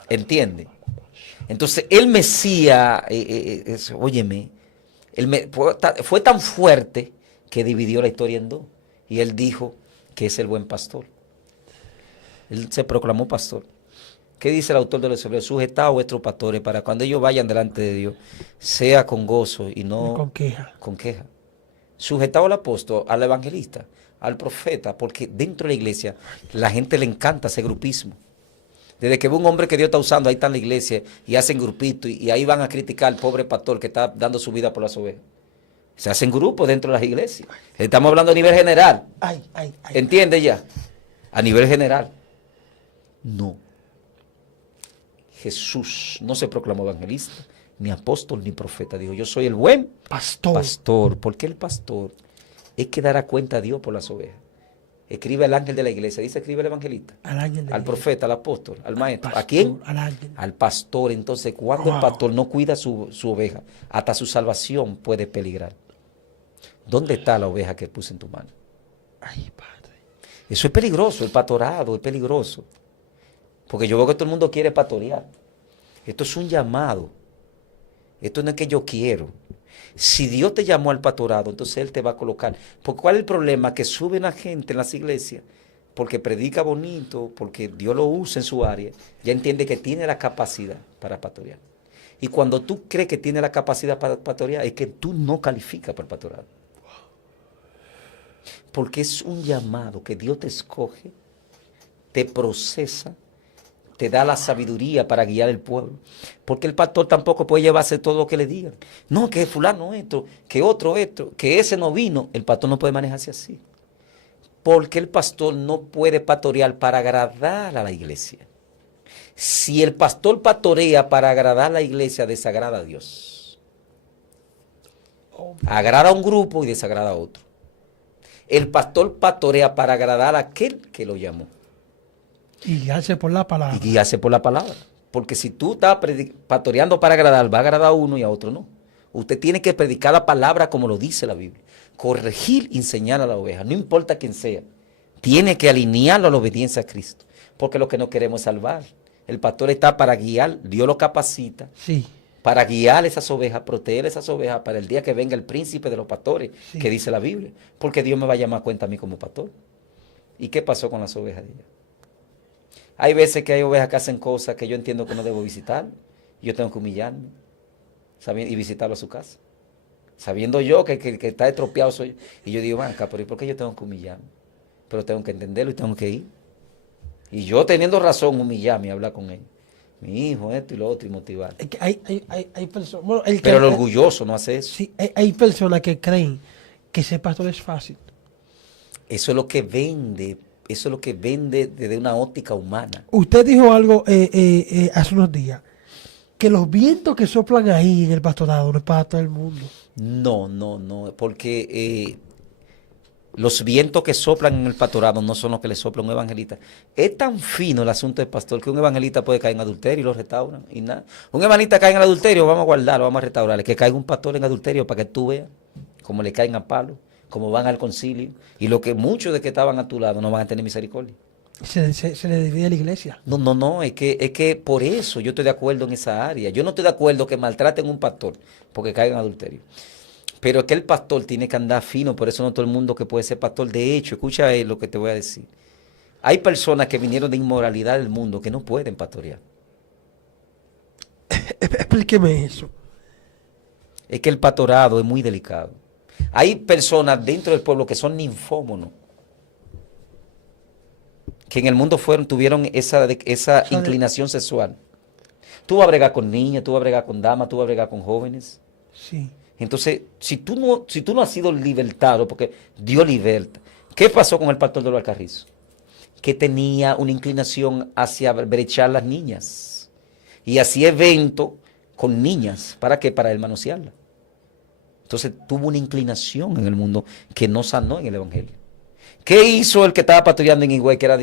¿Entiende? Entonces el Mesías, óyeme, fue tan fuerte que dividió la historia en dos. Y él dijo que es el buen pastor. Él se proclamó pastor. ¿Qué dice el autor de los Hebreos? Sujetaos a vuestros pastores para cuando ellos vayan delante de Dios, sea con gozo y no Con queja. con queja. Sujetado al apóstol, al evangelista, al profeta, porque dentro de la iglesia la gente le encanta ese grupismo. Desde que ve un hombre que Dios está usando, ahí está en la iglesia y hacen grupitos y ahí van a criticar al pobre pastor que está dando su vida por las ovejas. Se hacen grupos dentro de las iglesias. Estamos hablando a nivel general. Ay, ay, ay. ¿Entiende ya? A nivel general. No. Jesús no se proclamó evangelista, ni apóstol, ni profeta. Dijo, yo soy el buen pastor. ¿Por qué el pastor? Es que dará cuenta a Dios por las ovejas. Escribe al ángel de la iglesia. Dice, escribe el evangelista. Al profeta, al apóstol, al maestro. pastor, ¿A quién? al ángel. Al pastor. Entonces, cuando el pastor no cuida su oveja, hasta su salvación puede peligrar. ¿Dónde está la oveja que puse en tu mano? Ay, Padre. Eso es peligroso, el pastorado es peligroso. Porque yo veo que todo el mundo quiere pastorear. Esto es un llamado. Esto no es que yo quiero. Si Dios te llamó al pastorado, entonces Él te va a colocar. Porque ¿cuál es el problema? Que suben a gente en las iglesias porque predica bonito, porque Dios lo usa en su área, ya entiende que tiene la capacidad para pastorear. Y cuando tú crees que tiene la capacidad para pastorear, es que tú no calificas para el pastorado. Porque es un llamado que Dios te escoge, te procesa, te da la sabiduría para guiar el pueblo. Porque el pastor tampoco puede llevarse todo lo que le digan. No, que fulano esto, que otro esto, que ese no vino. El pastor no puede manejarse así. Porque el pastor no puede pastorear para agradar a la iglesia. Si el pastor pastorea para agradar a la iglesia, desagrada a Dios. Agrada a un grupo y desagrada a otro. El pastor pastorea para agradar a aquel que lo llamó. Y guiarse por la palabra. Y guiarse por la palabra. Porque si tú estás pastoreando para agradar, va a agradar a uno y a otro no. Usted tiene que predicar la palabra como lo dice la Biblia. Corregir, enseñar a la oveja, no importa quién sea. Tiene que alinearlo a la obediencia a Cristo. Porque lo que no queremos es salvar. El pastor está para guiar, Dios lo capacita. Sí. Para guiar esas ovejas, proteger esas ovejas para el día que venga el príncipe de los pastores, Sí. que dice la Biblia. Porque Dios me va a llamar a cuenta a mí como pastor. ¿Y qué pasó con las ovejas de ella? Hay veces que hay ovejas que hacen cosas que yo entiendo que no debo visitar. Yo tengo que humillarme, ¿saben? Y visitarlo a su casa. sabiendo yo que está estropeado soy yo. Y yo digo, "Ven acá, pero ¿y por qué yo tengo que humillarme? Pero tengo que entenderlo y tengo que ir. Y yo teniendo razón, humillarme y hablar con él. Mi hijo, esto y lo otro, y motivar. Es que hay personas, bueno, el que- Pero el orgulloso no hace eso. sí, hay personas que creen que ser pastor es fácil. Eso es lo que vende. Eso es lo que vende desde una óptica humana. Usted dijo algo hace unos días, que los vientos que soplan ahí en el pastorado no es para todo el mundo. No, porque los vientos que soplan en el pastorado no son los que le sopla un evangelista. Es tan fino el asunto del pastor que un evangelista puede caer en adulterio y lo restauran y nada. Un evangelista cae en el adulterio, vamos a guardarlo, vamos a restaurarle. Que caiga un pastor en adulterio para que tú veas cómo le caen a palo, cómo van al concilio y lo que muchos de que estaban a tu lado no van a tener misericordia. Se le divide la iglesia. No, es que por eso yo estoy de acuerdo en esa área. Yo no estoy de acuerdo que maltraten a un pastor porque caiga en adulterio. Pero es que el pastor tiene que andar fino, por eso no todo el mundo que puede ser pastor. De hecho, escucha lo que te voy a decir. Hay personas que vinieron de inmoralidad del mundo que no pueden pastorear. Explíqueme eso. Es que el pastorado es muy delicado. Hay personas dentro del pueblo que son ninfómonos, que en el mundo tuvieron esa inclinación sexual. Tú vas a bregar con niñas, tú vas a bregar con damas, tú vas a bregar con jóvenes. Sí. Entonces, si tú no has sido libertado, porque Dios liberta. ¿Qué pasó con el pastor de los Alcarrizos? Que tenía una inclinación hacia brechar las niñas. Y hacía eventos con niñas. ¿Para qué? Para él manosearlas. Entonces tuvo una inclinación en el mundo que no sanó en el Evangelio. ¿Qué hizo el que estaba pastoreando en Higüey, que era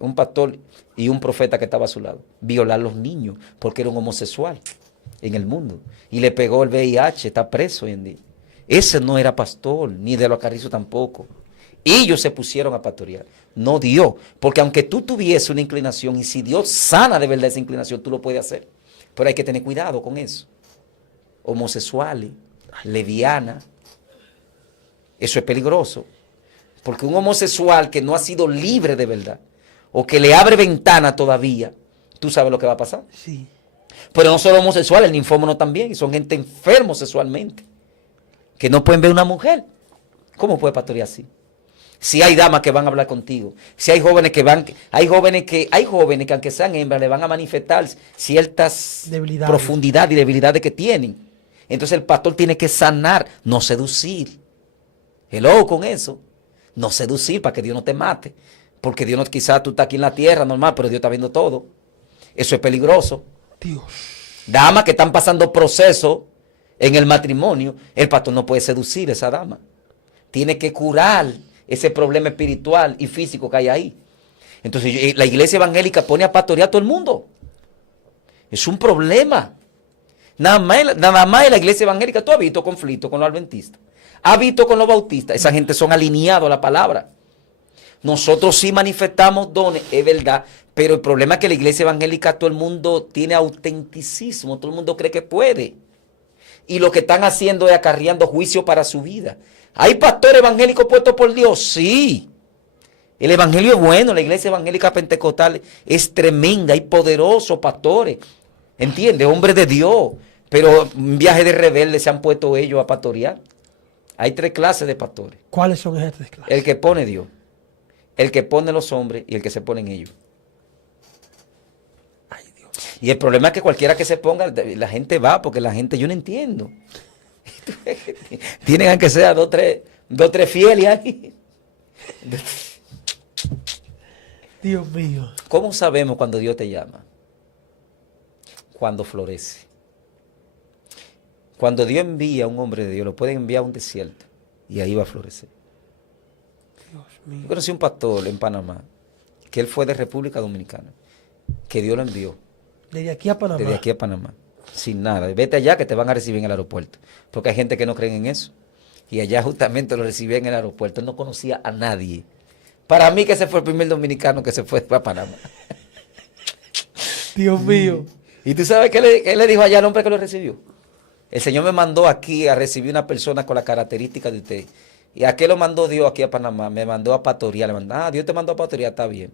un pastor y un profeta que estaba a su lado? Violar a los niños, porque era un homosexual en el mundo. Y le pegó el VIH, está preso hoy en día. Ese no era pastor, ni de los Carrizos tampoco. Ellos se pusieron a pastorear, no Dios. Porque aunque tú tuvieses una inclinación, y si Dios sana de verdad esa inclinación, tú lo puedes hacer. Pero hay que tener cuidado con eso. Homosexuales, lesbianas, eso es peligroso. Porque un homosexual que no ha sido libre de verdad, o que le abre ventana todavía, tú sabes lo que va a pasar. Sí. Pero no solo homosexuales, el ninfómono también, y son gente enfermos sexualmente, que no pueden ver una mujer. ¿Cómo puede pastorear así? Si hay damas que van a hablar contigo, si hay jóvenes hay jóvenes que aunque sean hembras le van a manifestar ciertas Debilidades. profundidades y debilidades que tienen. Entonces el pastor tiene que sanar, no seducir. Hello con eso. No seducir para que Dios no te mate. Porque Dios no, quizás tú estás aquí en la tierra normal, pero Dios está viendo todo. Eso es peligroso. Dios. Damas que están pasando procesos en el matrimonio, el pastor no puede seducir a esa dama. Tiene que curar ese problema espiritual y físico que hay ahí. Entonces la iglesia evangélica pone a pastorear a todo el mundo. Es un problema. Nada más en la iglesia evangélica tú has visto conflicto con los adventistas. Has visto con los bautistas. Esa gente son alineados a la palabra. Nosotros sí manifestamos dones, es verdad, pero el problema es que la iglesia evangélica todo el mundo tiene autenticismo, todo el mundo cree que puede. Y lo que están haciendo es acarreando juicio para su vida. ¿Hay pastores evangélicos puestos por Dios? Sí. El evangelio es bueno, la iglesia evangélica pentecostal es tremenda, hay poderosos pastores, ¿entiendes? Hombres de Dios, pero un viaje de rebeldes se han puesto ellos a pastorear. Hay 3 clases de pastores. ¿Cuáles son esas 3 clases? El que pone Dios, el que pone los hombres y el que se pone en ellos. Ay, Dios. Y el problema es que cualquiera que se ponga, la gente va, porque la gente, yo no entiendo. Tienen que ser 2, 3 fieles ahí. Dios mío. ¿Cómo sabemos cuando Dios te llama? Cuando florece. Cuando Dios envía a un hombre de Dios, lo puede enviar a un desierto y ahí va a florecer. Dios mío. Yo conocí un pastor en Panamá, que él fue de República Dominicana, que Dios lo envió Desde aquí a Panamá. desde aquí a Panamá, sin nada. Vete allá que te van a recibir en el aeropuerto, porque hay gente que no cree en eso. Y allá justamente lo recibí en el aeropuerto, él no conocía a nadie. Para mí que ese fue el primer dominicano que se fue a Panamá. Dios mío. ¿Y tú sabes qué le dijo allá al hombre que lo recibió? El Señor me mandó aquí a recibir una persona con las características de usted. ¿Y a qué lo mandó Dios aquí a Panamá? Me mandó a pastorear. Le mandó, Dios te mandó a pastorear, está bien.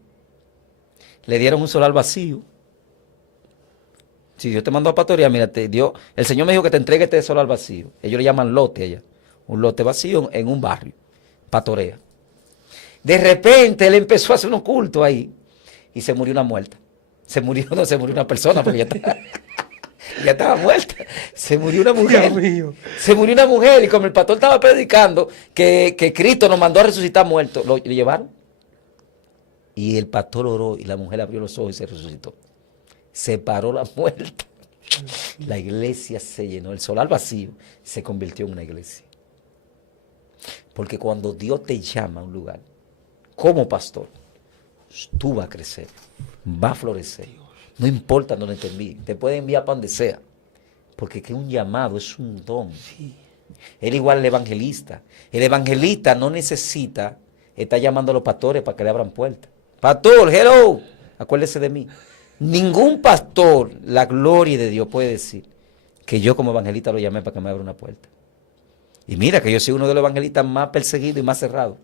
Le dieron un solar vacío. Si Dios te mandó a pastorear, mira, el Señor me dijo que te entregue este solo al vacío. Ellos le llaman lote allá. Un lote vacío en un barrio. Pastorea. De repente él empezó a hacer un culto ahí y se murió una muerta. Se murió una persona porque ya estaba muerta. Se murió una mujer. Dios mío. Se murió una mujer y como el pastor estaba predicando que Cristo nos mandó a resucitar muertos, lo llevaron. Y el pastor oró y la mujer abrió los ojos y se resucitó. Se paró la muerta. La iglesia se llenó. El solar vacío se convirtió en una iglesia. Porque cuando Dios te llama a un lugar, como pastor, tú vas a crecer, vas a florecer. No importa dónde te envíen, te pueden enviar para donde sea. Porque que un llamado es un don. Él igual el evangelista. El evangelista no necesita estar llamando a los pastores para que le abran puertas. Pastor, hello, acuérdese de mí. Ningún pastor, la gloria de Dios, puede decir que yo como evangelista lo llamé para que me abra una puerta. Y mira que yo soy uno de los evangelistas más perseguidos y más cerrados.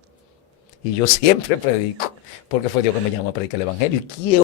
Y yo siempre predico, porque fue Dios que me llamó a predicar el evangelio. ¿Y quién